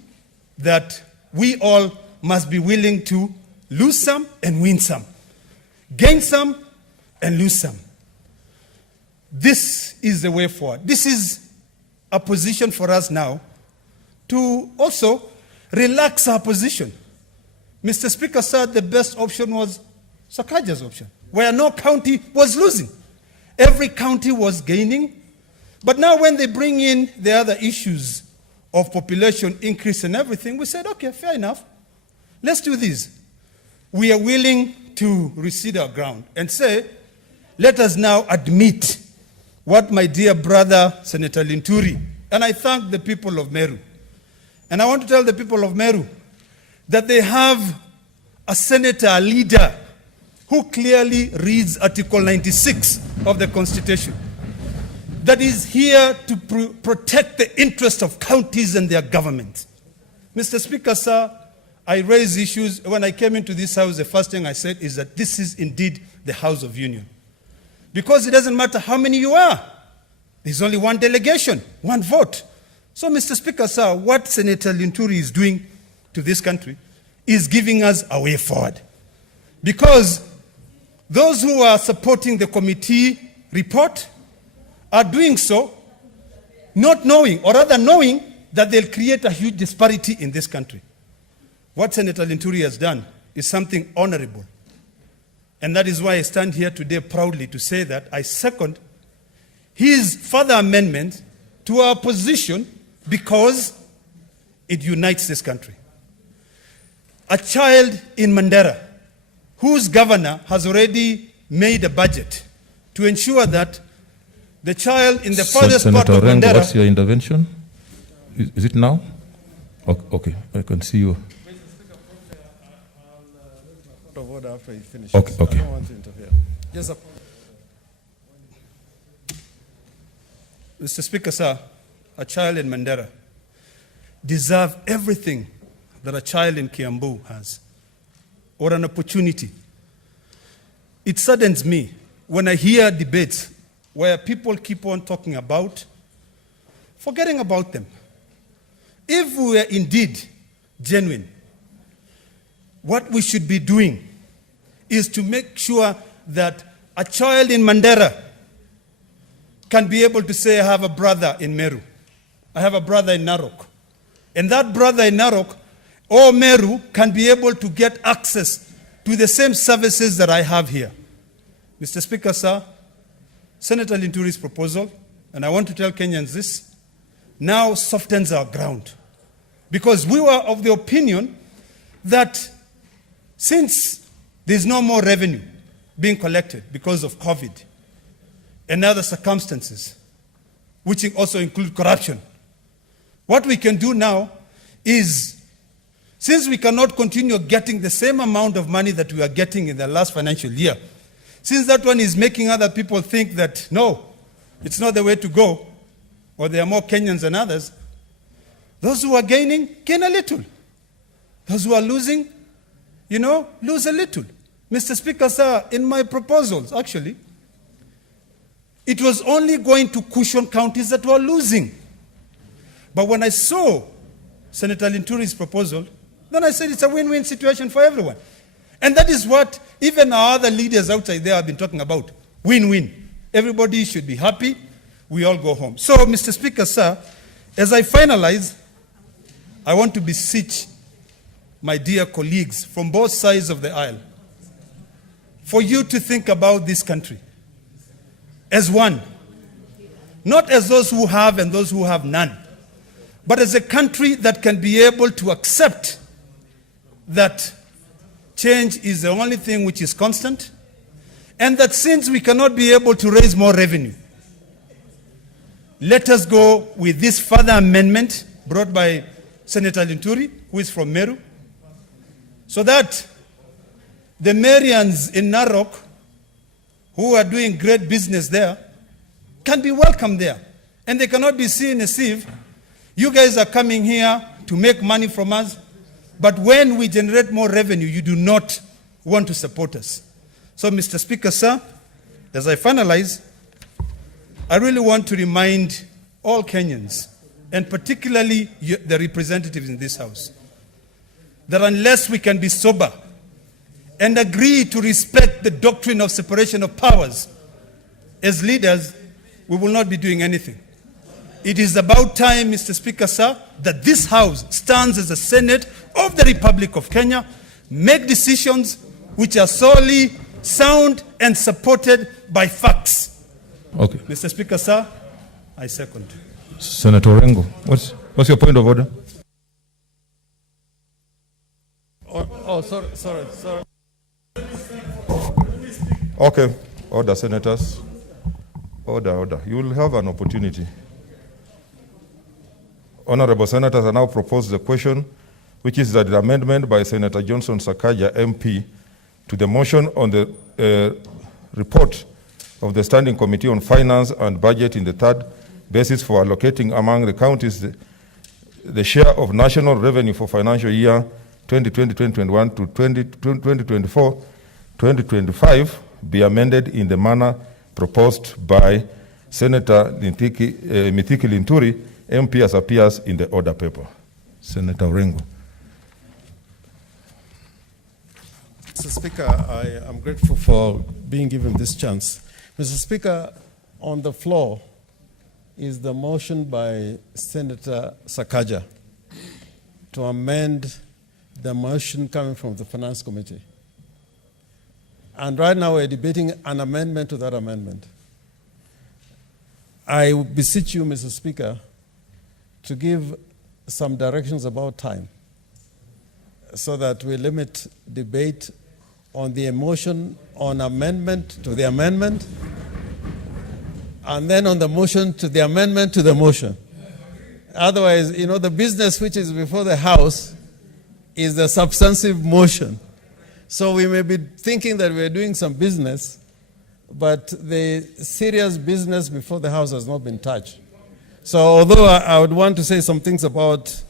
that we all must be willing to lose some and win some, gain some and lose some. This is the way forward. This is a position for us now to also relax our position. Mr. Speaker, sir, the best option was Sakaja's option, where no county was losing. Every county was gaining. But now when they bring in the other issues of population increase and everything, we said, okay, fair enough. Let's do this. We are willing to recede our ground and say, let us now admit what my dear brother, Senator Linturi, and I thank the people of Meru. And I want to tell the people of Meru that they have a senator, a leader, who clearly reads Article 96 of the Constitution, that is here to protect the interests of counties and their government. Mr. Speaker, sir, I raised issues. When I came into this house, the first thing I said is that this is indeed the House of Union. Because it doesn't matter how many you are. There's only one delegation, one vote. So, Mr. Speaker, sir, what Senator Linturi is doing to this country is giving us a way forward. Because those who are supporting the committee report are doing so not knowing, or rather knowing, that they'll create a huge disparity in this country. What Senator Linturi has done is something honorable. And that is why I stand here today proudly to say that I second his further amendment to our position because it unites this country. A child in Mandera, whose governor has already made a budget to ensure that the child in the farthest part of Senator Rengo, Mandera... what's your intervention? Is it now? Okay, I can see you. Of order after he finishes. Okay. I don't want to interfere. Yes, Mr. Speaker, sir, a child in Mandera deserves everything that a child in Kiambu has, or an opportunity. It saddens me when I hear debates where people keep on talking about, forgetting about them. If we are indeed genuine, what we should be doing is to make sure that a child in Mandera can be able to say, I have a brother in Meru, I have a brother in Narok. And that brother in Narok or Meru can be able to get access to the same services that I have here. Mr. Speaker, sir, Senator Linturi's proposal, and I want to tell Kenyans this, now softens our ground. Because we were of the opinion that since there's no more revenue being collected because of COVID and other circumstances, which also include corruption, what we can do now is, since we cannot continue getting the same amount of money that we are getting in the last financial year, since that one is making other people think that, no, it's not the way to go, or there are more Kenyans than others, those who are gaining, gain a little. Those who are losing, lose a little. Mr. Speaker, sir, in my proposals, actually, it was only going to cushion counties that were losing. But when I saw Senator Linturi's proposal, then I said it's a win-win situation for everyone. And that is what even our other leaders outside there have been talking about. Win-win. Everybody should be happy. We all go home. So, Mr. Speaker, sir, as I finalize, I want to beseech my dear colleagues from both sides of the aisle for you to think about this country as one. Not as those who have and those who have none, but as a country that can be able to accept that change is the only thing which is constant, and that since we cannot be able to raise more revenue, let us go with this further amendment brought by Senator Linturi, who is from Meru, so that the Marians in Narok, who are doing great business there, can be welcome there. And they cannot be seen as if you guys are coming here to make money from us, but when we generate more revenue, you do not want to support us. So, Mr. Speaker, sir, as I finalize, I really want to remind all Kenyans, and particularly the representatives in this House, that unless we can be sober and agree to respect the doctrine of separation of powers as leaders, we will not be doing anything. It is about time, Mr. Speaker, sir, that this House stands as a Senate of the Republic of Kenya, make decisions which are solely sound and supported by facts. Okay. Mr. Speaker, sir, I second. Senator Rengo, what's your point of order? Sorry. Okay, order, senators. Order. You will have an opportunity. Honorable senators, I now propose the question, which is that the amendment by Senator Johnson Sakaja, MP, to the motion on the report of the Standing Committee on Finance and Budget in the third basis for allocating among the counties the share of national revenue for financial year 2020-2021 to 2024-2025 be amended in the manner proposed by Senator Mithiki Linturi, MP, as appears in the order paper. Senator Orengo. Mr. Speaker, I am grateful for being given this chance. Mr. Speaker, on the floor is the motion by Senator Sakaja to amend the motion coming from the Finance Committee. And right now we're debating an amendment to that amendment. I beseech you, Mr. Speaker, to give some directions about time so that we limit debate on the motion on amendment to the amendment, and then on the motion to the amendment to the motion. Otherwise, you know, the business which is before the House is the substantive motion. So we may be thinking that we're doing some business, but the serious business before the House has not been touched. So although I would want to say some things about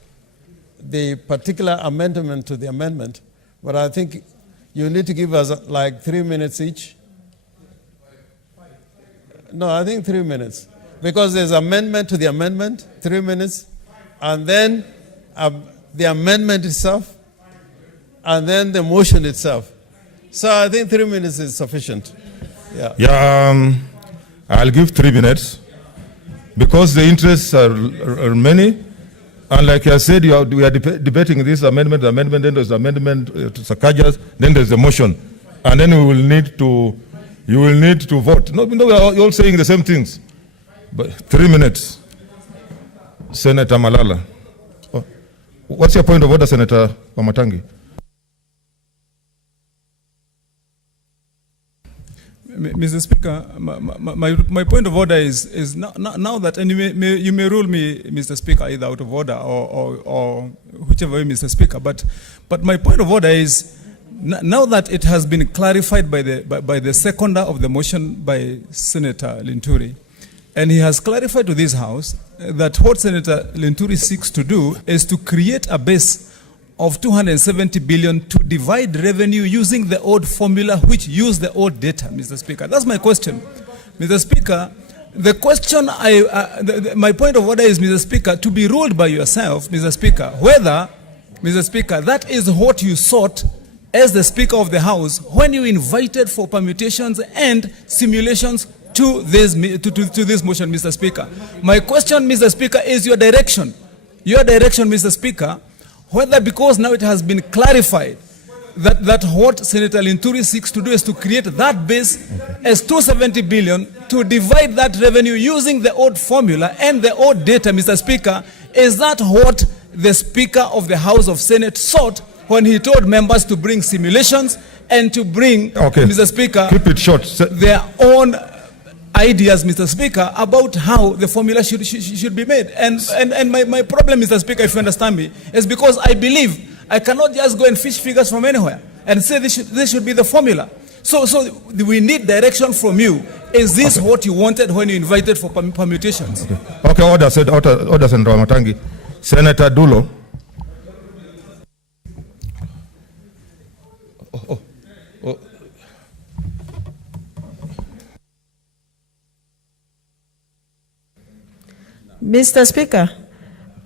the particular amendment to the amendment, but I think you need to give us like 3 minutes each. No, I think 3 minutes. Because there's amendment to the amendment, 3 minutes, and then the amendment itself, and then the motion itself. So I think 3 minutes is sufficient. Yeah. I'll give 3 minutes because the interests are many. And like I said, we are debating this amendment, then there's the amendment to Sakaja's, then there's the motion. And then you will need to vote. No, we are all saying the same things. But 3 minutes. Senator Malala. Oh, what's your point of order, Senator Wamatangi? Mr. Speaker, my point of order is now that, and you may rule me, Mr. Speaker, either out of order or whichever way, Mr. Speaker, but my point of order is, now that it has been clarified by the seconder of the motion by Senator Linturi, and he has clarified to this House that what Senator Linturi seeks to do is to create a base of 270 billion to divide revenue using the old formula which used the old data, Mr. Speaker. That's my question. Mr. Speaker, the question my point of order is, Mr. Speaker, to be ruled by yourself, Mr. Speaker, whether, Mr. Speaker, that is what you sought as the Speaker of the House when you invited for permutations and simulations to this motion, Mr. Speaker. My question, Mr. Speaker, is your direction. Your direction, Mr. Speaker, whether because now it has been clarified that what Senator Linturi seeks to do is to create that base as 270 billion to divide that revenue using the old formula and the old data, Mr. Speaker, is that what the Speaker of the House of Senate sought when he told members to bring simulations and to bring, Mr. Speaker, keep it short, their own ideas, Mr. Speaker, about how the formula should be made. And my problem, Mr. Speaker, if you understand me, is because I believe I cannot just go and fish figures from anywhere and say this should be the formula. So we need direction from you. Is this what you wanted when you invited for permutations? Okay, order, Senator Wamatangi. Senator Dulo. Mr. Speaker,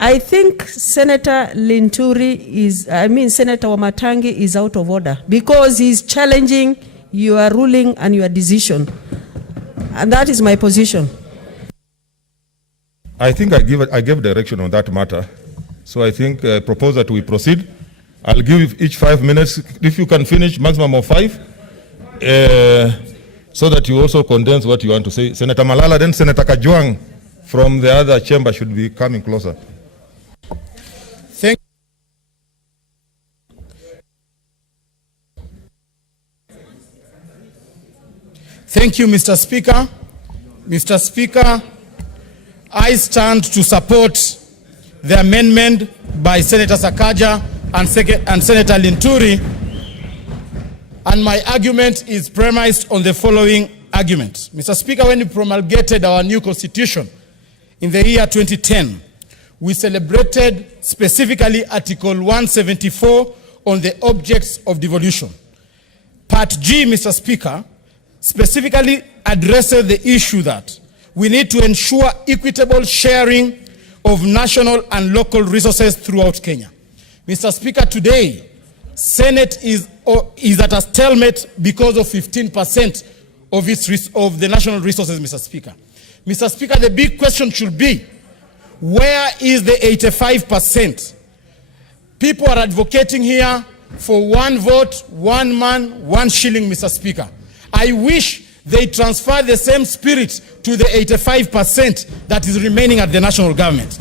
I think Senator Senator Wamatangi is out of order because he's challenging your ruling and your decision. And that is my position. I think I gave direction on that matter. So I think propose that we proceed. I'll give each 5 minutes. If you can finish, maximum of 5. So that you also condense what you want to say. Senator Malala, then Senator Kajwang from the other chamber should be coming closer. Thank Thank you, Mr. Speaker. Mr. Speaker, I stand to support the amendment by Senator Sakaja and Senator Linturi, and my argument is premised on the following argument. Mr. Speaker, when we promulgated our new constitution in the year 2010, we celebrated specifically Article 174 on the objects of devolution. Part G, Mr. Speaker, specifically addresses the issue that we need to ensure equitable sharing of national and local resources throughout Kenya. Mr. Speaker, today, Senate is at a stalemate because of 15% of the national resources, Mr. Speaker. Mr. Speaker, the big question should be, where is the 85%? People are advocating here for one vote, one man, one shilling, Mr. Speaker. I wish they transfer the same spirit to the 85% that is remaining at the national government.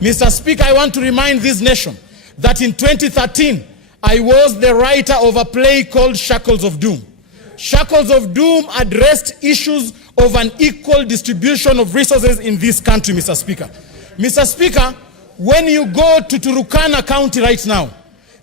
Mr. Speaker, I want to remind this nation that in 2013, I was the writer of a play called Shackles of Doom. Shackles of Doom addressed issues of an equal distribution of resources in this country, Mr. Speaker. Mr. Speaker, when you go to Turkana County right now,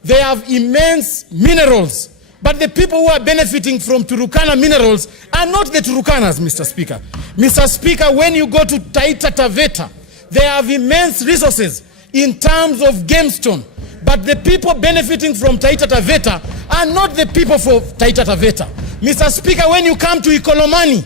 they have immense minerals, but the people who are benefiting from Turkana minerals are not the Turkanas, Mr. Speaker. Mr. Speaker, when you go to Taita Taveta, they have immense resources in terms of gemstone, but the people benefiting from Taita Taveta are not the people for Taita Taveta. Mr. Speaker, when you come to Ikolomani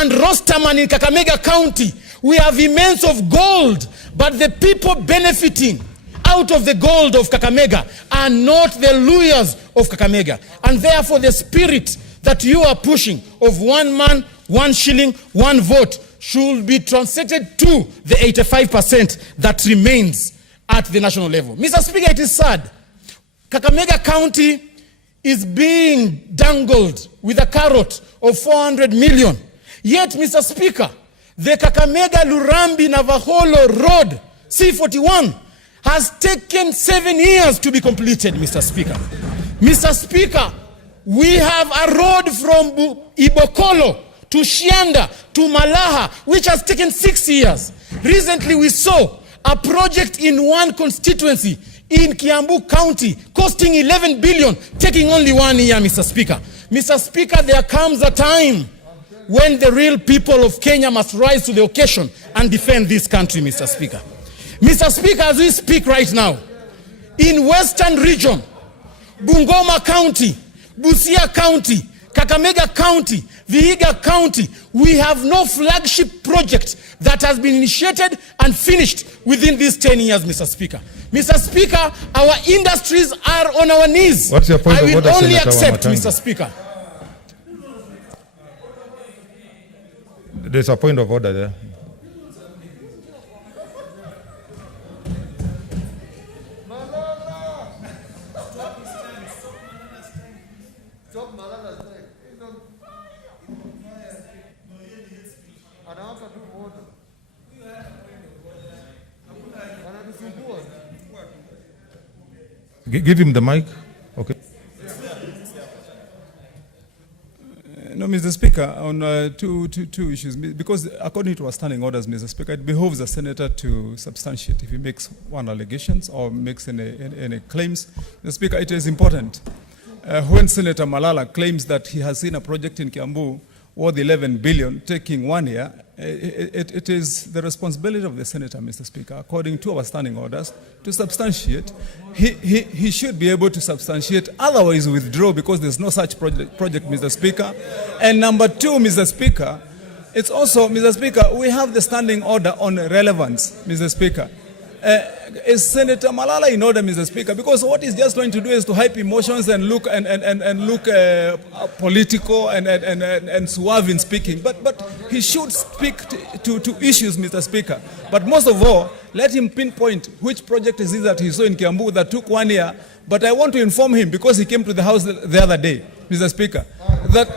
and Rostaman in Kakamega County, we have immense of gold, but the people benefiting out of the gold of Kakamega are not the lawyers of Kakamega. And therefore the spirit that you are pushing of one man, one shilling, one vote should be translated to the 85% that remains at the national level. Mr. Speaker, it is sad. Kakamega County is being dangled with a carrot of 400 million. Yet, Mr. Speaker, the Kakamega Lurambi Navaholo Road, C41, has taken 7 years to be completed, Mr. Speaker. Mr. Speaker, we have a road from Ibokolo to Shianda to Malaha, which has taken 6 years. Recently, we saw a project in one constituency in Kiambu County costing 11 billion, taking only 1 year, Mr. Speaker. Mr. Speaker, there comes a time when the real people of Kenya must rise to the occasion and defend this country, Mr. Speaker. Mr. Speaker, as we speak right now, in Western Region, Bungoma County, Busia County, Kakamega County, Vihiga County, we have no flagship project that has been initiated and finished within these 10 years, Mr. Speaker. Mr. Speaker, our industries are on our knees. What's your point I of order, will only Senator accept, Wamatangi? Mr. Speaker. There's a point of order there. Give him the mic. Okay. No, Mr. Speaker, on two issues, because according to our standing orders, Mr. Speaker, it behoves the senator to substantiate if he makes one allegations or makes any claims. Mr. Speaker, it is important. When Senator Malala claims that he has seen a project in Kiambu worth 11 billion taking 1 year, it is the responsibility of the senator, Mr. Speaker, according to our standing orders, to substantiate. He should be able to substantiate, otherwise withdraw, because there's no such project, Mr. Speaker. And number two, Mr. Speaker, it's also, Mr. Speaker, we have the standing order on relevance, Mr. Speaker. Is Senator Malala in order, Mr. Speaker? Because what he's just going to do is to hype emotions and look political and suave in speaking. But he should speak to issues, Mr. Speaker. But most of all, let him pinpoint which project is it that he saw in Kiambu that took 1 year. But I want to inform him, because he came to the House the other day, Mr. Speaker, that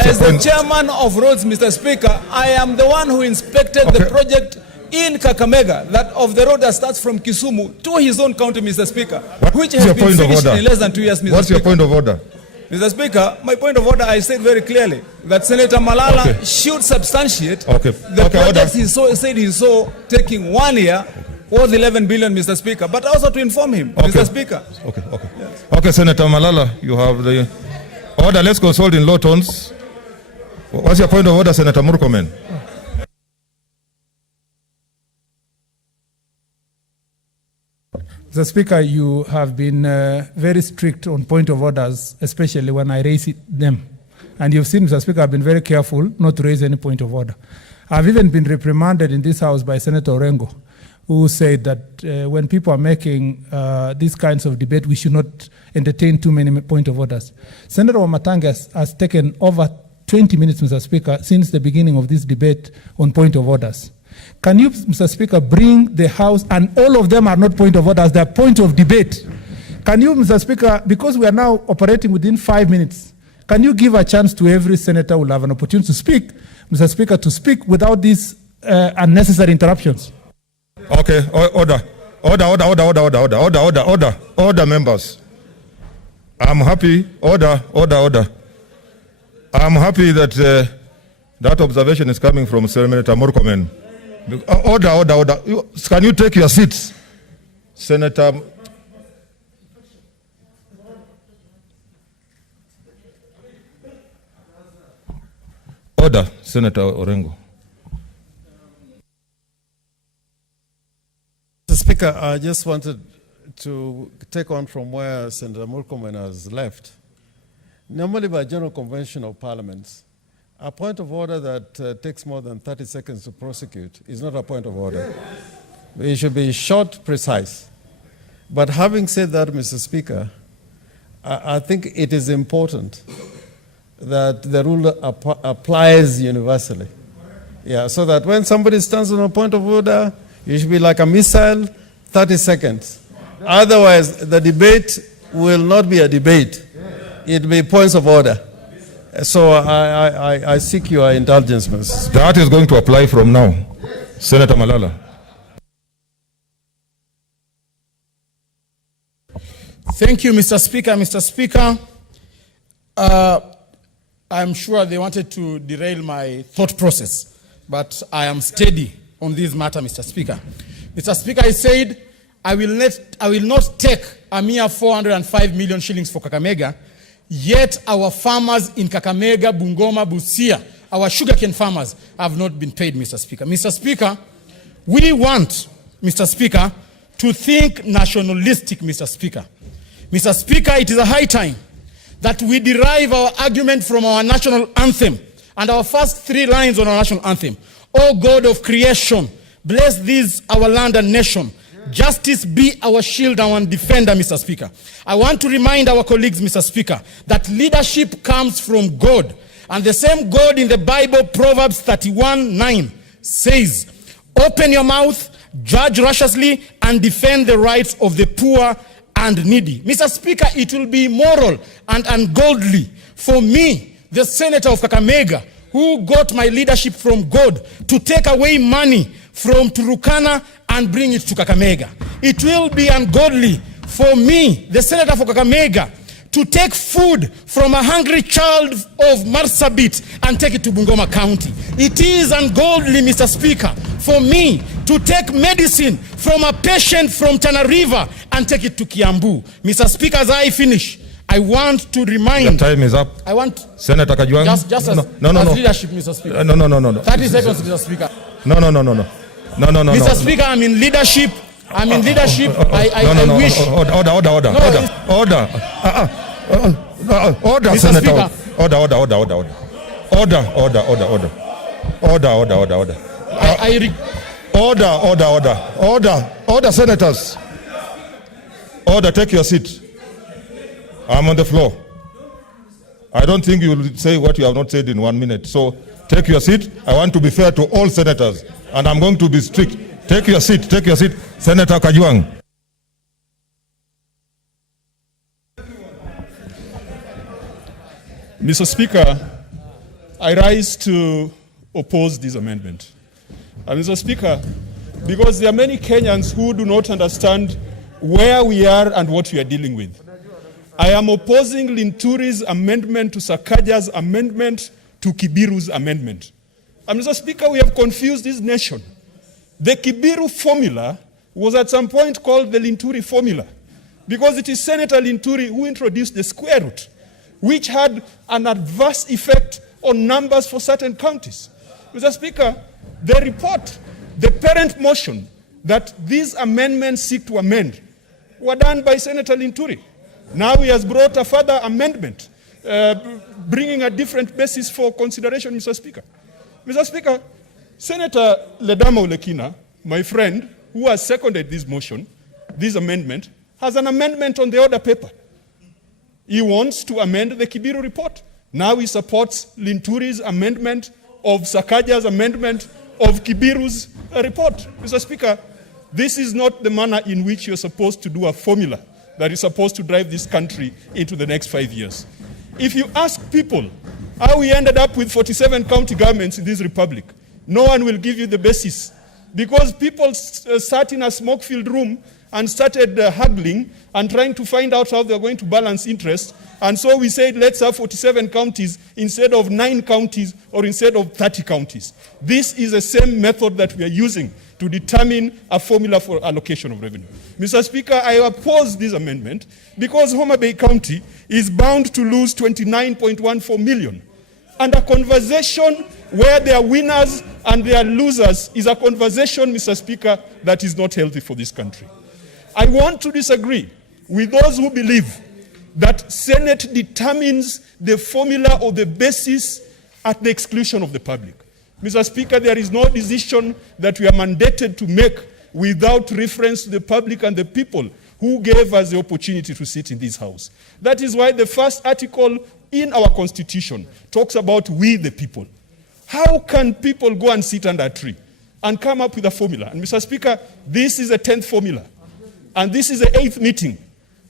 as the chairman of roads, Mr. Speaker, I am the one who inspected the project in Kakamega, that of the road that starts from Kisumu to his own county, Mr. Speaker, which has been finished in less than 2 years, Mr. Speaker. What's your point of order? Mr. Speaker, my point of order, I said very clearly that Senator Malala should substantiate the projects he said he saw taking 1 year worth 11 billion, Mr. Speaker, but also to inform him, Mr. Speaker. Okay, Senator Malala, you have the order. Let's consult in low tones. What's your point of order, Senator Murkomen? Mr. Speaker, you have been very strict on point of orders, especially when I raise them. And you've seen, Mr. Speaker, I've been very careful not to raise any point of order. I've even been reprimanded in this House by Senator Orengo, who said that when people are making these kinds of debate, we should not entertain too many point of orders. Senator Wamatanga has taken over 20 minutes, Mr. Speaker, since the beginning of this debate on point of orders. Can you, Mr. Speaker, bring the House, and all of them are not point of orders, they are point of debate. Can you, Mr. Speaker, because we are now operating within 5 minutes, can you give a chance to every senator who will have an opportunity to speak, Mr. Speaker, to speak without these unnecessary interruptions? Okay, order, members. I'm happy, order. I'm happy that that observation is coming from Senator Murkomen. Order. Can you take your seats, Senator? Order, Senator Orengo. Mr. Speaker, I just wanted to take on from where Senator Murkomen has left. Normally, by General Convention of Parliaments, a point of order that takes more than 30 seconds to prosecute is not a point of order. It should be short, precise. But having said that, Mr. Speaker, I think it is important that the rule applies universally. Yeah, so that when somebody stands on a point of order, it should be like a missile, 30 seconds. Otherwise, the debate will not be a debate. It will be points of order. So I seek your indulgence, Mr. That is going to apply from now. Senator Malala. Thank you, Mr. Speaker. Mr. Speaker, I'm sure they wanted to derail my thought process, but I am steady on this matter, Mr. Speaker. Mr. Speaker, I said I will not take a mere 405 million shillings for Kakamega. Yet our farmers in Kakamega, Bungoma, Busia, our sugarcane farmers have not been paid, Mr. Speaker. Mr. Speaker, we want, Mr. Speaker, to think nationalistic, Mr. Speaker. Mr. Speaker, it is a high time that we derive our argument from our national anthem and our first 3 lines on our national anthem. O God of creation, bless this our land and nation. Justice be our shield and our defender, Mr. Speaker. I want to remind our colleagues, Mr. Speaker, that leadership comes from God. And the same God in the Bible, Proverbs 31:9, says, open your mouth, judge righteously, and defend the rights of the poor and needy. Mr. Speaker, it will be immoral and ungodly for me, the senator of Kakamega, who got my leadership from God, to take away money from Turukana and bring it to Kakamega. It will be ungodly for me, the senator for Kakamega, to take food from a hungry child of Marsabit and take it to Bungoma County. It is ungodly, Mr. Speaker, for me to take medicine from a patient from Tana River and take it to Kiambu. Mr. Speaker, as I finish, I want to remind... The time is up. I want... Senator Kajwang. Just as leadership, Mr. Speaker. No. 30 seconds, Mr. Speaker. No. Mr. Speaker, I'm in leadership. I wish... Order, Mr. Senator. Speaker. Order, senators. Order, take your seat. I'm on the floor. I don't think you will say what you have not said in 1 minute. So take your seat. I want to be fair to all senators, and I'm going to be strict. Take your seat. Senator Kajwang. Mr. Speaker, I rise to oppose this amendment. Mr. Speaker, because there are many Kenyans who do not understand where we are and what we are dealing with. I am opposing Linturi's amendment to Sakaja's amendment to Kibiru's amendment. And Mr. Speaker, we have confused this nation. The Kibiru formula was at some point called the Linturi formula because it is Senator Linturi who introduced the square root, which had an adverse effect on numbers for certain counties. Mr. Speaker, the report, the parent motion that these amendments seek to amend were done by Senator Linturi. Now he has brought a further amendment, bringing a different basis for consideration, Mr. Speaker. Mr. Speaker, Senator Ledama Olekina, my friend, who has seconded this motion, this amendment, has an amendment on the order paper. He wants to amend the Kibiru report. Now he supports Linturi's amendment of Sakaja's amendment of Kibiru's report. Mr. Speaker, this is not the manner in which you're supposed to do a formula that is supposed to drive this country into the next 5 years. If you ask people how we ended up with 47 county governments in this republic, no one will give you the basis. Because people sat in a smoke-filled room and started haggling and trying to find out how they're going to balance interests. And so we said, let's have 47 counties instead of 9 counties or instead of 30 counties. This is the same method that we are using to determine a formula for allocation of revenue. Mr. Speaker, I oppose this amendment because Homa Bay County is bound to lose 29.14 million. And a conversation where there are winners and there are losers is a conversation, Mr. Speaker, that is not healthy for this country. I want to disagree with those who believe that Senate determines the formula or the basis at the exclusion of the public. Mr. Speaker, there is no decision that we are mandated to make without reference to the public and the people who gave us the opportunity to sit in this house. That is why the first article in our Constitution talks about we the people. How can people go and sit under a tree and come up with a formula? And Mr. Speaker, this is a 10th formula. And this is the 8th meeting.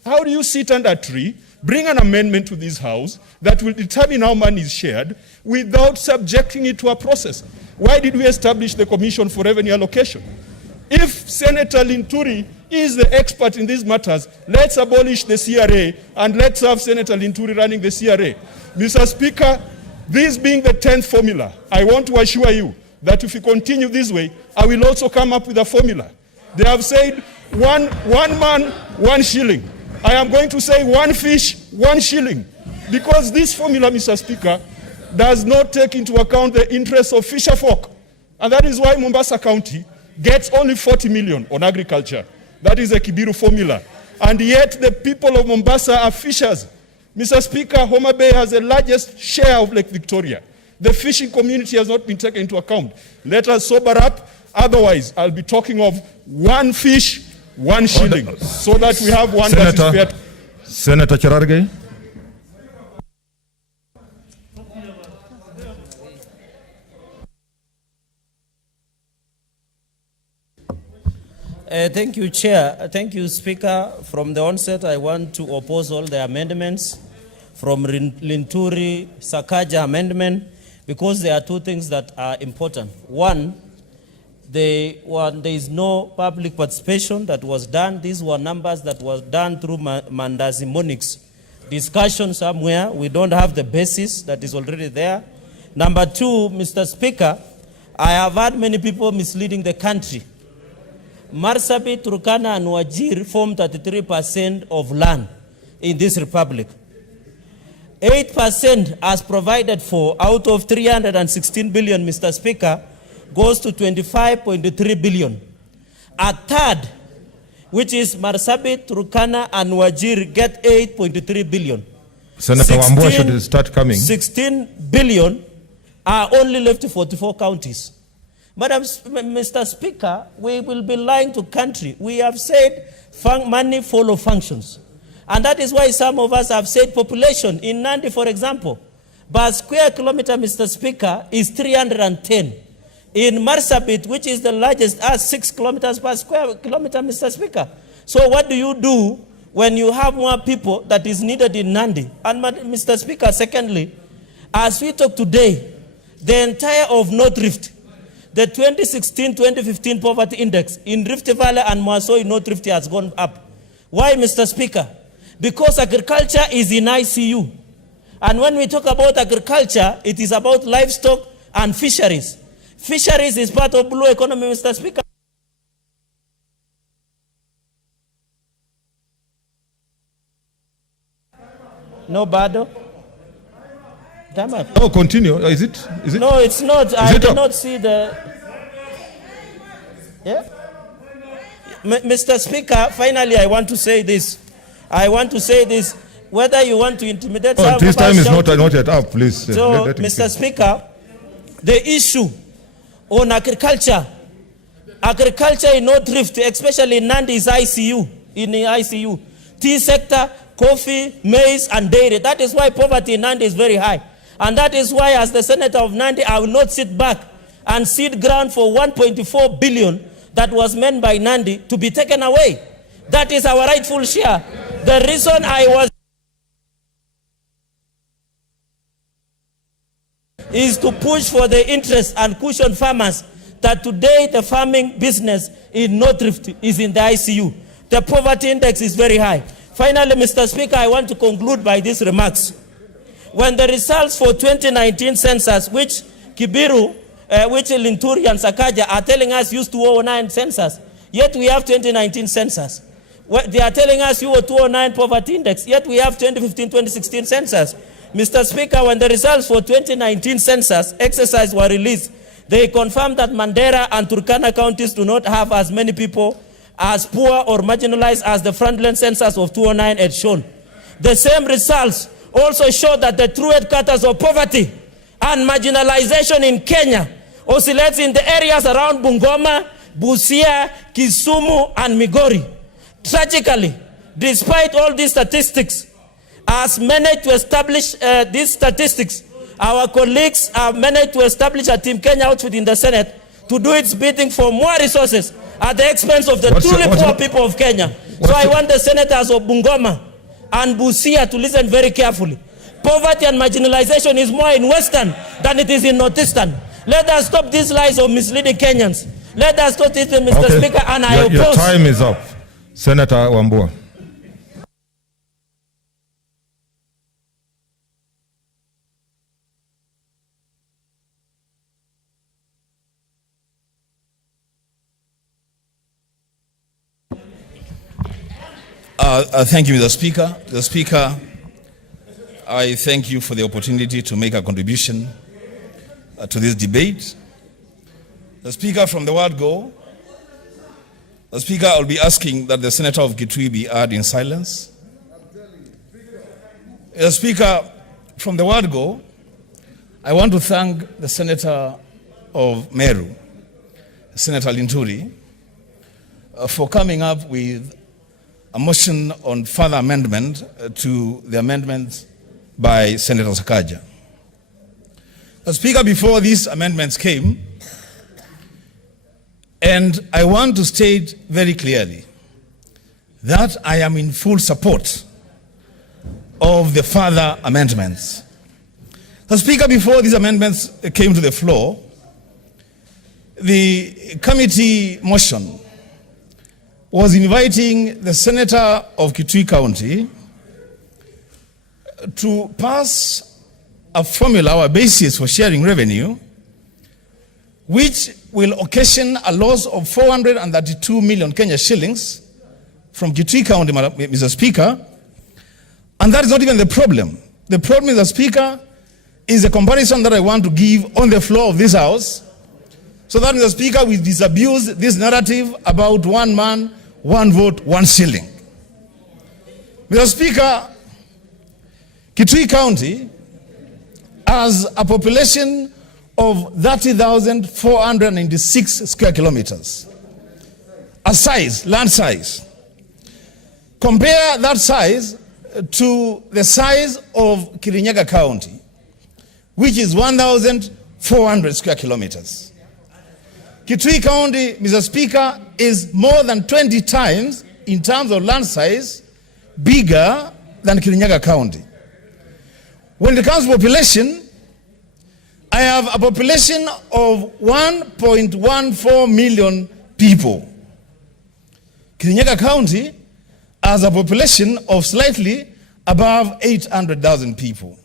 How do you sit under a tree, bring an amendment to this house that will determine how money is shared without subjecting it to a process? Why did we establish the Commission for Revenue Allocation? If Senator Linturi is the expert in these matters, let's abolish the CRA and let's have Senator Linturi running the CRA. Mr. Speaker, this being the 10th formula, I want to assure you that if we continue this way, I will also come up with a formula. They have said one man, 1 shilling. I am going to say 1 fish, 1 shilling. Because this formula, Mr. Speaker, does not take into account the interests of fisher folk. And that is why Mombasa County gets only 40 million on agriculture. That is a Kibiru formula. And yet the people of Mombasa are fishers. Mr. Speaker, Homa Bay has the largest share of Lake Victoria. The fishing community has not been taken into account. Let us sober up. Otherwise, I'll be talking of 1 fish, 1 shilling, so that we have one that is fair. Senator Cherargei. Thank you, Chair. Thank you, Speaker. From the onset, I want to oppose all the amendments from Linturi, Sakaja amendment, because there are 2 things that are important. One, there is no public participation that was done. These were numbers that was done through Mandazi Monix discussion somewhere. We don't have the basis that is already there. Number 2, Mr. Speaker, I have had many people misleading the country. Marsabit, Turkana, and Wajir form 33% of land in this republic. 8% as provided for out of 316 billion, Mr. Speaker, goes to 25.3 billion. A third, which is Marsabit, Turkana, and Wajir, get 8.3 billion. Senator Wambua should start coming. 16 billion are only left to 44 counties. Madam, Mr. Speaker, we will be lying to country. We have said money follow functions. And that is why some of us have said population. In Nandi, for example, per square kilometer, Mr. Speaker, is 310. In Marsabit, which is the largest, 6 kilometers per square kilometer, Mr. Speaker. So what do you do when you have more people that is needed in Nandi? And Mr. Speaker, secondly, as we talk today, the entire of North Rift, the 2016-2015 poverty index in Rift Valley and Maasai North Rift has gone up. Why, Mr. Speaker? because agriculture is in ICU. And when we talk about agriculture, it is about livestock and fisheries. Fisheries is part of blue economy, Mr. Speaker. No battle. Oh, continue. Is it? No, it's not. I did not see the. Yeah. Mr. Speaker, finally, I want to say this. Whether you want to intimidate. Oh, this time is not yet up, please. So, Mr. Speaker, the issue on agriculture in North Rift, especially in Nandi, is ICU. In the ICU, tea sector, coffee, maize, and dairy. That is why poverty in Nandi is very high. And that is why, as the senator of Nandi, I will not sit back and cede ground for 1.4 billion that was meant by Nandi to be taken away. That is our rightful share. The reason I was is to push for the interest and cushion farmers that today the farming business in North Rift is in the ICU. The poverty index is very high. Finally, Mr. Speaker, I want to conclude by these remarks. When the results for 2019 census, which Kibiru, which Linturi and Sakaja are telling us used 2009 census, yet we have 2019 census. They are telling us you were 2009 poverty index, yet we have 2015-2016 census. Mr. Speaker, when the results for 2019 census exercise were released, they confirmed that Mandera and Turkana counties do not have as many people as poor or marginalized as the frontline census of 2009 had shown. The same results also show that the true headquarters of poverty and marginalization in Kenya oscillates in the areas around Bungoma, Busia, Kisumu, and Migori. Tragically, despite all these statistics, as managed to establish these statistics, our colleagues have managed to establish a Team Kenya outfit in the Senate to do its bidding for more resources at the expense of the truly poor people of Kenya. So I want the senators of Bungoma and Busia to listen very carefully. Poverty and marginalization is more in Western than it is in Northeastern. Let us stop these lies of misleading Kenyans. Let us stop it, Mr. Speaker, and I oppose. Your time is up. Senator Wambua. Thank you, Mr. Speaker. Mr. Speaker, I thank you for the opportunity to make a contribution to this debate. The Speaker, from the word go, the Speaker, I will be asking that the Senator of Kitui be heard in silence. The Speaker, from the word go, I want to thank the Senator of Meru, Senator Linturi, for coming up with a motion on further amendment to the amendments by Senator Sakaja. The Speaker, before these amendments came, and I want to state very clearly that I am in full support of the further amendments. The Speaker, before these amendments came to the floor, the committee motion was inviting the Senator of Kitui County to pass a formula or a basis for sharing revenue which will occasion a loss of 432 million Kenya shillings from Kitui County, Mr. Speaker. And that is not even the problem. The problem, Mr. Speaker, is a comparison that I want to give on the floor of this House so that, Mr. Speaker, we disabuse this narrative about one man, one vote, one shilling. Mr. Speaker, Kitui County has a population of 30,496 square kilometers. A size, land size. Compare that size to the size of Kirinyaga County, which is 1,400 square kilometers. Kitui County, Mr. Speaker, is more than 20 times in terms of land size bigger than Kirinyaga County. When it comes to population, I have a population of 1.14 million people. Kirinyaga County as a population of slightly above 800,000 people.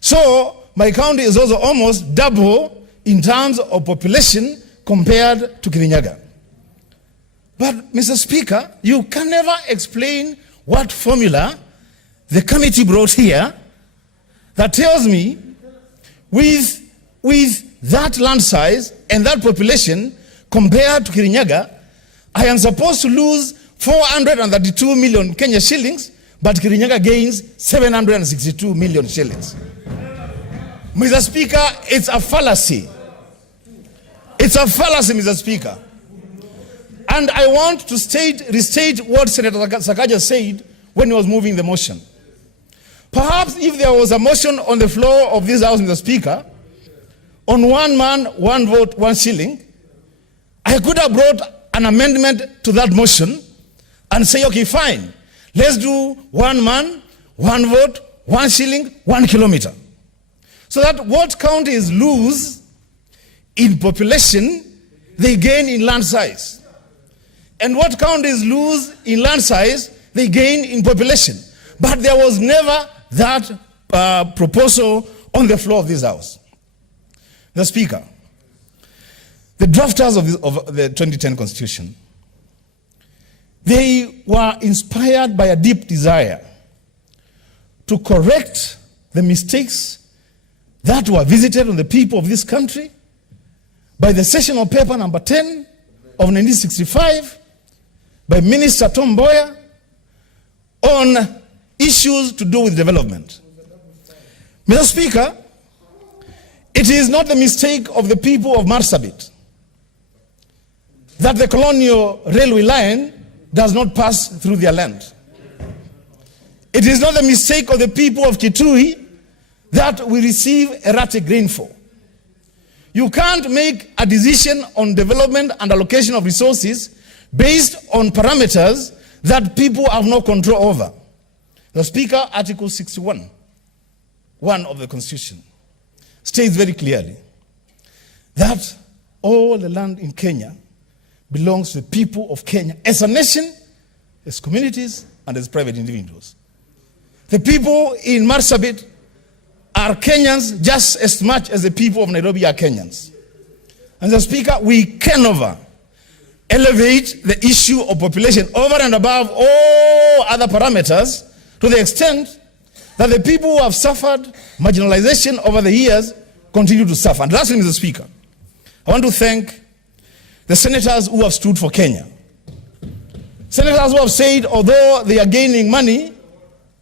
So my county is also almost double in terms of population compared to Kirinyaga. But Mr. Speaker, you can never explain what formula the committee brought here that tells me with that land size and that population compared to Kirinyaga, I am supposed to lose 432 million Kenya shillings, but Kirinyaga gains 762 million shillings. Mr. Speaker, it's a fallacy. It's a fallacy, Mr. Speaker. And I want to restate what Senator Sakaja said when he was moving the motion. Perhaps if there was a motion on the floor of this House, Mr. Speaker, on one man, one vote, 1 shilling, I could have brought an amendment to that motion and say, okay, fine, let's do 1 man, 1 vote, 1 shilling, 1 kilometer. So that what counties lose in population, they gain in land size. And what counties lose in land size, they gain in population. But there was never that proposal on the floor of this House. The Speaker, the drafters of the 2010 Constitution, they were inspired by a deep desire to correct the mistakes that were visited on the people of this country by the sessional paper number 10 of 1965 by Minister Tom Mboya on issues to do with development. Mr. Speaker, it is not the mistake of the people of Marsabit that the colonial railway line does not pass through their land. It is not the mistake of the people of Kitui that we receive erratic rainfall. You can't make a decision on development and allocation of resources based on parameters that people have no control over. The Speaker, Article 61, 1 of the Constitution, states very clearly that all the land in Kenya belongs to the people of Kenya as a nation, as communities, and as private individuals. The people in Marsabit are Kenyans just as much as the people of Nairobi are Kenyans. And the Speaker, we can never elevate the issue of population over and above all other parameters to the extent that the people who have suffered marginalization over the years continue to suffer. And lastly, Mr. Speaker, I want to thank the senators who have stood for Kenya. Senators who have said, although they are gaining money,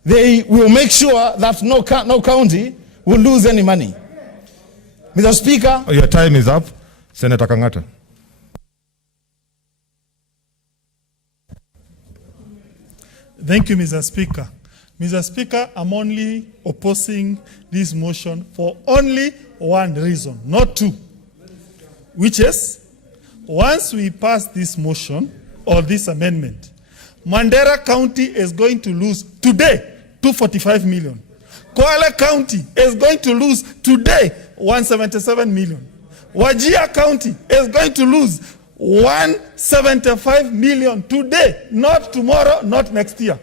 they will make sure that no county will lose any money. Mr. Speaker. Your time is up. Senator Kangata. Thank you, Mr. Speaker. Mr. Speaker, I'm only opposing this motion for only one reason, not two, which is, once we pass this motion or this amendment, Mandera County is going to lose today 245 million. Kwale County is going to lose today 177 million. Wajir County is going to lose 175 million today, not tomorrow, not next year.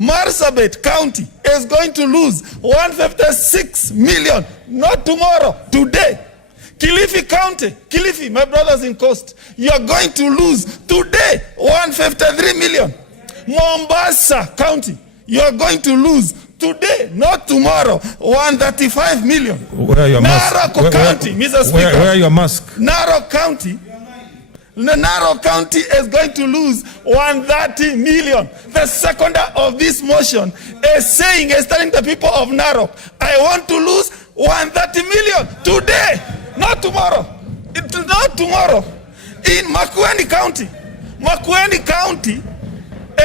Marsabit County is going to lose 156 million, not tomorrow, today. Kilifi County, Kilifi, my brothers in Coast, you are going to lose today 153 million. Mombasa County, you are going to lose today, not tomorrow, 135 million. Where are your masks? Narok County, Mr. Speaker. Where are your masks? Narok County. Narok County is going to lose 130 million. The seconder of this motion is telling the people of Narok, I want to lose 130 million today, not tomorrow. It's not tomorrow. In Makueni County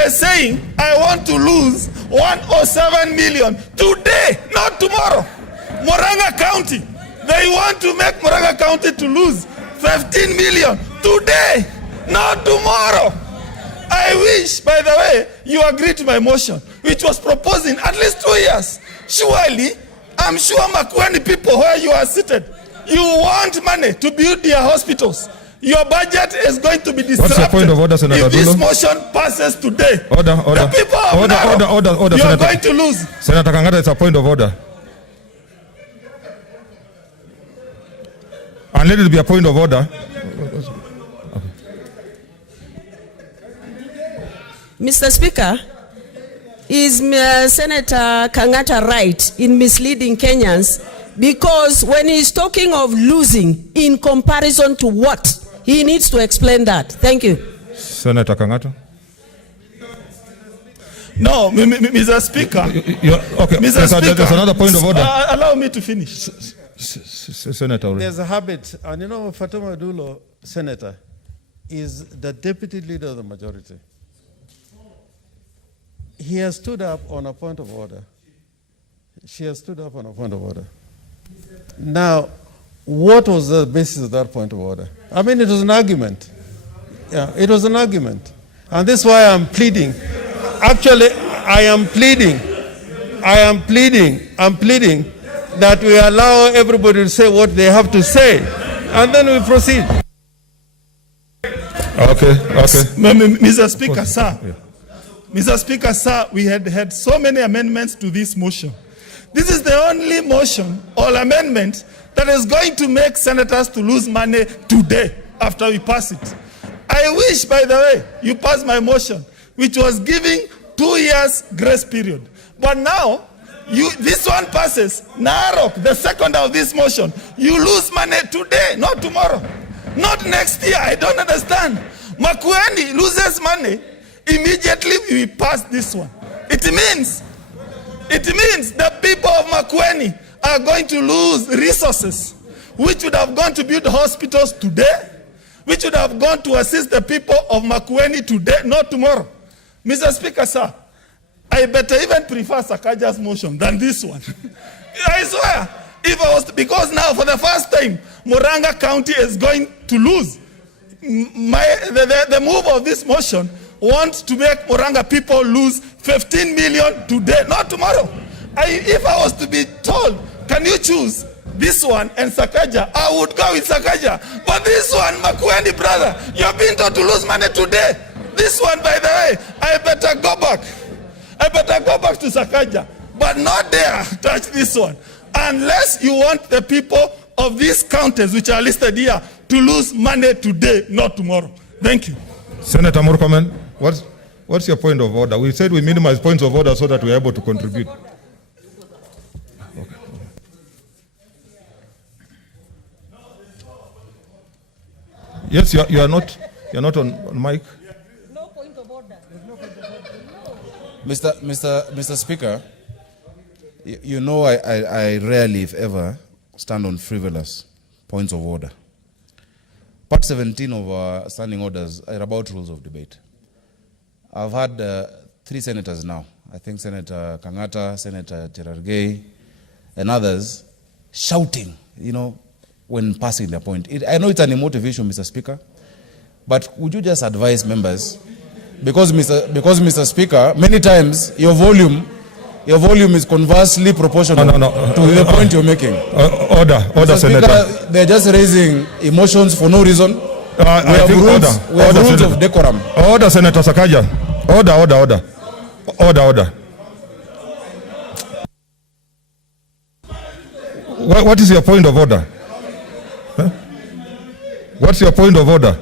is saying, I want to lose 107 million today, not tomorrow. Murang'a County, they want to make Murang'a County to lose 15 million today, not tomorrow. I wish, by the way, you agree to my motion, which was proposed in at least 2 years. Surely, I'm sure Makueni people where you are seated, you want money to build their hospitals. Your budget is going to be disrupted. What's your point of order, Senator if this Dulo? motion passes today. Order. The people of Narok, you are Senator, going to lose. Senator Kangata, it's a point of order. And let it be a point of order. Mr. Speaker, is Senator Kangata right in misleading Kenyans? Because when he's talking of losing in comparison to what, he needs to explain that. Thank you. Senator Kangata. No, Mr. Speaker. Okay, Mr. Speaker, there's another point of order. Allow me to finish. Senator. There's a habit, and you know, Fatuma Dulo, Senator, is the deputy leader of the majority. He has stood up on a point of order. She has stood up on a point of order. Now, what was the basis of that point of order? I mean, it was an argument. Yeah, it was an argument. And this is why I'm pleading. Actually, I'm pleading that we allow everybody to say what they have to say, and then we proceed. Okay. Mr. Speaker, sir. Yeah. Mr. Speaker, sir, we had so many amendments to this motion. This is the only motion or amendment that is going to make senators to lose money today after we pass it. I wish, by the way, you pass my motion, which was giving 2 years grace period. But now, this one passes. Narok, the second of this motion, you lose money today, not tomorrow, not next year. I don't understand. Makueni loses money. Immediately we pass this one. It means the people of Makueni are going to lose resources which would have gone to build hospitals today, which would have gone to assist the people of Makueni today, not tomorrow. Mr. Speaker, sir, I better even prefer Sakaja's motion than this one. I swear, if I was because now for the first time, Murang'a County is going to lose. The move of this motion wants to make Murang'a people lose 15 million today, not tomorrow. If I was to be told, can you choose this one and Sakaja, I would go with Sakaja. But this one, Makueni brother, you're being told to lose money today. This one, by the way, I better go back to Sakaja, but not dare touch this one. Unless you want the people of these counties which are listed here to lose money today, not tomorrow. Thank you. Senator Murkomen, what's your point of order? We said we minimize points of order so that we're able to contribute. Okay. Yes, you are not on mic. No point of order. Mr. Speaker, you know I rarely, if ever, stand on frivolous points of order. Part 17 of our standing orders are about rules of debate. I've had 3 senators now. I think Senator Kangata, Senator Cherargei, and others shouting, when passing their point. I know it's an emotive issue, Mr. Speaker, but would you just advise members, because Mr. Speaker, many times your volume is conversely proportional to the point you're making. Order, Senator. Speaker, they're just raising emotions for no reason. We have rules of decorum. Order, Senator Sakaja. Order. What is your point of order? Huh? What's your point of order?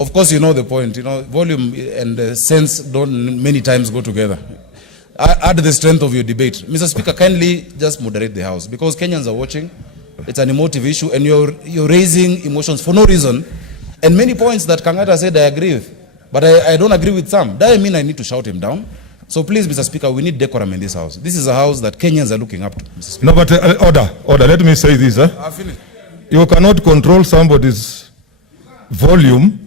Of course, you know the point. Volume and sense don't many times go together. Add the strength of your debate. Mr. Speaker, kindly just moderate the House because Kenyans are watching. It's an emotive issue and you're raising emotions for no reason. And many points that Kangata said I agree with. But I don't agree with some. That doesn't mean I need to shout him down. So please, Mr. Speaker, we need decorum in this House. This is a House that Kenyans are looking up to. No, but order. Let me say this. You cannot control somebody's volume.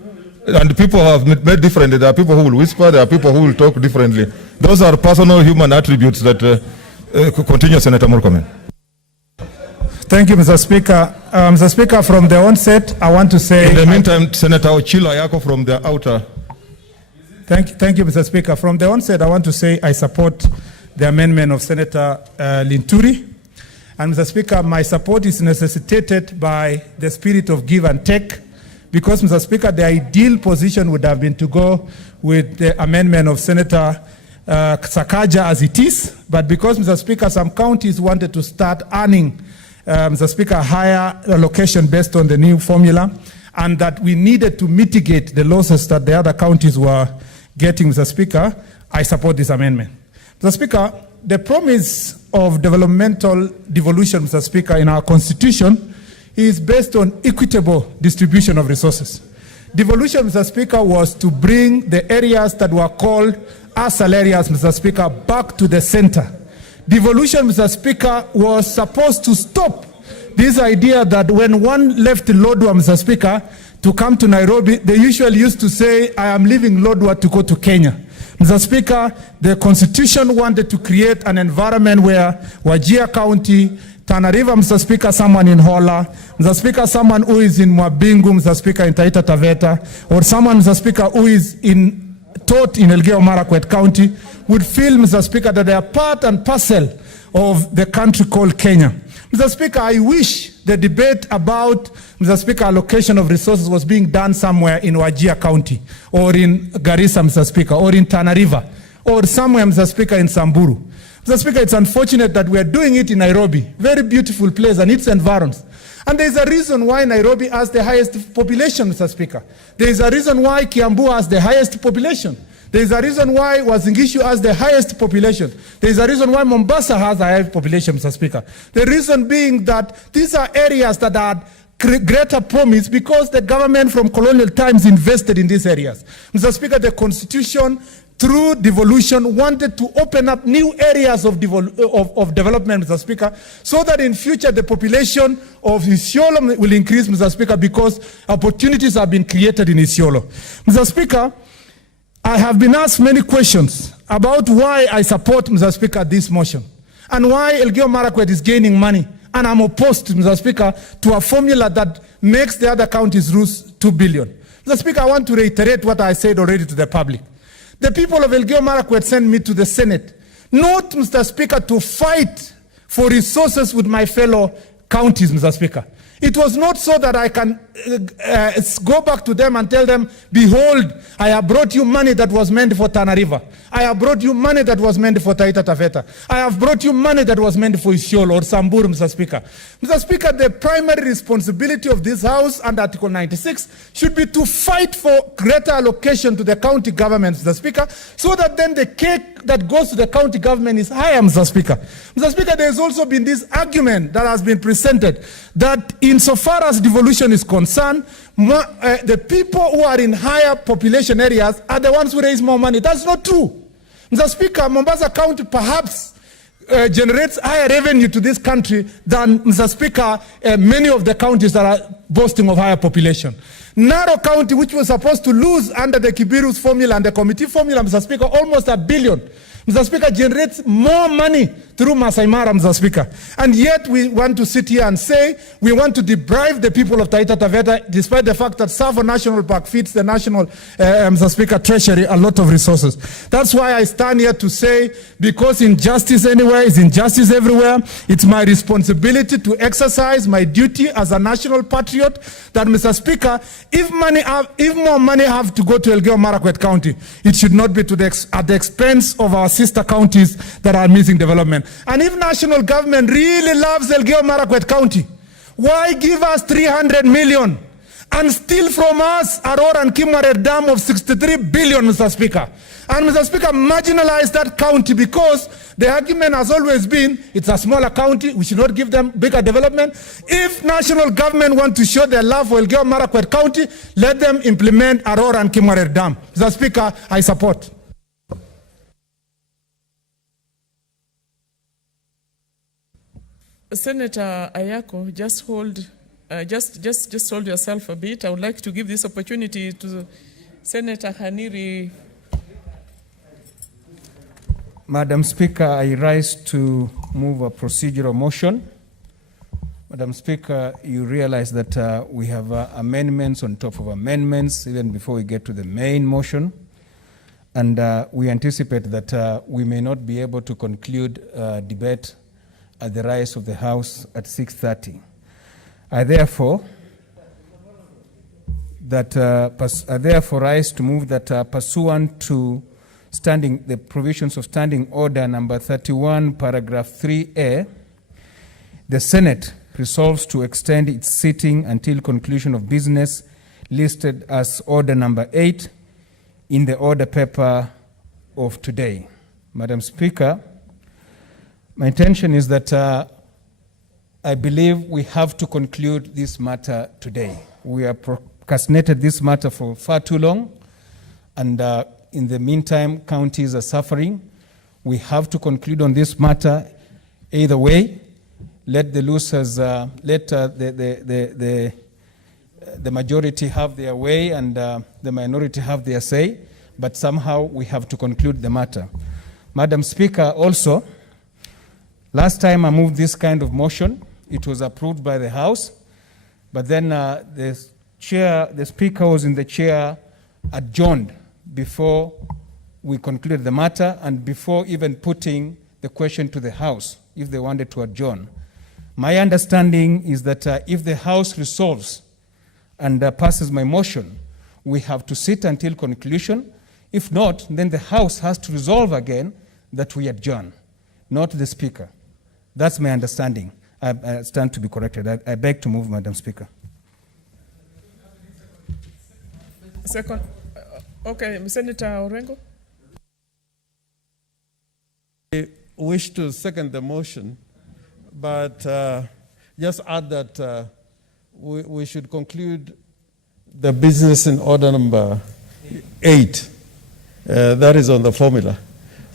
And people have made differently. There are people who will whisper. There are people who will talk differently. Those are personal human attributes that continue, Senator Murkomen. Thank you, Mr. Speaker. Mr. Speaker, from the onset, I want to say... In the meantime, Senator Ochilo Ayako from the outer... Thank you, Mr. Speaker. From the onset, I want to say I support the amendment of Senator Linturi. And Mr. Speaker, my support is necessitated by the spirit of give and take, because, Mr. Speaker, the ideal position would have been to go with the amendment of Senator Sakaja as it is, but because, Mr. Speaker, some counties wanted to start earning, Mr. Speaker, higher allocation based on the new formula, and that we needed to mitigate the losses that the other counties were getting, Mr. Speaker, I support this amendment. Mr. Speaker, the promise of developmental devolution, Mr. Speaker, in our constitution is based on equitable distribution of resources. Devolution, Mr. Speaker, was to bring the areas that were called ASAL areas, Mr. Speaker, back to the center. Devolution, Mr. Speaker, was supposed to stop this idea that when one left Lodwar, Mr. Speaker, to come to Nairobi, they usually used to say, I am leaving Lodwar to go to Kenya. Mr. Speaker, the Constitution wanted to create an environment where Wajir County, Tana River, Mr. Speaker, someone in Hola, Mr. Speaker, someone who is in Mwabingu, Mr. Speaker, in Taita Taveta, or someone, Mr. Speaker, who is taught in Elgeyo Marakwet County, would feel, Mr. Speaker, that they are part and parcel of the country called Kenya. Mr. Speaker, I wish the debate about, Mr. Speaker, allocation of resources was being done somewhere in Wajir County, or in Garissa, Mr. Speaker, or in Tana River, or somewhere, Mr. Speaker, in Samburu. Mr. Speaker, it's unfortunate that we are doing it in Nairobi, very beautiful place and its environs. And there is a reason why Nairobi has the highest population, Mr. Speaker. There is a reason why Kiambu has the highest population. There is a reason why Uasin has the highest population. There is a reason why Mombasa has a high population, Mr. Speaker. The reason being that these are areas that are greater promise because the government from colonial times invested in these areas. Mr. Speaker, the Constitution, through devolution, wanted to open up new areas of development, Mr. Speaker, so that in future the population of Isiolo will increase, Mr. Speaker, because opportunities have been created in Isiolo. Mr. Speaker, I have been asked many questions about why I support, Mr. Speaker, this motion, and why Elgeyo Marakwet is gaining money. And I'm opposed, Mr. Speaker, to a formula that makes the other counties lose 2 billion. Mr. Speaker, I want to reiterate what I said already to the public. The people of Elgeyo Marakwet sent me to the Senate, not, Mr. Speaker, to fight for resources with my fellow counties, Mr. Speaker. It was not so that I can go back to them and tell them, behold, I have brought you money that was meant for Tana River. I have brought you money that was meant for Taita Taveta. I have brought you money that was meant for Isiolo or Samburu, Mr. Speaker. Mr. Speaker, the primary responsibility of this House under Article 96 should be to fight for greater allocation to the county governments, Mr. Speaker, so that then the cake that goes to the county government is higher, Mr. Speaker. Mr. Speaker, there has also been this argument that has been presented that insofar as devolution is concerned, the people who are in higher population areas are the ones who raise more money. That's not true. Mr. Speaker, Mombasa County perhaps generates higher revenue to this country than, Mr. Speaker, many of the counties that are boasting of higher population. Narrow County, which was supposed to lose under the Kibiru's formula and the committee formula, Mr. Speaker, almost $1 billion. Mr. Speaker, generates more money through Masai Mara, Mr. Speaker. And yet we want to sit here and say we want to deprive the people of Taita Taveta, despite the fact that Savo National Park feeds the national, Mr. Speaker, treasury a lot of resources. That's why I stand here to say, because injustice anywhere is injustice everywhere, it's my responsibility to exercise my duty as a national patriot that, Mr. Speaker, if more money have to go to Elgeyo Marakwet County, it should not be at the expense of our sister counties that are missing development. And if national government really loves Elgeyo Marakwet County, why give us 300 million and steal from us Aurora and Kimwarer Dam of 63 billion, Mr. Speaker? And, Mr. Speaker, marginalize that county because the argument has always been it's a smaller county, we should not give them bigger development. If national government want to show their love for Elgeyo Marakwet County, let them implement Aurora and Kimwarer Dam. Mr. Speaker, I support. Senator Ayako, just hold yourself a bit. I would like to give this opportunity to Senator Haniri. Madam Speaker, I rise to move a procedural motion. Madam Speaker, you realize that we have amendments on top of amendments even before we get to the main motion. and we anticipate that we may not be able to conclude debate at the rise of the House at 6:30. I therefore rise to move that pursuant to the provisions of Standing Order number 31, paragraph 3A, the Senate resolves to extend its sitting until conclusion of business listed as order number 8 in the order paper of today. Madam Speaker, my intention is that I believe we have to conclude this matter today. We have procrastinated this matter for far too long, and in the meantime, counties are suffering. We have to conclude on this matter either way. Let the losers, let the majority have their way and the minority have their say, but somehow we have to conclude the matter. Madam Speaker, also, last time I moved this kind of motion, it was approved by the House, but then the Speaker was in the chair, adjourned before we concluded the matter and before even putting the question to the House, if they wanted to adjourn. My understanding is that if the House resolves and passes my motion, we have to sit until conclusion. If not, then the House has to resolve again that we adjourn, not the Speaker. That's my understanding. I stand to be corrected. I beg to move, Madam Speaker. Second. Okay, Senator Orengo. I wish to second the motion, but just add that we should conclude the business in order number 8. That is on the formula.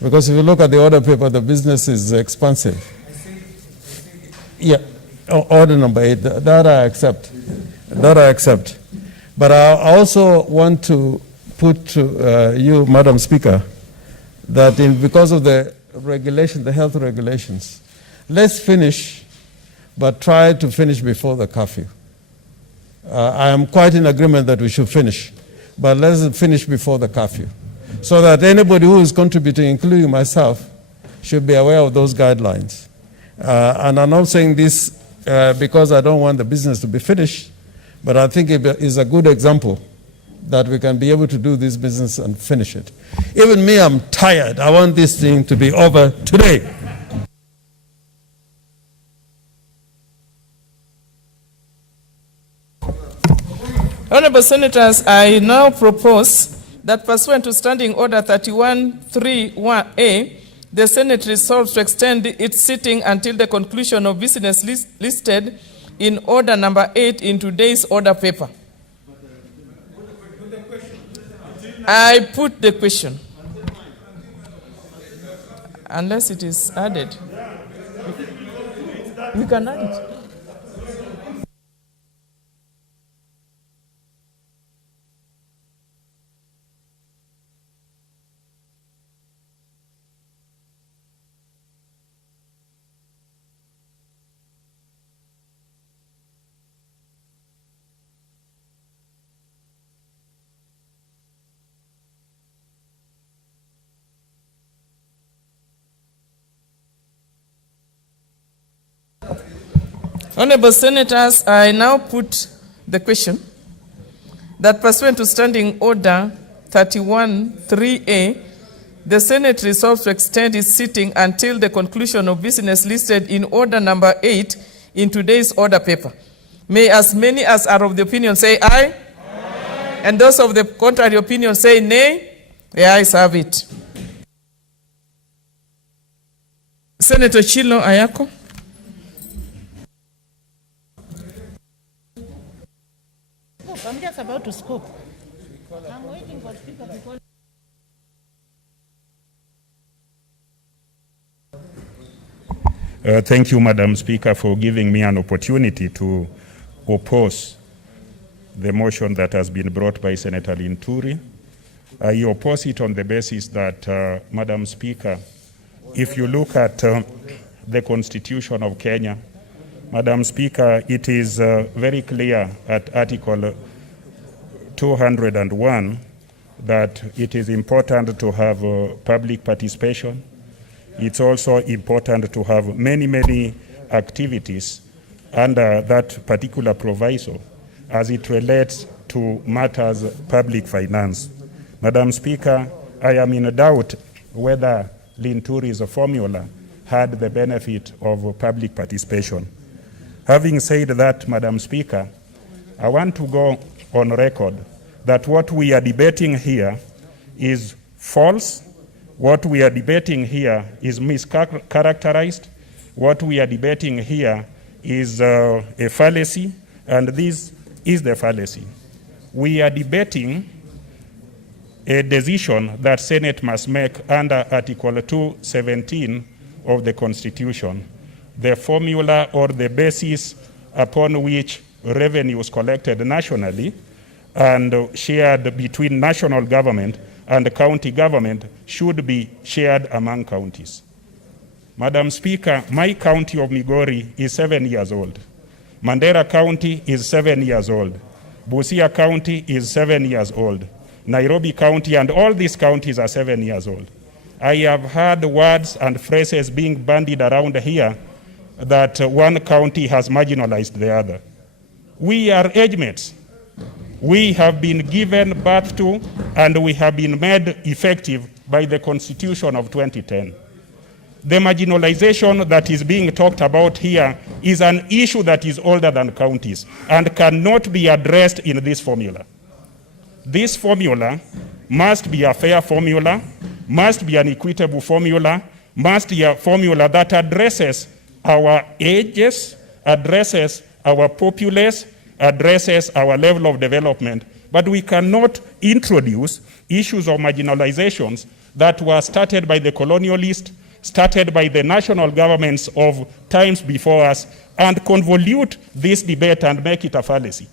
Because if you look at the order paper, the business is expansive. Yeah, order number 8, that I accept. That I accept. But I also want to put to you, Madam Speaker, that because of the regulation, the health regulations, let's finish, but try to finish before the curfew. I am quite in agreement that we should finish, but let's finish before the curfew, so that anybody who is contributing, including myself, should be aware of those guidelines. And I'm not saying this because I don't want the business to be finished, but I think it is a good example that we can be able to do this business and finish it. Even me, I'm tired. I want this thing to be over today. Honorable Senators, I now propose that pursuant to Standing Order 31.3.1a, the Senate resolves to extend its sitting until the conclusion of business listed in order number 8 in today's order paper. I put the question. Unless it is added. We can add it. Honorable Senators, I now put the question that pursuant to Standing Order 31.3a, the Senate resolves to extend its sitting until the conclusion of business listed in order number 8 in today's order paper. May as many as are of the opinion say aye, and those of the contrary opinion say nay. The ayes have it. Senator Chilo Ayako. I'm just about to speak. I'm waiting for Speaker before. Thank you, Madam Speaker, for giving me an opportunity to oppose the motion that has been brought by Senator Linturi. I oppose it on the basis that, Madam Speaker, if you look at the Constitution of Kenya, Madam Speaker, it is very clear at Article 201 that it is important to have public participation. It's also important to have many activities under that particular proviso as it relates to matters public finance. Madam Speaker, I am in doubt whether Linturi's formula had the benefit of public participation. Having said that, Madam Speaker, I want to go on record that what we are debating here is false. What we are debating here is mischaracterized. What we are debating here is a fallacy, and this is the fallacy. We are debating a decision that Senate must make under Article 217 of the Constitution, the formula or the basis upon which revenues collected nationally and shared between national government and county government should be shared among counties. Madam Speaker, my county of Migori is 7 years old. Mandera County is 7 years old. Busia County is 7 years old. Nairobi County and all these counties are 7 years old. I have heard words and phrases being bandied around here that one county has marginalized the other. We are age mates. We have been given birth to and we have been made effective by the Constitution of 2010. The marginalization that is being talked about here is an issue that is older than counties and cannot be addressed in this formula. This formula must be a fair formula, must be an equitable formula, must be a formula that addresses our ages, addresses our populace, addresses our level of development. But we cannot introduce issues of marginalizations that were started by the colonialists, started by the national governments of times before us, and convolute this debate and make it a fallacy.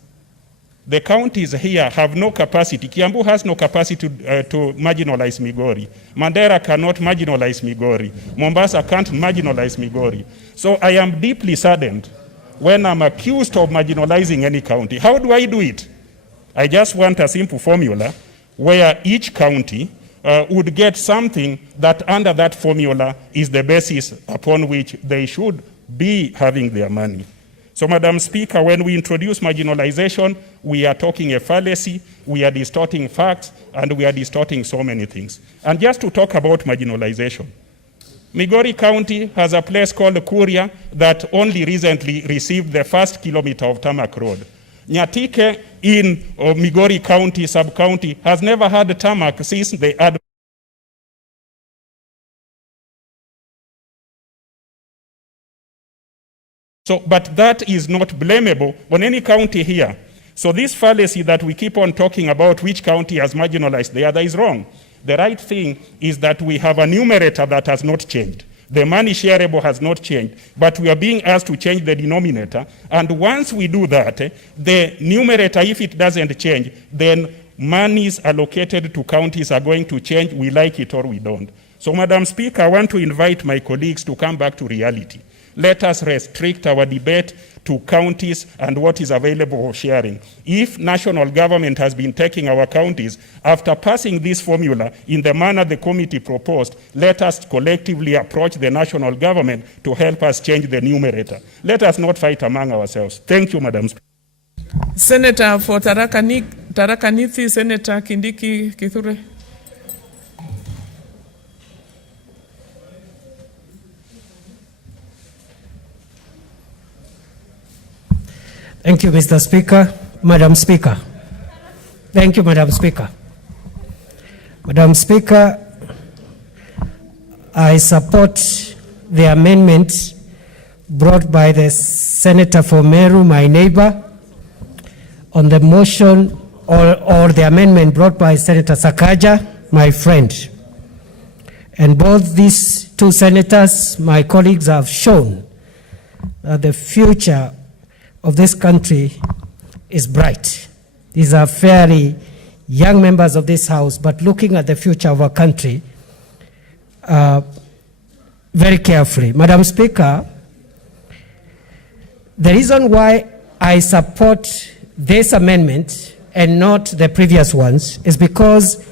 The counties here have no capacity. Kiambu has no capacity to marginalize Migori. Mandera cannot marginalize Migori. Mombasa can't marginalize Migori. So I am deeply saddened when I'm accused of marginalizing any county. How do I do it? I just want a simple formula where each county would get something that under that formula is the basis upon which they should be having their money. So, Madam Speaker, when we introduce marginalization, we are talking a fallacy, we are distorting facts, and we are distorting so many things. And just to talk about marginalization, Migori County has a place called Kuria that only recently received the first kilometer of tarmac road. Nyatike in Migori County, sub-county, has never had tarmac since they had. So, but that is not blamable on any county here. So this fallacy that we keep on talking about which county has marginalized the other is wrong. The right thing is that we have a numerator that has not changed. The money shareable has not changed, but we are being asked to change the denominator. And once we do that, the numerator, if it doesn't change, then monies allocated to counties are going to change. We like it or we don't. So, Madam Speaker, I want to invite my colleagues to come back to reality. Let us restrict our debate to counties and what is available for sharing. If national government has been taking our counties, after passing this formula in the manner the committee proposed, let us collectively approach the national government to help us change the numerator. Let us not fight among ourselves. Thank you, Madam Speaker. Senator for Tharaka Nithi, Senator Kindiki Kithure. Thank you, Mr. Speaker. Madam Speaker. Thank you, Madam Speaker. Madam Speaker, I support the amendment brought by the Senator for Meru, my neighbor, on the motion or the amendment brought by Senator Sakaja, my friend. And both these two senators, my colleagues, have shown that the future of this country is bright. These are fairly young members of this House, but looking at the future of our country very carefully. Madam Speaker, the reason why I support this amendment and not the previous ones is because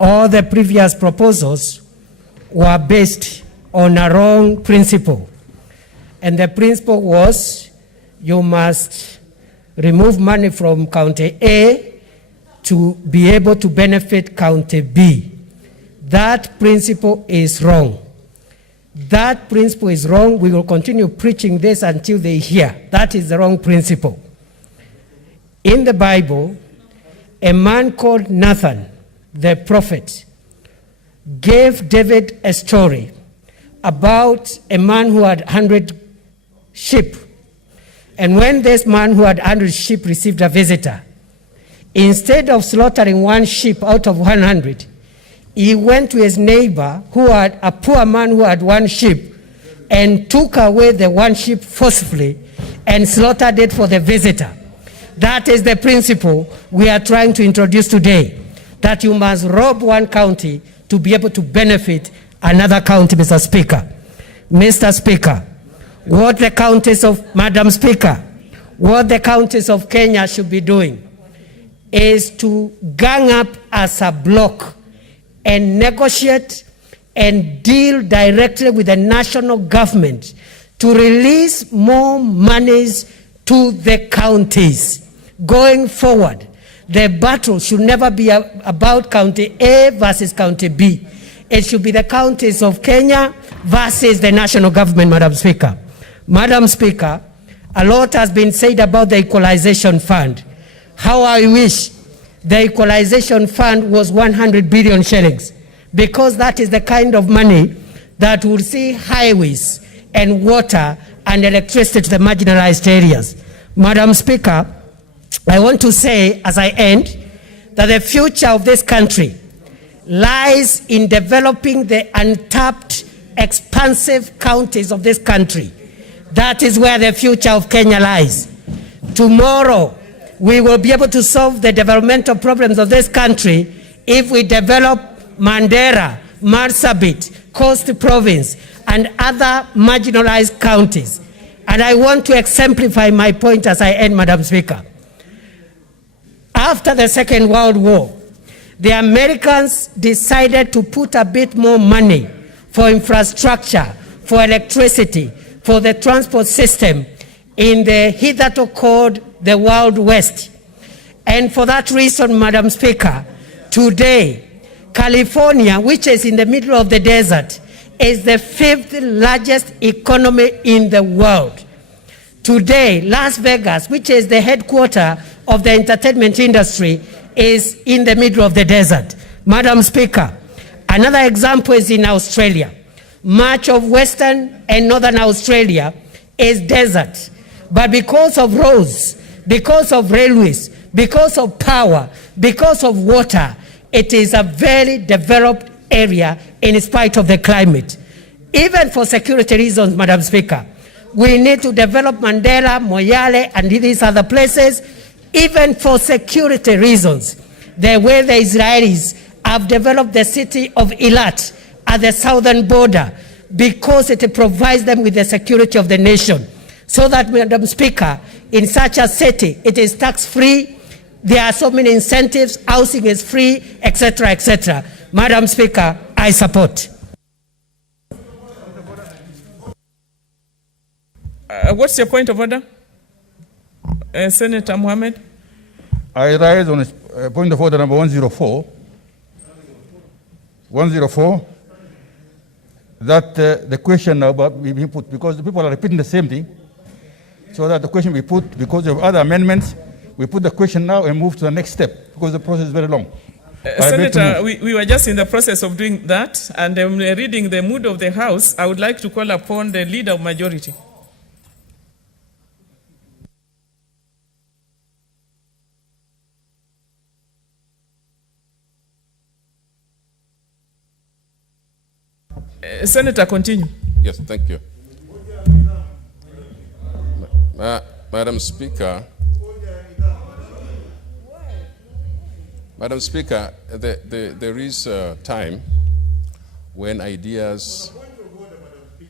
all the previous proposals were based on a wrong principle. And the principle was you must remove money from County A to be able to benefit County B. That principle is wrong. That principle is wrong. We will continue preaching this until they hear. That is the wrong principle. In the Bible, a man called Nathan, the prophet, gave David a story about a man who had 100 sheep. And when this man who had 100 sheep received a visitor, instead of slaughtering one sheep out of 100, he went to his neighbor who had a poor man who had one sheep and took away the one sheep forcefully and slaughtered it for the visitor. That is the principle we are trying to introduce today, that you must rob one county to be able to benefit another county, Mr. Speaker. Mr. Speaker, what the counties of, Madam Speaker, what the counties of Kenya should be doing is to gang up as a block and negotiate and deal directly with the national government to release more monies to the counties. Going forward, the battle should never be about County A versus County B. It should be the counties of Kenya versus the national government, Madam Speaker. Madam Speaker, a lot has been said about the Equalization Fund. How I wish the Equalization Fund was 100 billion shillings, because that is the kind of money that will see highways and water and electricity to the marginalized areas. Madam Speaker, I want to say as I end that the future of this country lies in developing the untapped, expansive counties of this country. That is where the future of Kenya lies. Tomorrow, we will be able to solve the developmental problems of this country if we develop Mandera, Marsabit, Coast Province, and other marginalized counties. And I want to exemplify my point as I end, Madam Speaker. After the Second World War, the Americans decided to put a bit more money for infrastructure, for electricity, for the transport system in the hitherto called the Wild West. And for that reason, Madam Speaker, today, California, which is in the middle of the desert, is the 5th largest economy in the world. Today, Las Vegas, which is the headquarters of the entertainment industry, is in the middle of the desert. Madam Speaker, another example is in Australia. Much of Western and Northern Australia is desert. But because of roads, because of railways, because of power, because of water, it is a very developed area in spite of the climate. Even for security reasons, Madam Speaker, we need to develop Mandela, Moyale, and these other places, even for security reasons. The way the Israelis have developed the city of Eilat at the southern border, because it provides them with the security of the nation. So that, Madam Speaker, in such a city, it is tax-free, there are so many incentives, housing is free, etc., etc. Madam Speaker, I support. What's your point of order? Senator Mohammed? I rise on point of order number 104. 104. That the question now be put, because the people are repeating the same thing, so that the question be put, because of other amendments, we put the question now and move to the next step, because the process is very long. Senator, we were just in the process of doing that, and reading the mood of the House, I would like to call upon the Leader of Majority. Senator, continue. Yes, thank you. Madam Speaker, there is a time when ideas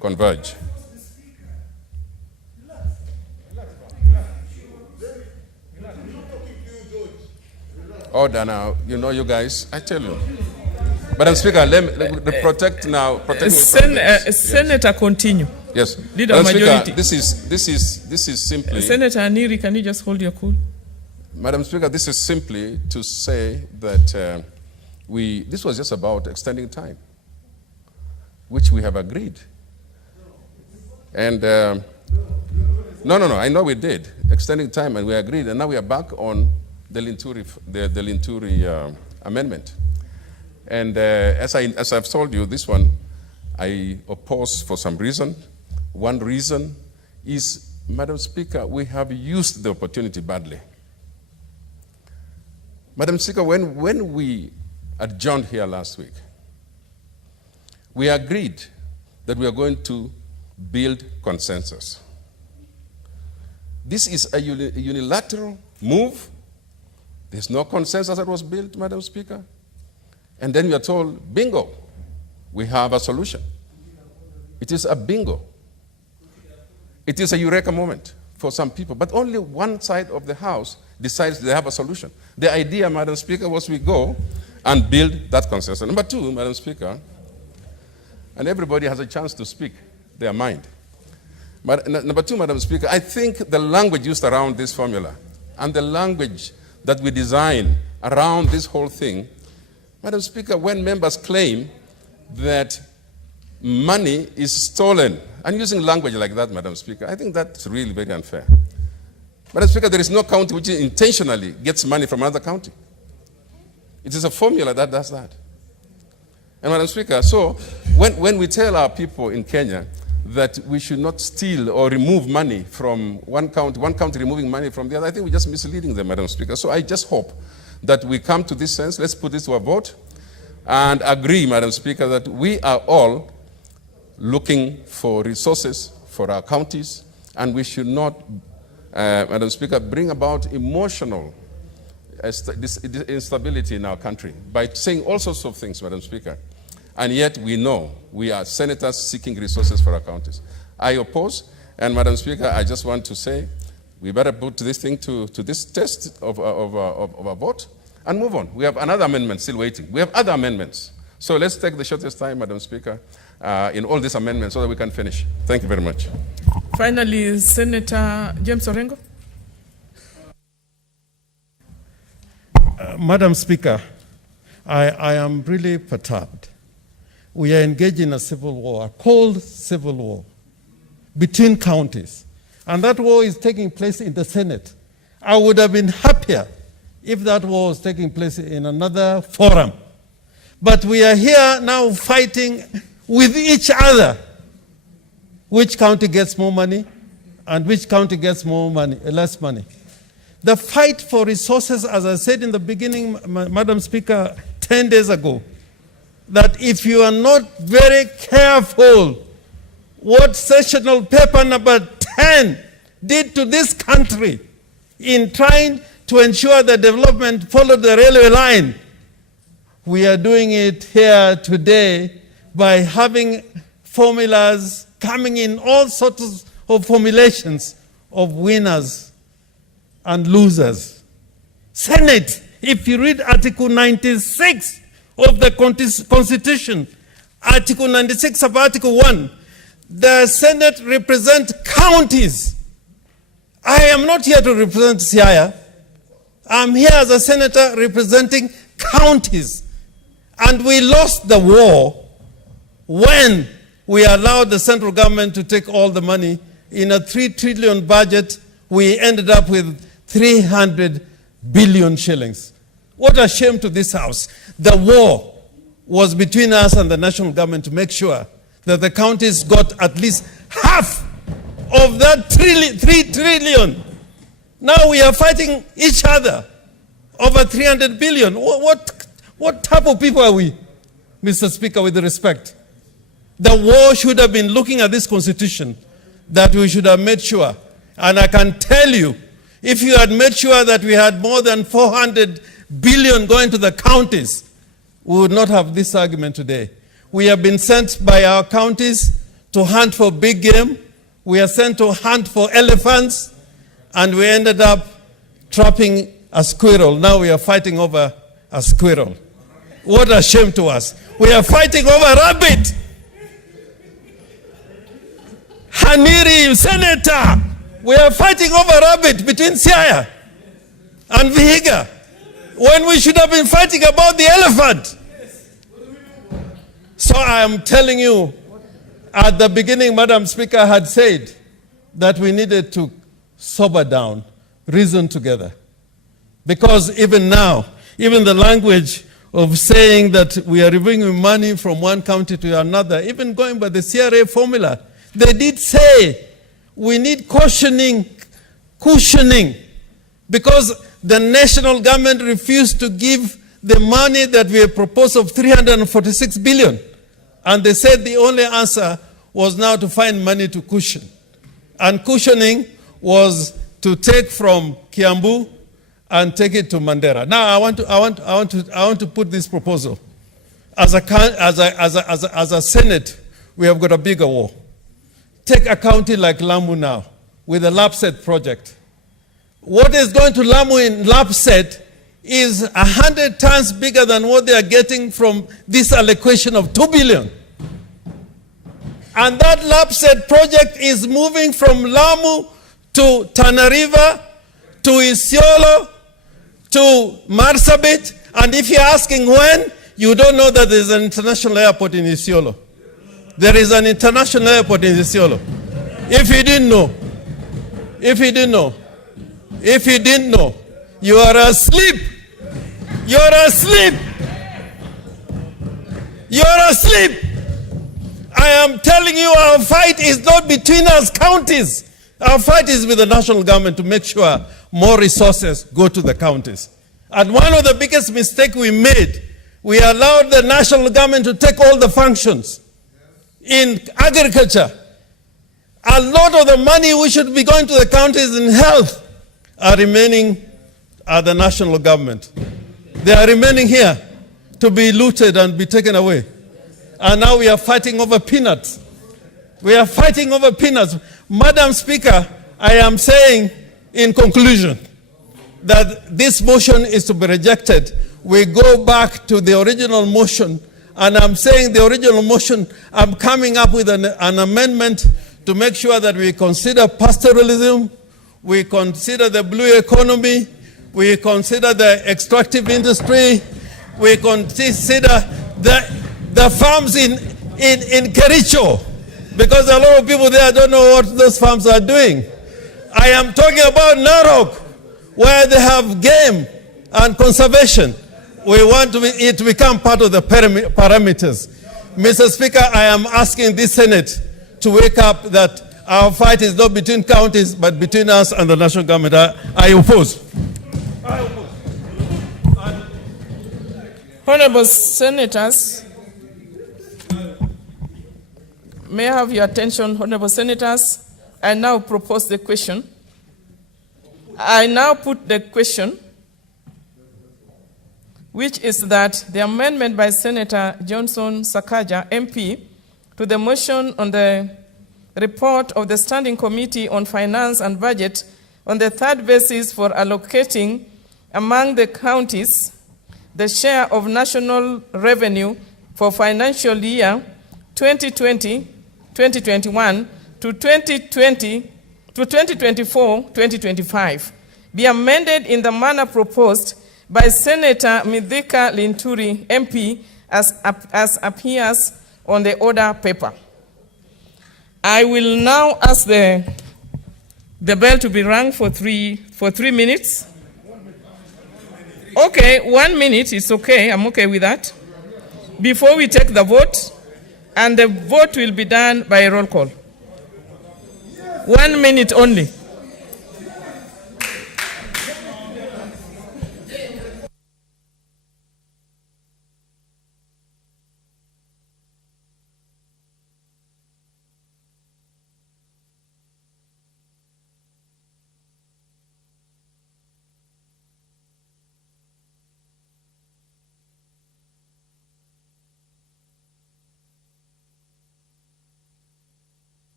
converge. Order now, you guys, I tell you. Madam Speaker, let me protect now. Protect me from this. Senator, continue. Yes. Leader of Madam Majority. Speaker, this is simply. Senator Aniri, can you just hold your cool? Madam Speaker, this is simply to say that this was just about extending time, which we have agreed. And no, I know we did, extending time, and we agreed, and now we are back on the Linturi amendment. And as I've told you, this one I oppose for some reason. One reason is, Madam Speaker, we have used the opportunity badly. Madam Speaker, when we adjourned here last week, we agreed that we are going to build consensus. This is a unilateral move. There's no consensus that was built, Madam Speaker. And then we are told, bingo, we have a solution. It is a bingo. It is a eureka moment for some people, but only one side of the House decides they have a solution. The idea, Madam Speaker, was we go and build that consensus. Number two, Madam Speaker, and everybody has a chance to speak their mind. But number two, Madam Speaker, I think the language used around this formula and the language that we design around this whole thing, Madam Speaker, when members claim that money is stolen, and using language like that, Madam Speaker, I think that's really very unfair. Madam Speaker, there is no county which intentionally gets money from another county. It is a formula that does that. And Madam Speaker, so when we tell our people in Kenya that we should not steal or remove money from one country removing money from the other, I think we're just misleading them, Madam Speaker. So I just hope that we come to this sense. Let's put this to a vote and agree, Madam Speaker, that we are all looking for resources for our counties, and we should not, Madam Speaker, bring about emotional instability in our country by saying all sorts of things, Madam Speaker. And yet we know we are senators seeking resources for our counties. I oppose, and Madam Speaker, I just want to say we better put this thing to this test of a vote and move on. We have another amendment still waiting. We have other amendments. So let's take the shortest time, Madam Speaker, in all these amendments so that we can finish. Thank you very much. Finally, Senator James Orengo. Madam Speaker, I am really perturbed. We are engaged in a civil war, a cold civil war between counties. And that war is taking place in the Senate. I would have been happier if that war was taking place in another forum. But we are here now fighting with each other. Which county gets more money and which county gets more money, less money. The fight for resources, as I said in the beginning, Madam Speaker, 10 days ago, that if you are not very careful, what sessional paper number 10 did to this country in trying to ensure that development followed the railway line, we are doing it here today by having formulas coming in all sorts of formulations of winners and losers. Senate, if you read Article 96 of the Constitution, Article 96 of Article 1, the Senate represents counties. I am not here to represent Siaya. I'm here as a senator representing counties. And we lost the war when we allowed the central government to take all the money. In a 3 trillion budget, we ended up with 300 billion shillings. What a shame to this House. The war was between us and the national government to make sure that the counties got at least half of that 3 trillion. Now we are fighting each other over 300 billion. What type of people are we, Mr. Speaker, with respect? The war should have been looking at this constitution, that we should have made sure. And I can tell you, if you had made sure that we had more than 400 billion going to the counties, we would not have this argument today. We have been sent by our counties to hunt for big game. We are sent to hunt for elephants, and we ended up trapping a squirrel. Now we are fighting over a squirrel. What a shame to us. We are fighting over rabbit. Haniri, Senator, we are fighting over rabbit between Siaya and Vihiga when we should have been fighting about the elephant. So I am telling you, at the beginning, Madam Speaker had said that we needed to sober down, reason together. Because even now, even the language of saying that we are bringing money from one county to another, even going by the CRA formula, they did say we need cushioning, because the national government refused to give the money that we have proposed of 346 billion. And they said the only answer was now to find money to cushion. And cushioning was to take from Kiambu and take it to Mandera. Now I want to put this proposal. As a Senate, we have got a bigger war. Take a county like Lamu now, with the LAPSET project. What is going to Lamu in LAPSET is 100 times bigger than what they are getting from this allocation of 2 billion. And that LAPSET project is moving from Lamu to Tana River, to Isiolo, to Marsabit. And if you're asking when, you don't know that there's an international airport in Isiolo. There is an international airport in Isiolo. If you didn't know, you are asleep. You're asleep. You're asleep. I am telling you, our fight is not between us counties. Our fight is with the national government to make sure more resources go to the counties. And one of the biggest mistakes we made, we allowed the national government to take all the functions. In agriculture, a lot of the money we should be going to the counties in health are remaining at the national government. They are remaining here to be looted and be taken away. And now we are fighting over peanuts. We are fighting over peanuts. Madam Speaker, I am saying in conclusion that this motion is to be rejected. We go back to the original motion, and I'm saying the original motion, I'm coming up with an amendment to make sure that we consider pastoralism, we consider the blue economy, we consider the extractive industry, we consider the farms in Kericho, because a lot of people there don't know what those farms are doing. I am talking about Narok, where they have game and conservation. We want it to become part of the parameters. Mr. Speaker, I am asking this Senate to wake up that our fight is not between counties, but between us and the national government. I oppose. Honorable Senators, may I have your attention, Honorable Senators? I now propose the question. I now put the question, which is that the amendment by Senator Johnson Sakaja, MP, to the motion on the report of the Standing Committee on Finance and Budget on the third basis for allocating among the counties the share of national revenue for financial year 2020-2021 to 2024-2025 be amended in the manner proposed by Senator Mithika Linturi, MP, as appears on the order paper. I will now ask the bell to be rung for three minutes. Okay, 1 minute is okay. I'm okay with that. Before we take the vote, and the vote will be done by a roll call. 1 minute only.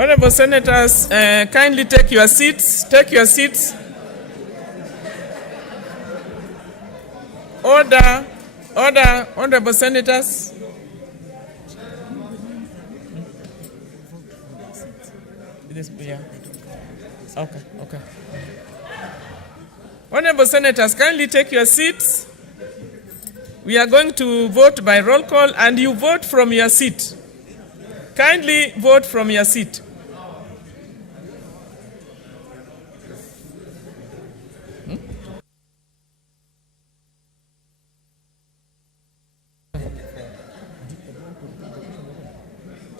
Honorable Senators, kindly take your seats. Take your seats. Order, order, Honorable Senators. Yeah. Okay, okay. Honorable Senators, kindly take your seats. We are going to vote by roll call, and you vote from your seat. Kindly vote from your seat.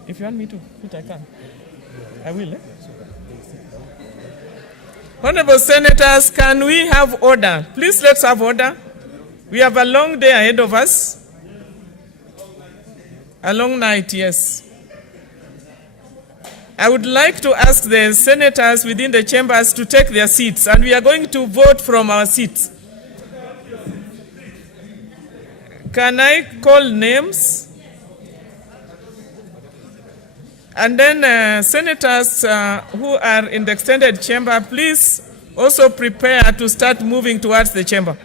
If you want me to put, I can. I will. Honorable Senators, can we have order? Please, let's have order. We have a long day ahead of us. A long night, yes. I would like to ask the senators within the chambers to take their seats, and we are going to vote from our seats. Can I call names? And then senators who are in the extended chamber, please also prepare to start moving towards the chamber.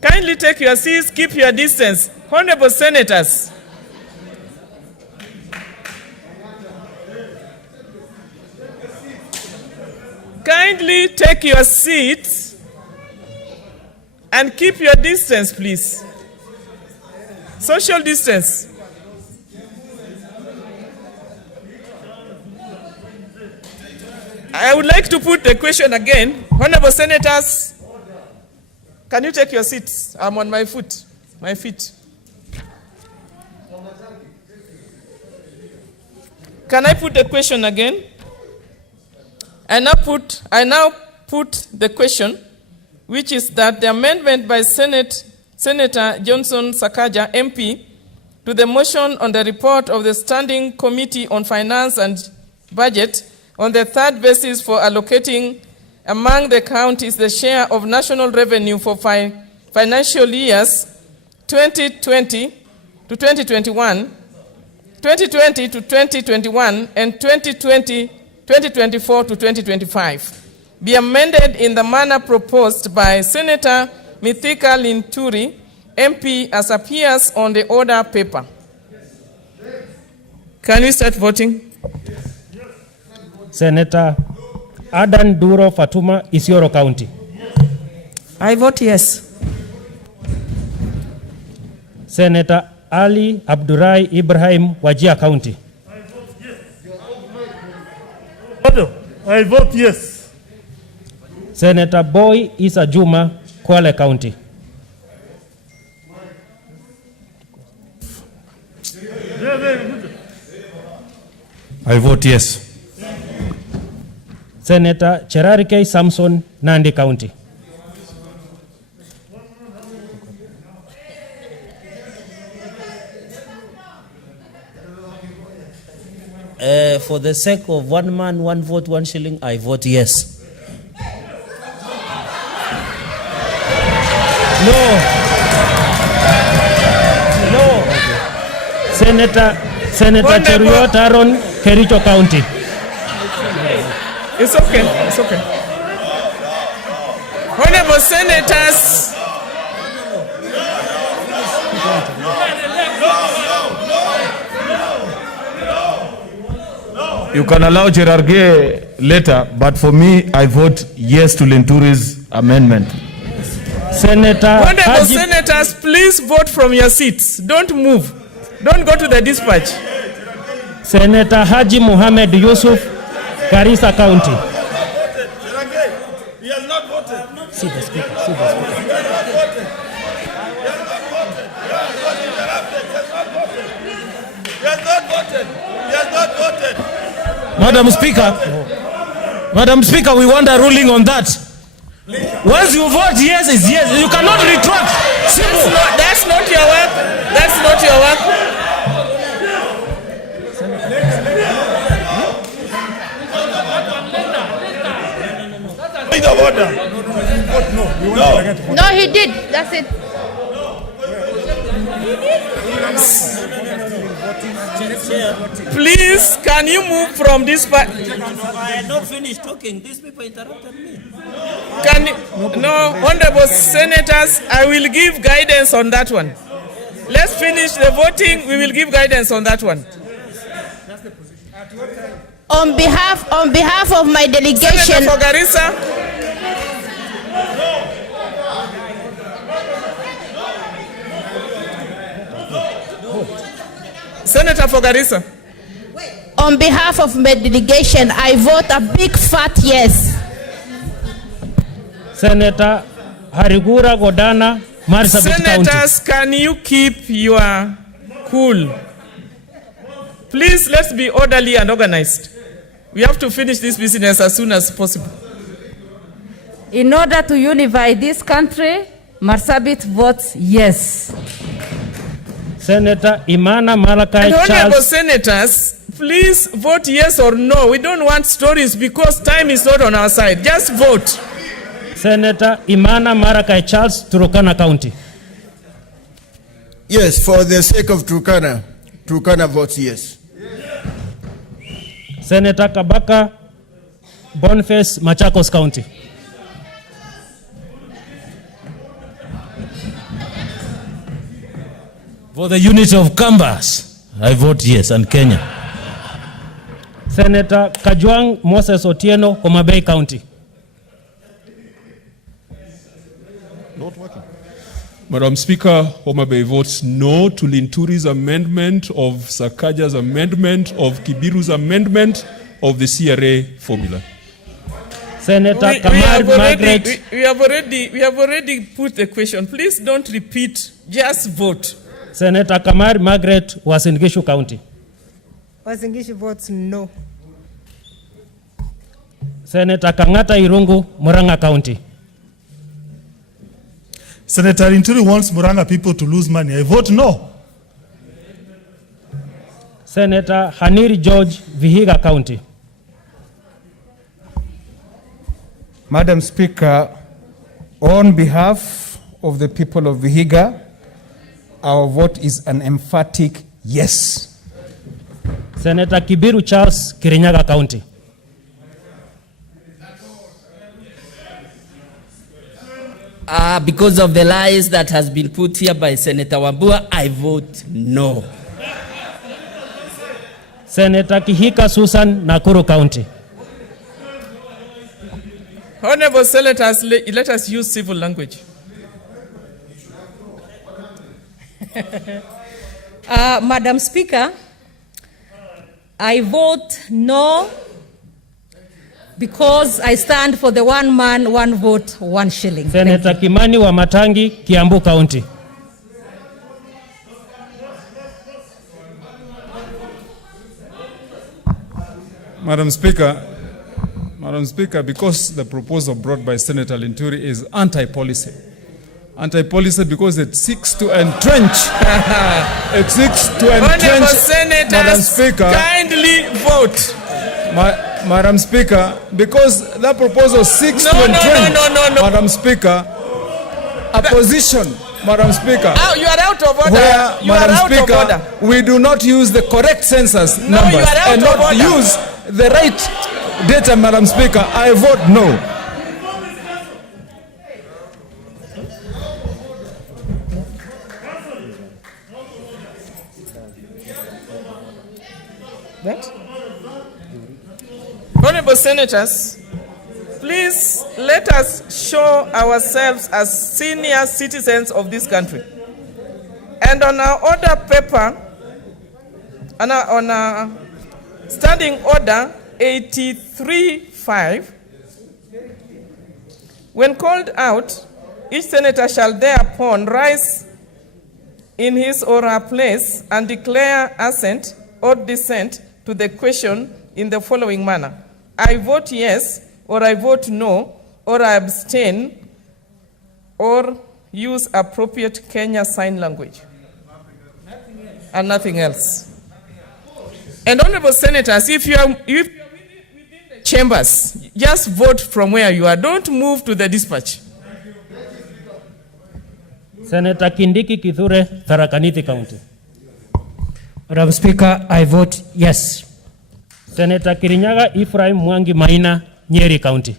Kindly take your seats, keep your distance. Honorable senators. Kindly take your seats and keep your distance, please. Social distance. I would like to put the question again. Honorable Senators, can you take your seats? I'm on my feet. Can I put the question again? I now put the question, which is that the amendment by Senator Johnson Sakaja, MP, to the motion on the report of the Standing Committee on Finance and Budget on the third basis for allocating among the counties the share of national revenue for financial years 2020 to 2021, 2020 to 2021, and 2024 to 2025 be amended in the manner proposed by Senator Mithika Linturi, MP, as appears on the order paper. Can we start voting? Senator Adan Duro Fatuma, Isiolo County. I vote yes. Senator Ali Abdurai Ibrahim, Wajir County. I vote yes. Senator Boy Isa Juma, Kwale County. I vote yes. Senator Cherarike Samson, Nandi County. For the sake of one man, one vote, 1 shilling, I vote yes. No. Senator Cheruiyot Aaron, Kericho County. It's okay. It's okay. Honorable Senators. You can allow Cherargei later, but for me, I vote yes to Linturi's amendment. Honorable Senators, please vote from your seats. Don't move. Don't go to the dispatch. Senator Haji Mohammed Yusuf, Garissa County. He has not voted. See the speaker. He has not voted. Madam Speaker, we want a ruling on that. Once you vote yes, is yes. You cannot retract. That's not your work. That's not your work. Point of order. No, he did. That's it. Please, can you move from this part? I had not finished talking. These people interrupted me. Can you, no, honorable senators, I will give guidance on that one. Let's finish the voting. We will give guidance on that one. On behalf of my delegation, Senator for Garissa. Senator for Garissa. on behalf of my delegation, I vote a big fat yes. Senator Harigura Godana, Marsabit County. Senators, can you keep your cool? Please, let's be orderly and organized. We have to finish this business as soon as possible. In order to unify this country, Marsabit votes yes. Senator Imana Malakai And honorable Charles. senators, please vote yes or no. We don't want stories because time is not on our side. Just vote. Senator Imana Malakai Charles, Turkana County. Yes, for the sake of Turkana, Turkana votes yes. Senator Kabaka Boniface, Machakos County. For the unity of Kambas, I vote yes, and Kenya. Senator Kajwang Moses Otieno, Homa Bay County. Not working. Madam Speaker, Homa Bay votes no to Linturi's amendment, of Sakaja's amendment, of Kibiru's amendment, of the CRA formula. Senator Kamar Margaret. We have already put the question. Please don't repeat. Just vote. Senator Kamar Margaret, Uasin Gishu County. Uasin Gishu votes no. Senator Kangata Irungu, Murang'a County. Senator Inturi wants Murang'a people to lose money. I vote no. Senator Haniri George, Vihiga County. Madam Speaker, on behalf of the people of Vihiga, our vote is an emphatic yes. Senator Kibiru Charles, Kirinyaga County. Because of the lies that has been put here by Senator Wambua, I vote no. Senator Kihika Susan, Nakuru County. Honorable senators, let us use civil language. Madam Speaker, I vote no because I stand for the one man, one vote, 1 shilling. Senator Kimani wa Matangi, Kiambu County. Madam Speaker, because the proposal brought by Senator Linturi is anti-policy. Anti-policy because it seeks to entrench. It seeks to entrench. Honorable senators, Madam Speaker, kindly vote. Madam Speaker, because that proposal seeks to entrench. No. Madam Speaker, a position. Madam Speaker, you are out of order. Where, You are Madam out Speaker, of order. we do not use the correct census No, numbers you are out and of not order. use the right data, Madam Speaker. I vote no. What? Honorable senators, please let us show ourselves as senior citizens of this country. And on our order paper, on our standing order 83.5, when called out, each senator shall thereupon rise in his or her place and declare assent or dissent to the question in the following manner: I vote yes, or I vote no, or I abstain, or use appropriate Kenya Sign Language. And nothing else. And honorable senators, if you are within the chambers, just vote from where you are. Don't move to the dispatch. Senator Kindiki Kithure, Tharaka Nithi County. Madam Speaker, I vote yes. Senator Kirinyaga Ephraim Mwangi Maina, Nyeri County.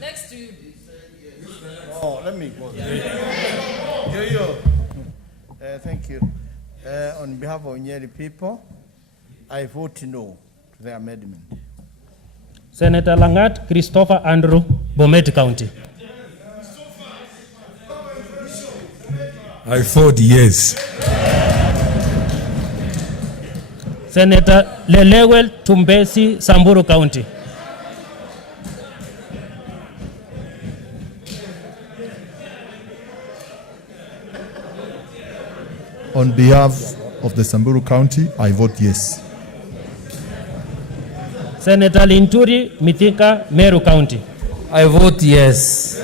Next to you. Oh, let me go. Thank you. On behalf of Nyeri people, I vote no to the amendment. Senator Langat Christopher Andrew, Bomet County. I vote yes. Senator Lelewel Tumbesi, Samburu County. On behalf of the Samburu County, I vote yes. Senator Linturi Mithika, Meru County. I vote yes.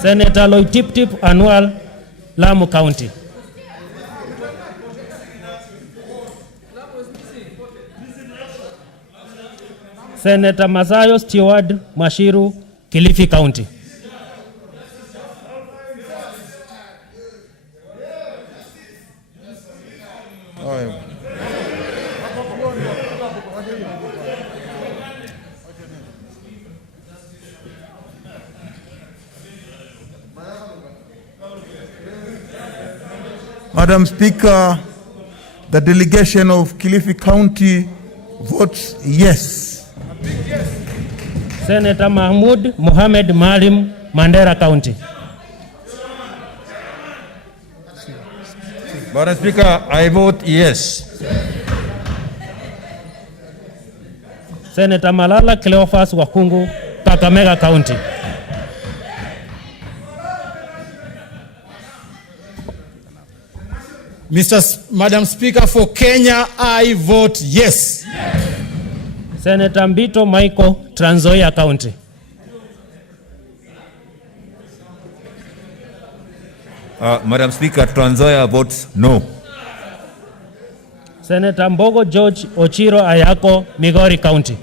Senator Loitiptip Annual, Lamu County. Senator Mazayo Steward Mashiru, Kilifi County. Madam Speaker, the delegation of Kilifi County votes yes. Senator Mahmoud Mohamed Malim, Mandera County. Madam Speaker, I vote yes. Senator Malala Cleophas Wakungu, Kakamega County. Madam Speaker, for Kenya, I vote yes. Senator Mbito Michael, Trans Nzoia County. Madam Speaker, Trans Nzoia votes no. Senator Mbogo George Ochiro Ayako, Migori County.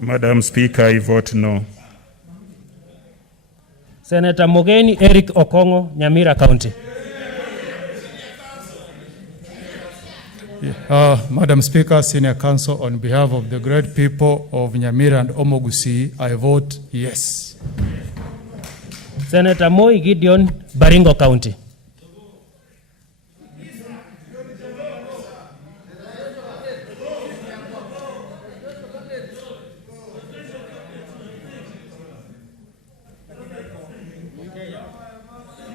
Madam Speaker, I vote no. Senator Mogeni Eric Okongo, Nyamira County. Madam Speaker, Senior Counsel, on behalf of the great people of Nyamira and Omogusi, I vote yes. Senator Moi Gideon, Baringo County.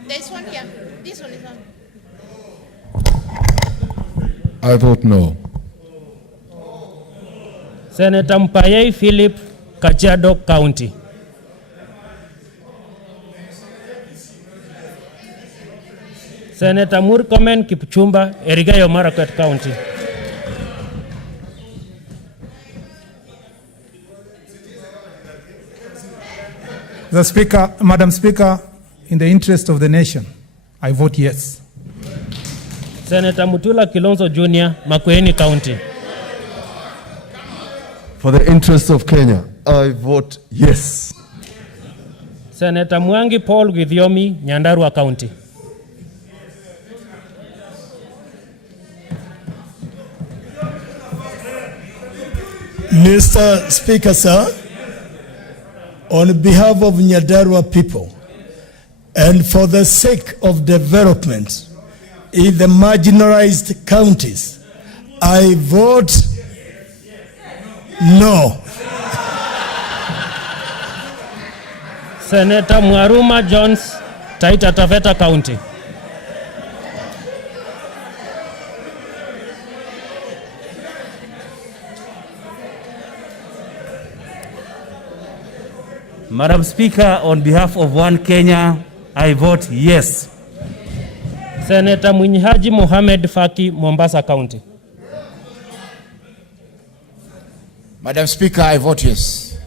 There's one here. This one is on. I vote no. Senator Mpayei Philip, Kajiado County. Senator Murkomen Kipchumba, Erigayo Marakwet County. Madam Speaker, in the interest of the nation, I vote yes. Senator Mutula Kilonzo Jr., Makueni County. For the interest of Kenya, I vote yes. Senator Mwangi Paul Githiomi, Nyandarua County. Mr. Speaker, sir, on behalf of Nyandarua people and for the sake of development in the marginalized counties, I vote no. Senator Mwaruma Jones, Taita Taveta County. Madam Speaker, on behalf of One Kenya, I vote yes. Senator Mwinyihaji Mohamed Faki, Mombasa County. Madam Speaker, I vote yes.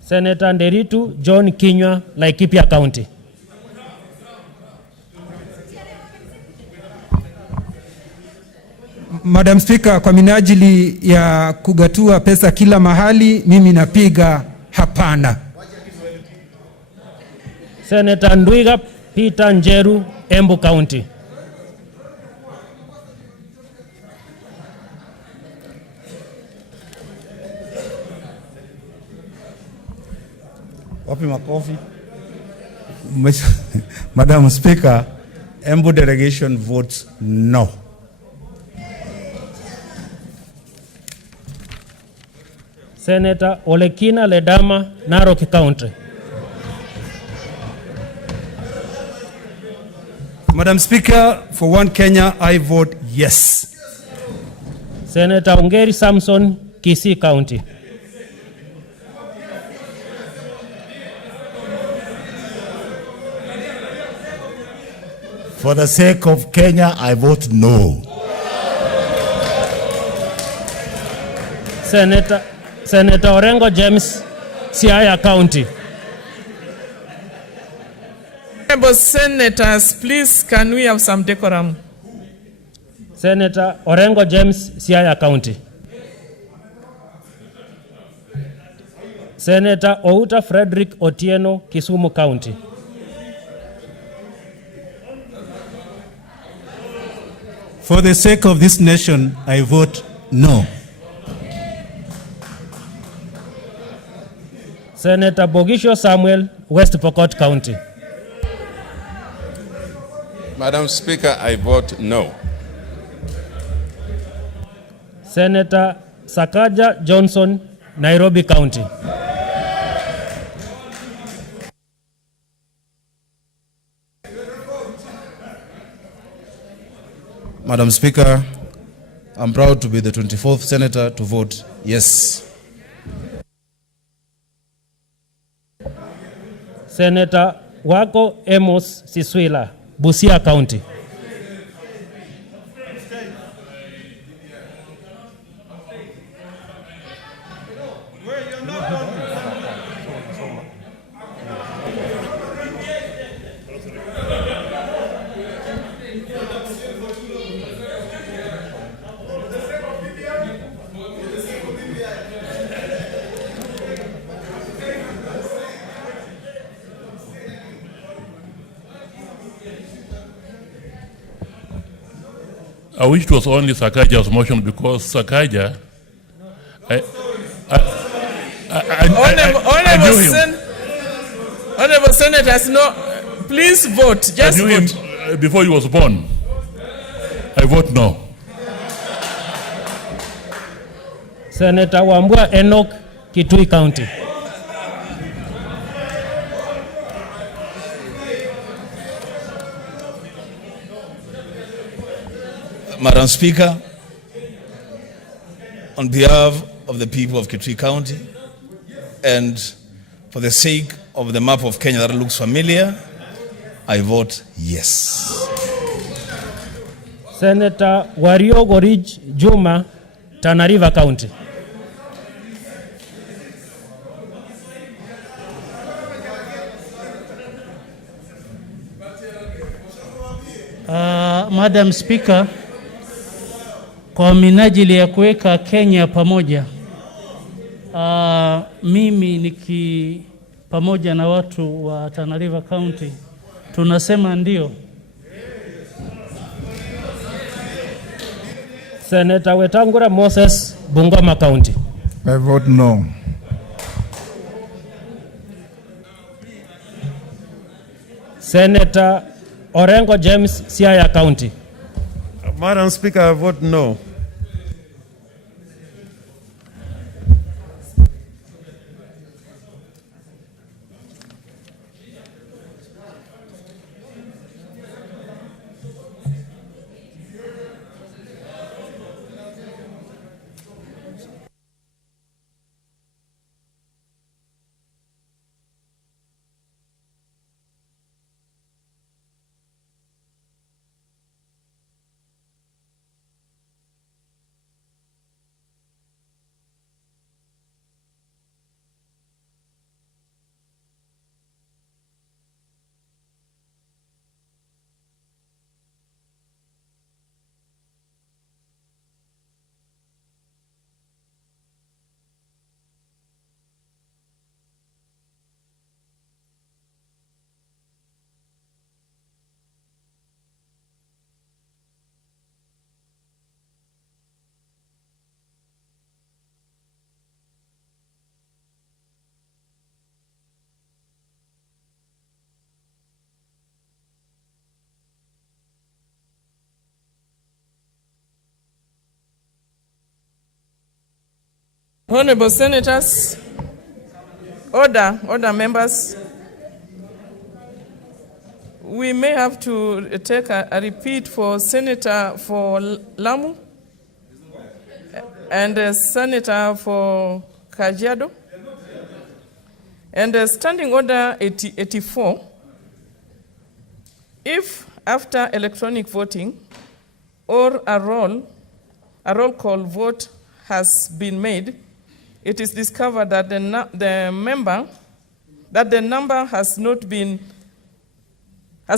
Senator Nderitu John Kinyua, Laikipia County. Madam Speaker, kwa minajili ya kugatua pesa kila mahali, mimi napiga hapana. Senator Ndwiga Peter Njeru, Embu County. Wapi makofi? Madam Speaker, Embu delegation votes no. Senator Olekina Ledama, Narok County. Madam Speaker, for One Kenya, I vote yes. Senator Ongeri Samson, Kisii County. For the sake of Kenya, I vote no. Senator Orengo James, Siaya County. Honorable Senators, please, can we have some decorum? Senator Orengo James, Siaya County. Senator Outa Frederick Otieno, Kisumu County. For the sake of this nation, I vote no. Senator Bogisho Samuel, West Pokot County. Madam Speaker, I vote no. Senator Sakaja Johnson, Nairobi County. Madam Speaker, I'm proud to be the 24th senator to vote yes. Senator Wako Amos Siswila, Busia County. I wish it was only Sakaja's motion because Sakaja, I knew him. Honorable Senators, no, please vote. Just I knew vote. him before he was born. I vote no. Senator Wambua Enoch, Kitui County. Madam Speaker, on behalf of the people of Kitui County and for the sake of the map of Kenya that looks familiar, I vote yes. Senator Wario Gorij Juma, Tana River County. Madam Speaker, kwa minajili ya kuweka Kenya pamoja, mimi pamoja na watu wa Tana River County tunasema ndio. Senator Wetangula Moses, Bungoma County. I vote no. Senator Orengo James, Siaya County. Madam Speaker, I vote no. Honorable Senators, order members. We may have to take a repeat for Senator for Lamu and Senator for Kajiado. And Standing Order 84, if after electronic voting or a roll call vote has been made, it is discovered that the number has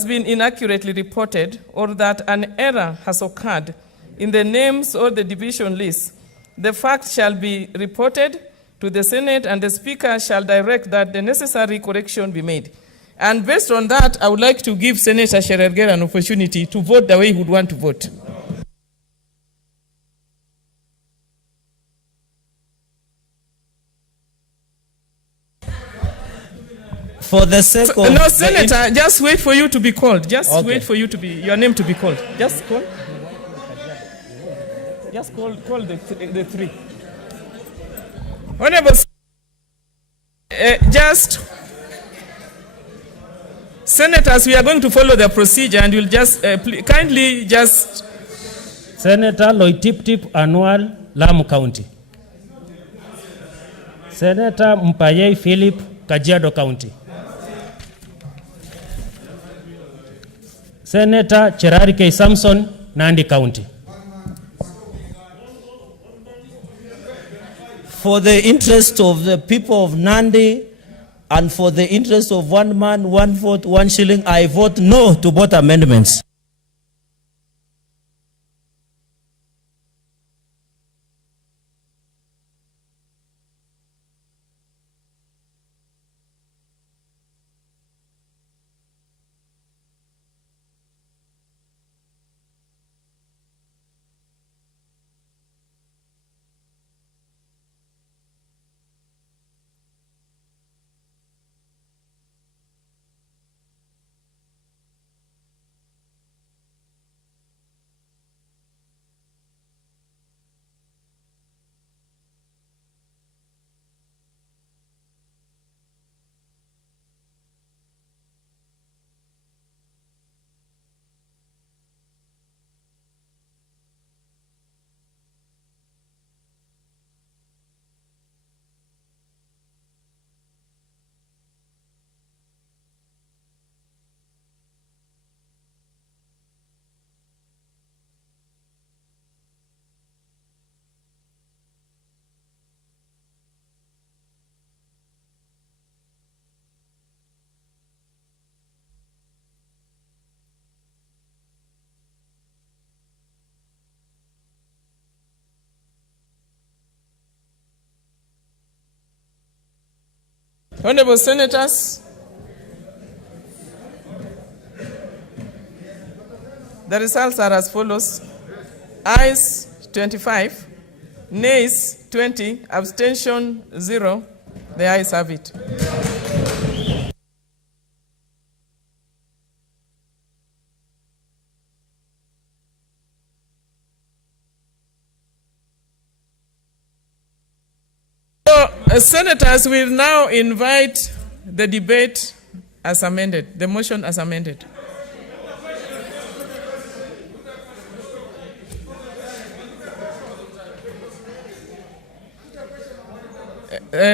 been inaccurately reported, or that an error has occurred in the names or the division list, the fact shall be reported to the Senate, and the Speaker shall direct that the necessary correction be made. And based on that, I would like to give Senator Shererger an opportunity to vote the way he would want to vote. For the sake of... No, Senator, just wait for you to be called. Just wait for you to be, your name to be called. Just call. Just call the three. Honorable, just, Senators, we are going to follow the procedure, and you'll just kindly just... Senator Loitip Annual, Lamu County. Senator Mpayei Philip, Kajiado County. Senator Cherari K. Samson, Nandi County. For the interest of the people of Nandi and for the interest of 1 man, 1 vote, 1 shilling, I vote no to both amendments. Honorable Senators, the results are as follows. Ayes 25, nays 20, abstention 0. The ayes have it. Senators will now invite the debate as amended, the motion as amended.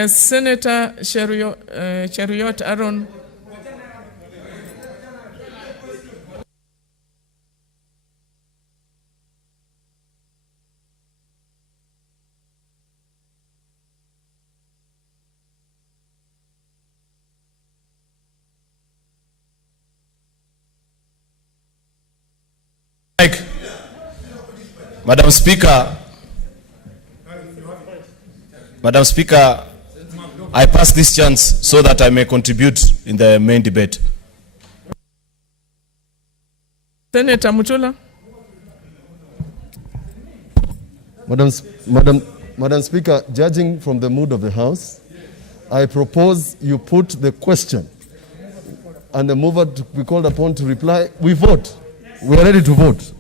Senator Cheriot Aaron. Madam Speaker, I pass this chance so that I may contribute in the main debate. Senator Mutula. Madam Speaker, judging from the mood of the House, I propose you put the question and the mover to be called upon to reply. We vote. We are ready to vote.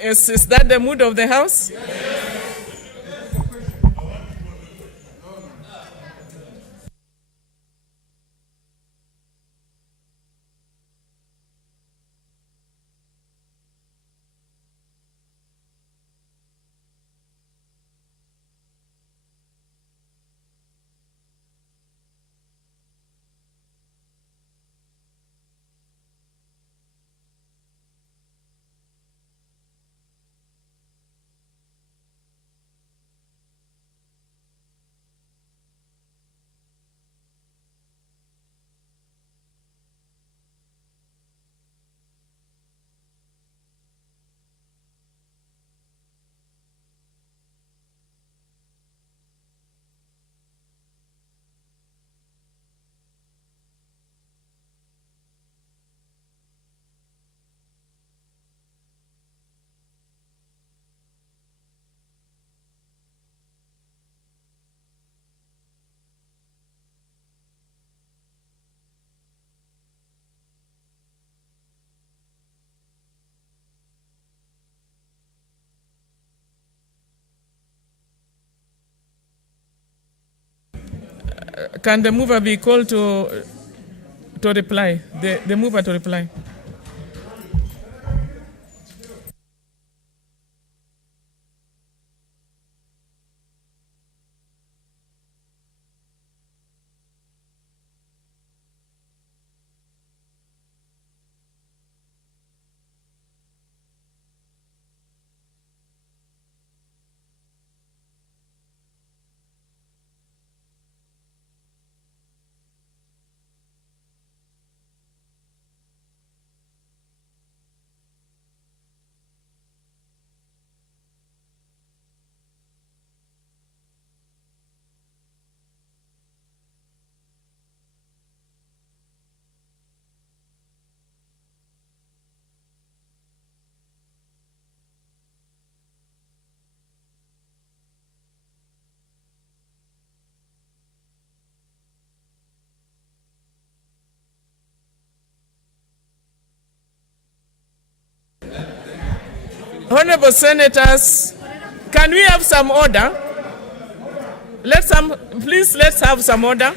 Is that the mood of the House? Yes. Can the mover be called to reply? The mover to reply. Honorable Senators, can we have some order? Let's have some order.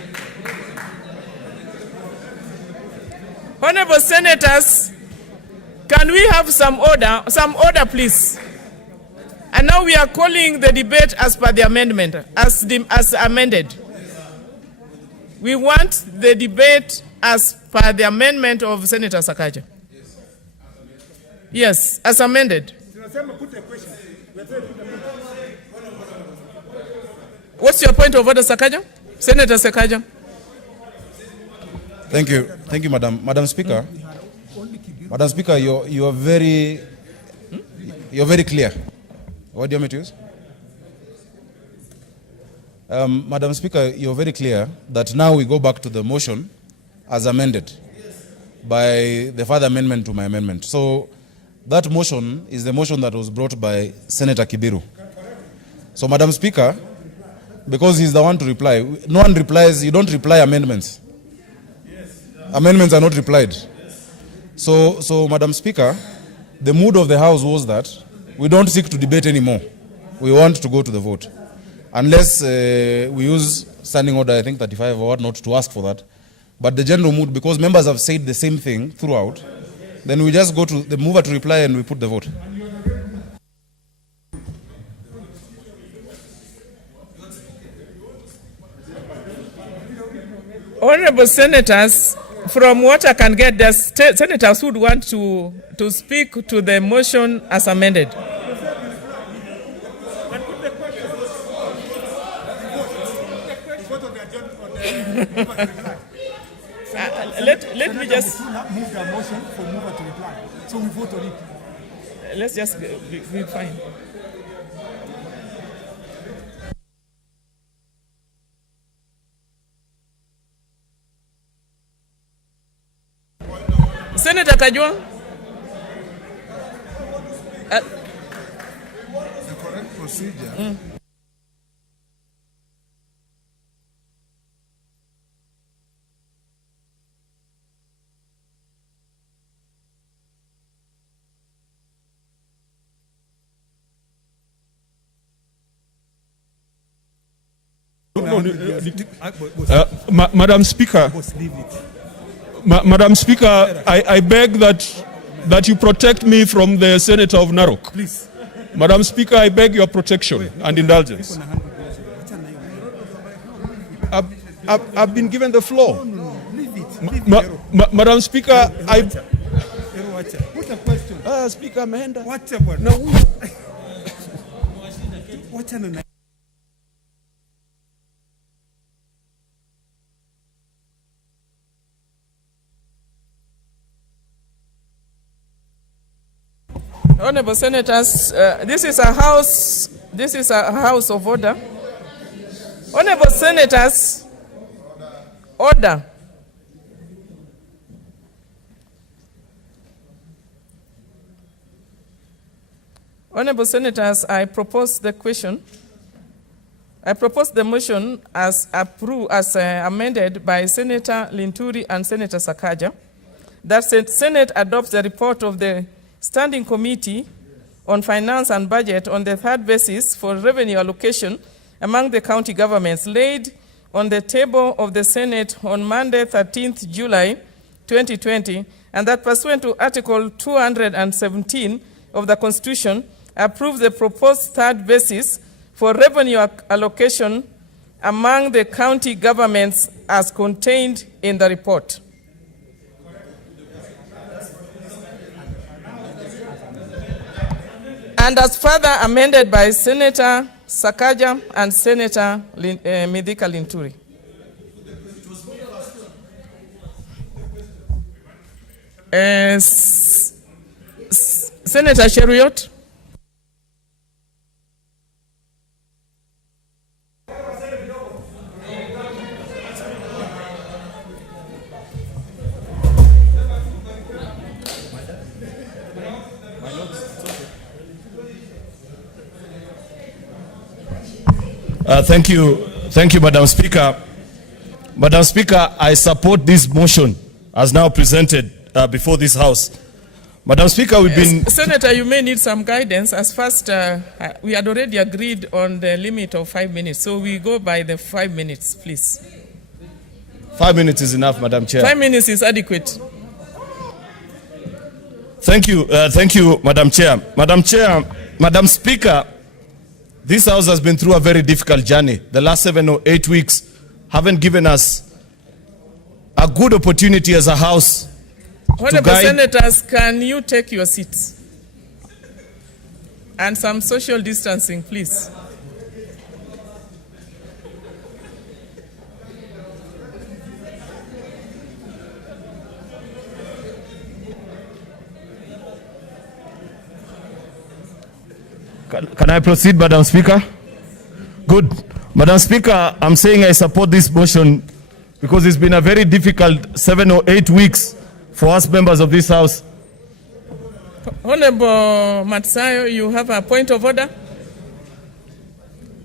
Honorable Senators, can we have some order? Some order, please. And now we are calling the debate as per the amendment, as amended. We want the debate as per the amendment of Senator Sakaja. Yes, as amended. What's your point of order, Sakaja? Senator Sakaja. Thank you, Madam Speaker. Madam Speaker, you're very clear. What do you want me to use? Madam Speaker, you're very clear that now we go back to the motion as amended by the further amendment to my amendment. So that motion is the motion that was brought by Senator Kibiru. So, Madam Speaker, because he's the one to reply, no one replies, you don't reply amendments. Amendments are not replied. So, Madam Speaker, the mood of the House was that we don't seek to debate anymore. We want to go to the vote. Unless we use standing order, I think 35 or whatnot, to ask for that. But the general mood, because members have said the same thing throughout, then we just go to the mover to reply and we put the vote. Honorable Senators, from what I can get, there's senators who would want to speak to the motion as amended. Let me just move the motion for mover to reply. So we vote on it. Let's just be fine. Senator Kajwa. The correct procedure. Madam Speaker, Madam Speaker, I beg that you protect me from the Senator of Narok. Please. Madam Speaker, I beg your protection and indulgence. I've been given the floor. Madam Speaker, Put a question. Speaker Mehenda. No. Honorable Senators, this is a house of order. Honorable Senators, order. Honorable Senators, I propose the question. I propose the motion as amended by Senator Linturi and Senator Sakaja, that the Senate adopts the report of the Standing Committee on Finance and Budget on the third basis for revenue allocation among the county governments laid on the table of the Senate on Monday, 13th July 2020, and that pursuant to Article 217 of the Constitution, approve the proposed third basis for revenue allocation among the county governments as contained in the report. And as further amended by Senator Sakaja and Senator Midhika Linturi. Senator Cheruiyot. Thank you, Madam Speaker. Madam Speaker, I support this motion as now presented before this House. Madam Speaker, we've been... Senator, you may need some guidance. As first, we had already agreed on the limit of 5 minutes, so we go by the 5 minutes, please. 5 minutes is enough, Madam Chair. 5 minutes is adequate. Thank you, Madam Chair. Madam Speaker, this House has been through a very difficult journey. The last 7 or 8 weeks haven't given us a good opportunity as a House. Honorable Senators, can you take your seats? And some social distancing, please. Can I proceed, Madam Speaker? Good. Madam Speaker, I'm saying I support this motion because it's been a very difficult 7 or 8 weeks for us members of this House. Honorable Matsayo, you have a point of order?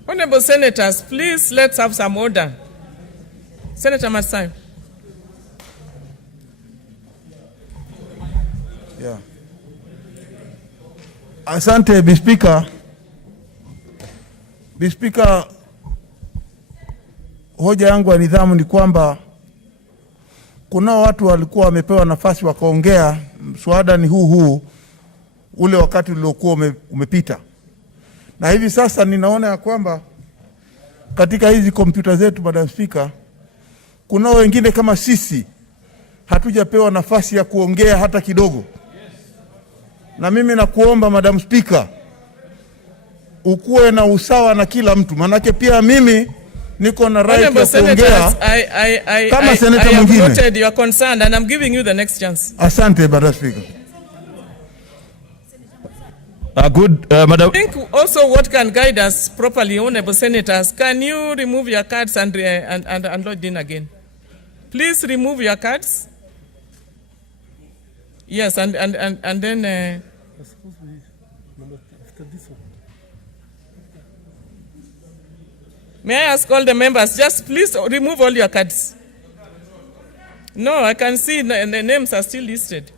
Honorable Senators, please let's have some order. Senator Matsayo. Yeah. Asante, Mr. Speaker. Mr. Speaker, hoja yangu ya nidhamu ni kwamba kuna watu walikuwa wamepewa nafasi wakaongea, mswada ni huu ule wakati uliokuwa umepita. Na hivi sasa ninaona ya kwamba katika hizi kompyuta zetu, Madam Speaker, kuna wengine kama sisi hatujapewa nafasi ya kuongea hata kidogo. Na mimi nakuomba Madam Speaker, ukuwe na usawa na kila mtu, manake pia mimi niko na right ya kuongea kama senator mwingine. I have noted your concern and I'm giving you the next chance. Asante, Madam Speaker. Madam. I think also what can guide us properly, Honorable Senators, can you remove your cards and lodge in again? Please remove your cards. Yes, and then... May I ask all the members, just please remove all your cards. No, I can see the names are still listed.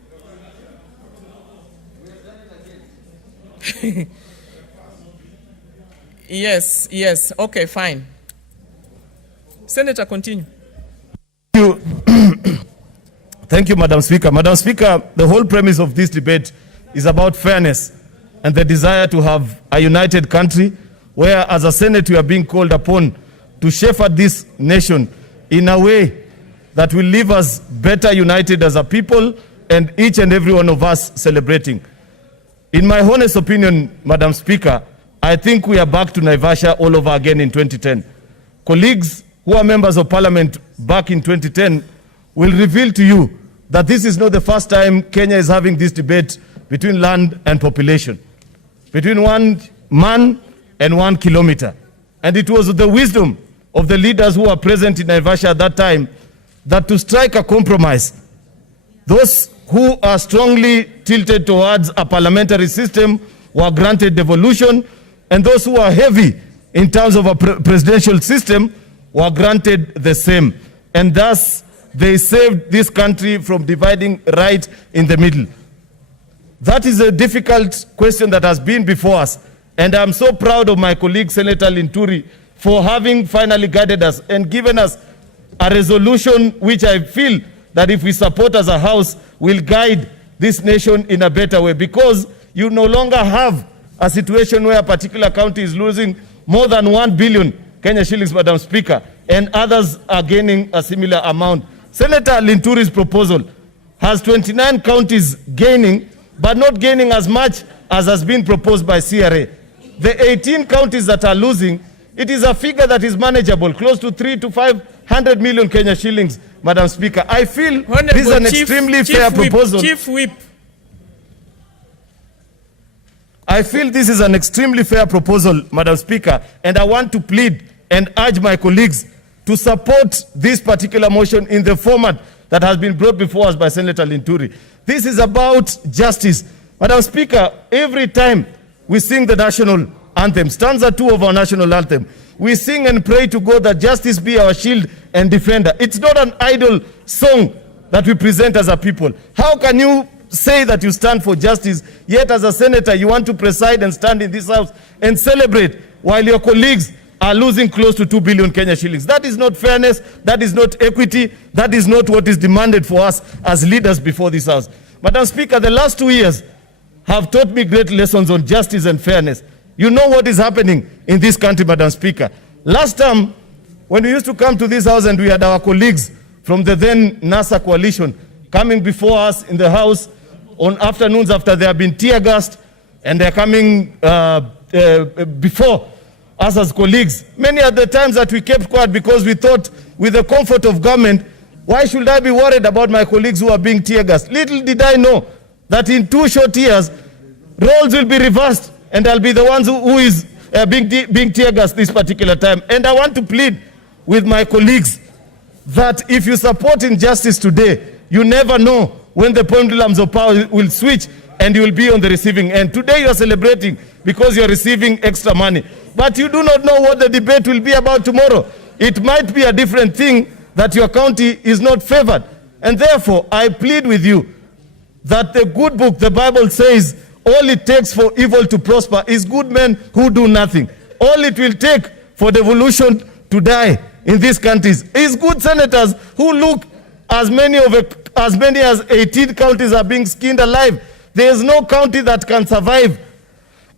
Yes, okay, fine. Senator, continue. Thank you, Madam Speaker. Madam Speaker, the whole premise of this debate is about fairness and the desire to have a united country where as a Senate we are being called upon to shepherd this nation in a way that will leave us better united as a people and each and every one of us celebrating. In my honest opinion, Madam Speaker, I think we are back to Naivasha all over again in 2010. Colleagues who are members of parliament back in 2010 will reveal to you that this is not the first time Kenya is having this debate between land and population, between 1 man and 1 kilometer. And it was the wisdom of the leaders who were present in Naivasha at that time that to strike a compromise, those who are strongly tilted towards a parliamentary system were granted devolution, and those who are heavy in terms of a presidential system were granted the same. And thus, they saved this country from dividing right in the middle. That is a difficult question that has been before us. And I'm so proud of my colleague, Senator Linturi, for having finally guided us and given us a resolution which I feel that if we support as a house will guide this nation in a better way, because you no longer have a situation where a particular county is losing more than 1 billion Kenya shillings, Madam Speaker, and others are gaining a similar amount. Senator Linturi's proposal has 29 counties gaining, but not gaining as much as has been proposed by CRA. The 18 counties that are losing, it is a figure that is manageable, close to 300 to 500 million Kenya shillings, Madam Speaker. I feel Honorable this is an extremely fair proposal. Chief Whip. I feel this is an extremely fair proposal, Madam Speaker, and I want to plead and urge my colleagues to support this particular motion in the format that has been brought before us by Senator Linturi. This is about justice. Madam Speaker, every time we sing the national anthem, stanza 2 of our national anthem, we sing and pray to God that justice be our shield and defender. It's not an idle song that we present as a people. How can you say that you stand for justice, yet as a senator you want to preside and stand in this house and celebrate while your colleagues are losing close to 2 billion Kenya shillings? That is not fairness, that is not equity, that is not what is demanded for us as leaders before this house. Madam Speaker, the last 2 years have taught me great lessons on justice and fairness. You know what is happening in this country, Madam Speaker. Last time, when we used to come to this house and we had our colleagues from the then NASA coalition coming before us in the house on afternoons after they have been tear gassed, and they're coming before us as colleagues. Many of the times that we kept quiet because we thought with the comfort of government, why should I be worried about my colleagues who are being tear gassed? Little did I know that in 2 short years, roles will be reversed and I'll be the ones who is being tear gassed this particular time. And I want to plead with my colleagues that if you support injustice today, you never know when the pendulums of power will switch and you will be on the receiving end. Today you are celebrating because you are receiving extra money, but you do not know what the debate will be about tomorrow. It might be a different thing that your county is not favored. And therefore, I plead with you that the good book, the Bible says, all it takes for evil to prosper is good men who do nothing. All it will take for devolution to die in these countries is good senators who look as many as 18 counties are being skinned alive. There is no county that can survive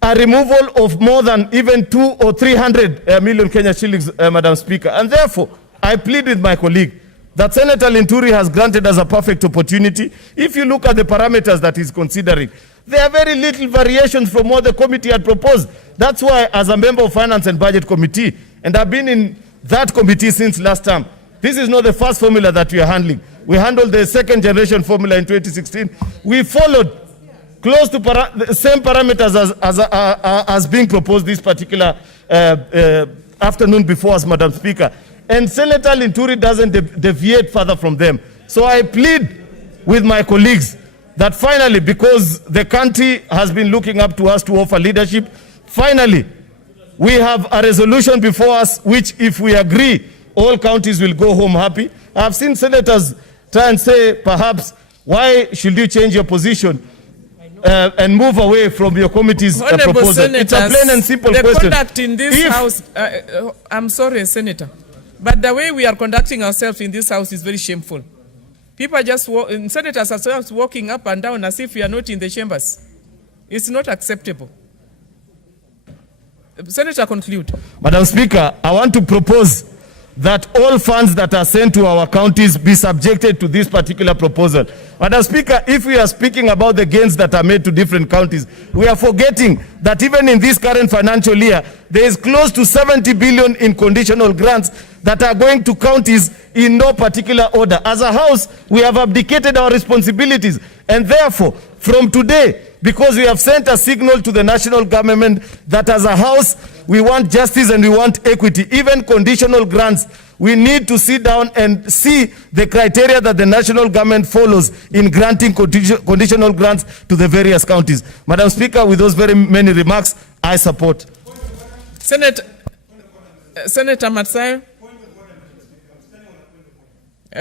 a removal of more than even 200 or 300 million Kenya shillings, Madam Speaker. And therefore, I plead with my colleague that Senator Linturi has granted us a perfect opportunity. If you look at the parameters that he's considering, there are very little variations from what the committee had proposed. That's why, as a member of Finance and Budget Committee, and I've been in that committee since last time, this is not the first formula that we are handling. We handled the second generation formula in 2016. We followed close to the same parameters as being proposed this particular afternoon before us, Madam Speaker. And Senator Linturi doesn't deviate further from them. So I plead with my colleagues that finally, because the country has been looking up to us to offer leadership, finally, we have a resolution before us which, if we agree, all counties will go home happy. I've seen senators try and say, perhaps, why should you change your position and move away from your committee's proposal? Senators, it's a plain and simple question. The conduct in this house, I'm sorry, Senator, but the way we are conducting ourselves in this house is very shameful. People are just, senators are just walking up and down as if we are not in the chambers. It's not acceptable. Senator, conclude. Madam Speaker, I want to propose that all funds that are sent to our counties be subjected to this particular proposal. Madam Speaker, if we are speaking about the gains that are made to different counties, we are forgetting that even in this current financial year, there is close to 70 billion in conditional grants that are going to counties in no particular order. As a house, we have abdicated our responsibilities, and therefore, from today, because we have sent a signal to the national government that as a house, we want justice and we want equity, even conditional grants, we need to sit down and see the criteria that the national government follows in granting conditional grants to the various counties. Madam Speaker, with those very many remarks, I support. Senator Matsai,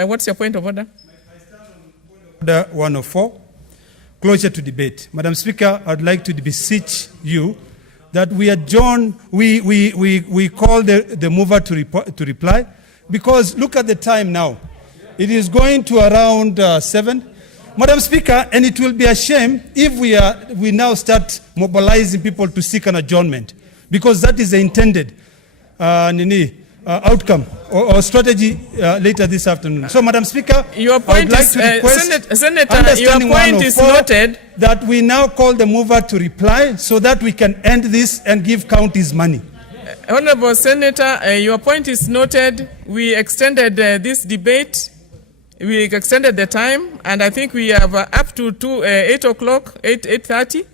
what's your point of order? Order 104, closure to debate. Madam Speaker, I'd like to beseech you that we adjourn, we call the mover to reply, because look at the time now. It is going to around 7. Madam Speaker, and it will be a shame if we now start mobilizing people to seek an adjournment, because that is the intended outcome or strategy later this afternoon. So, Madam Speaker, your point is, Senator, your point is noted. That we now call the mover to reply so that we can end this and give counties money. Honorable Senator, your point is noted. We extended this debate. We extended the time, and I think we have up to 8 o'clock, 8:30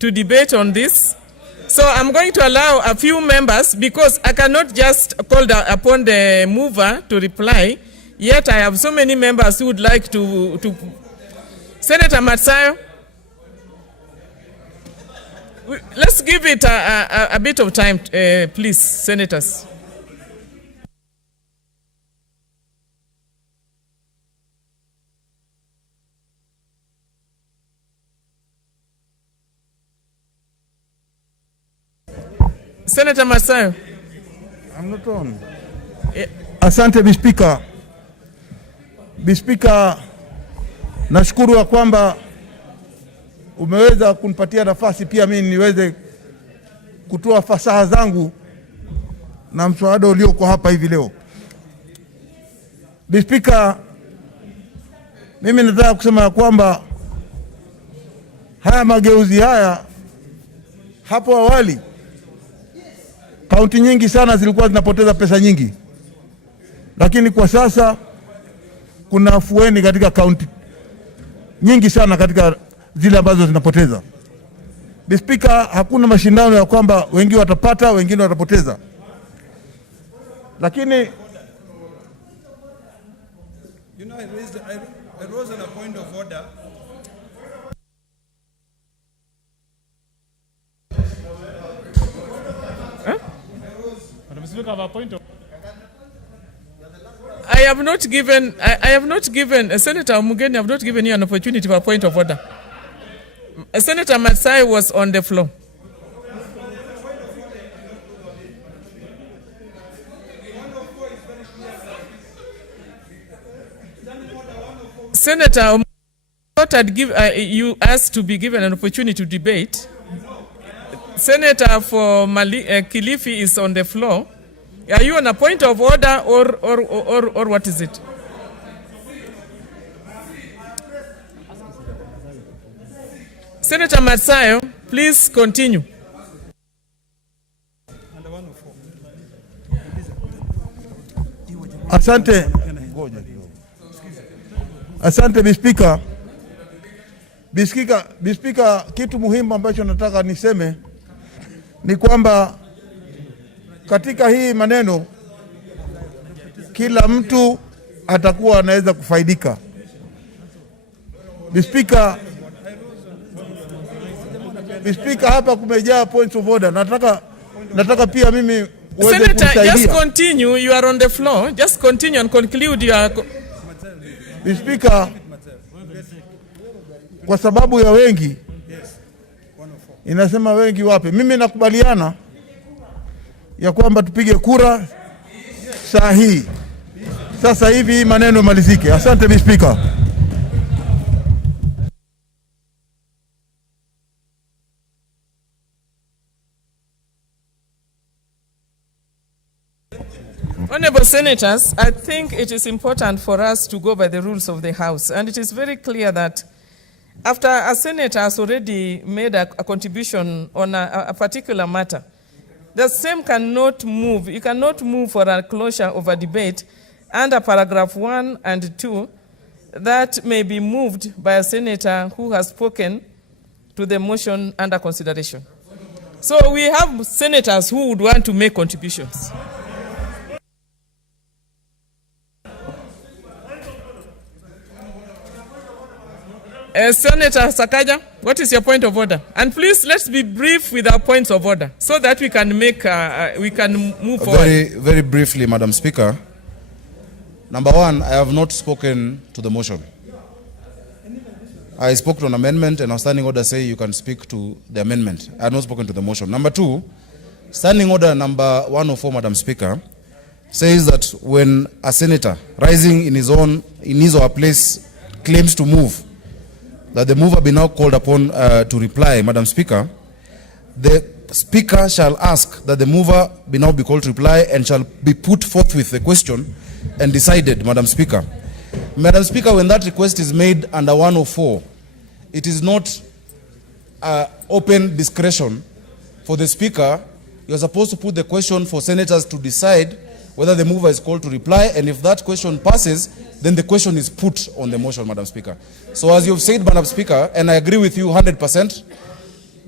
to debate on this. So I'm going to allow a few members, because I cannot just call upon the mover to reply, yet I have so many members who would like to Senator Matsayo, let's give it a bit of time, please, senators. Senator Matsayo. I'm not on. Asante Bispika. Bispika, nashukuru ya kwamba umeweza kunipatia nafasi pia mimi niweze kutoa fasaha zangu na mswada ulioko hapa hivi leo. Bispika, mimi nataka kusema ya kwamba haya mageuzi haya hapo awali kaunti nyingi sana zilikuwa zinapoteza pesa nyingi, lakini kwa sasa kuna afueni katika kaunti nyingi sana katika zile ambazo zinapoteza. Bispika, hakuna mashindano ya kwamba wengi watapata wengine watapoteza, lakini you know, I rose on a point of order. I have not given Senator Mugeni, I have not given you an opportunity for a point of order. Senator Matsai was on the floor. Senator, you asked to be given an opportunity to debate. Senator for Kilifi is on the floor. Are you on a point of order or what is it? Senator Matsayo, please continue. Asante. Asante Bispika. Bispika, kitu muhimu ambacho nataka niseme ni kwamba katika hii maneno kila mtu atakuwa anaweza kufaidika. Bispika, hapa kumejaa points of order. Nataka pia mimi uweze kunisaidia. Senator, just continue. You are on the floor. Just continue and conclude your... Bispika, kwa sababu ya wengi, inasema wengi wape. Mimi nakubaliana ya kwamba tupige kura saa hii. Sasa hivi maneno malizike. Asante Bispika. Honorable Senators, I think it is important for us to go by the rules of the House. And it is very clear that after a senator has already made a contribution on a particular matter, the same cannot move. You cannot move for a closure of a debate under paragraph 1 and 2 that may be moved by a senator who has spoken to the motion under consideration. So we have senators who would want to make contributions. Senator Sakaja, what is your point of order? And please, let's be brief with our points of order so that we can move forward. Very briefly, Madam Speaker. Number one, I have not spoken to the motion. I spoke to an amendment, and our standing order say you can speak to the amendment. I have not spoken to the motion. Number two, standing order number 104, Madam Speaker, says that when a senator rising in his or her place claims to move, that the mover be now called upon to reply, Madam Speaker, the Speaker shall ask that the mover be now be called to reply and shall be put forthwith the question and decided, Madam Speaker. Madam Speaker, when that request is made under 104, it is not open discretion for the Speaker. You are supposed to put the question for senators to decide whether the mover is called to reply, and if that question passes, then the question is put on the motion, Madam Speaker. So as you've said, Madam Speaker, and I agree with you 100%,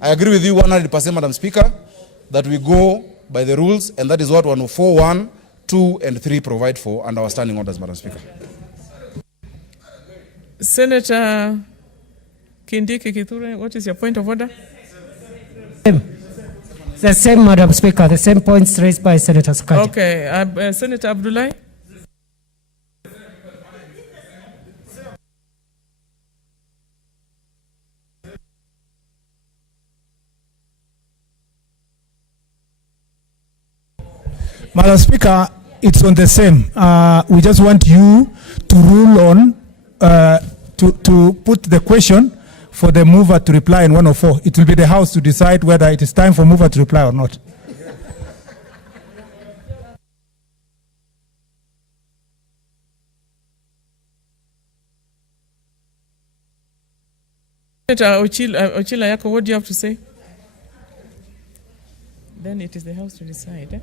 I agree with you 100%, Madam Speaker, that we go by the rules, and that is what 104, 1, 2, and 3 provide for under our standing orders, Madam Speaker. Senator Kindiki Kithure, what is your point of order? The same, Madam Speaker, the same points raised by Senator Sakaja. Okay, Senator Abdullahi. Madam Speaker, it's on the same. We just want you to rule on, to put the question for the mover to reply in 104. It will be the House to decide whether it is time for mover to reply or not. Senator Ochila Yako, what do you have to say? Then it is the House to decide.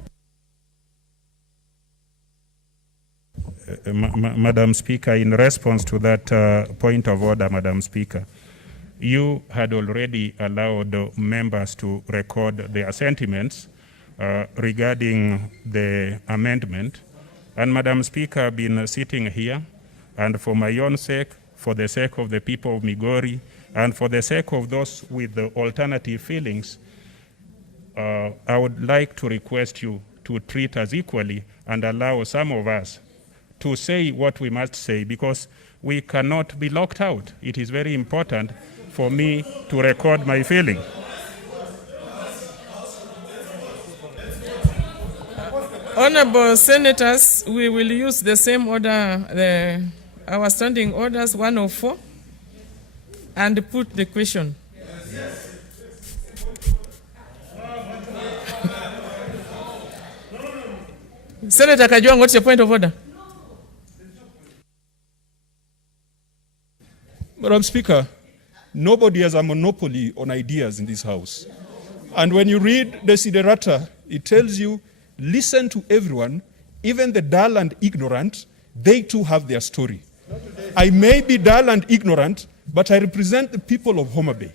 Madam Speaker, in response to that point of order, Madam Speaker, you had already allowed members to record their sentiments regarding the amendment. And Madam Speaker, I've been sitting here, and for my own sake, for the sake of the people of Migori, and for the sake of those with the alternative feelings, I would like to request you to treat us equally and allow some of us to say what we must say, because we cannot be locked out. It is very important for me to record my feeling. Honorable Senators, we will use the same order, our standing orders 104, and put the question. Senator Kajwang, what's your point of order? Madam Speaker, nobody has a monopoly on ideas in this House. And when you read the Desiderata, it tells you, listen to everyone, even the dull and ignorant, they too have their story. I may be dull and ignorant, but I represent the people of Homa Bay.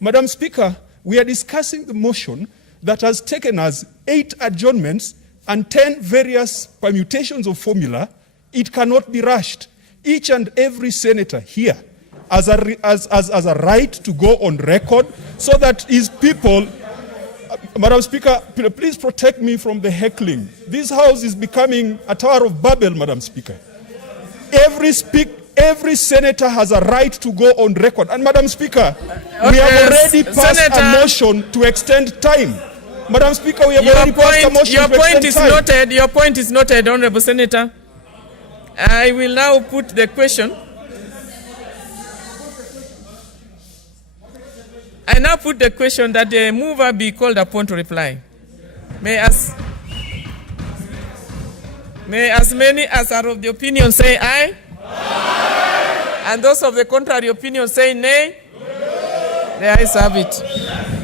Madam Speaker, we are discussing the motion that has taken us 8 adjournments and 10 various permutations of formula. It cannot be rushed. Each and every senator here as a right to go on record so that his people... Madam Speaker, please protect me from the heckling. This House is becoming a Tower of Babel, Madam Speaker. Every senator has a right to go on record. And Madam Speaker, we have already passed a motion to extend time. Madam Speaker, we have already passed a motion to extend time. Noted. Your point is noted, Honorable Senator. I will now put the question. I now put the question that the mover be called upon to reply. May as many as are of the opinion say aye. Aye. And those of the contrary opinion say nay. The ayes have it.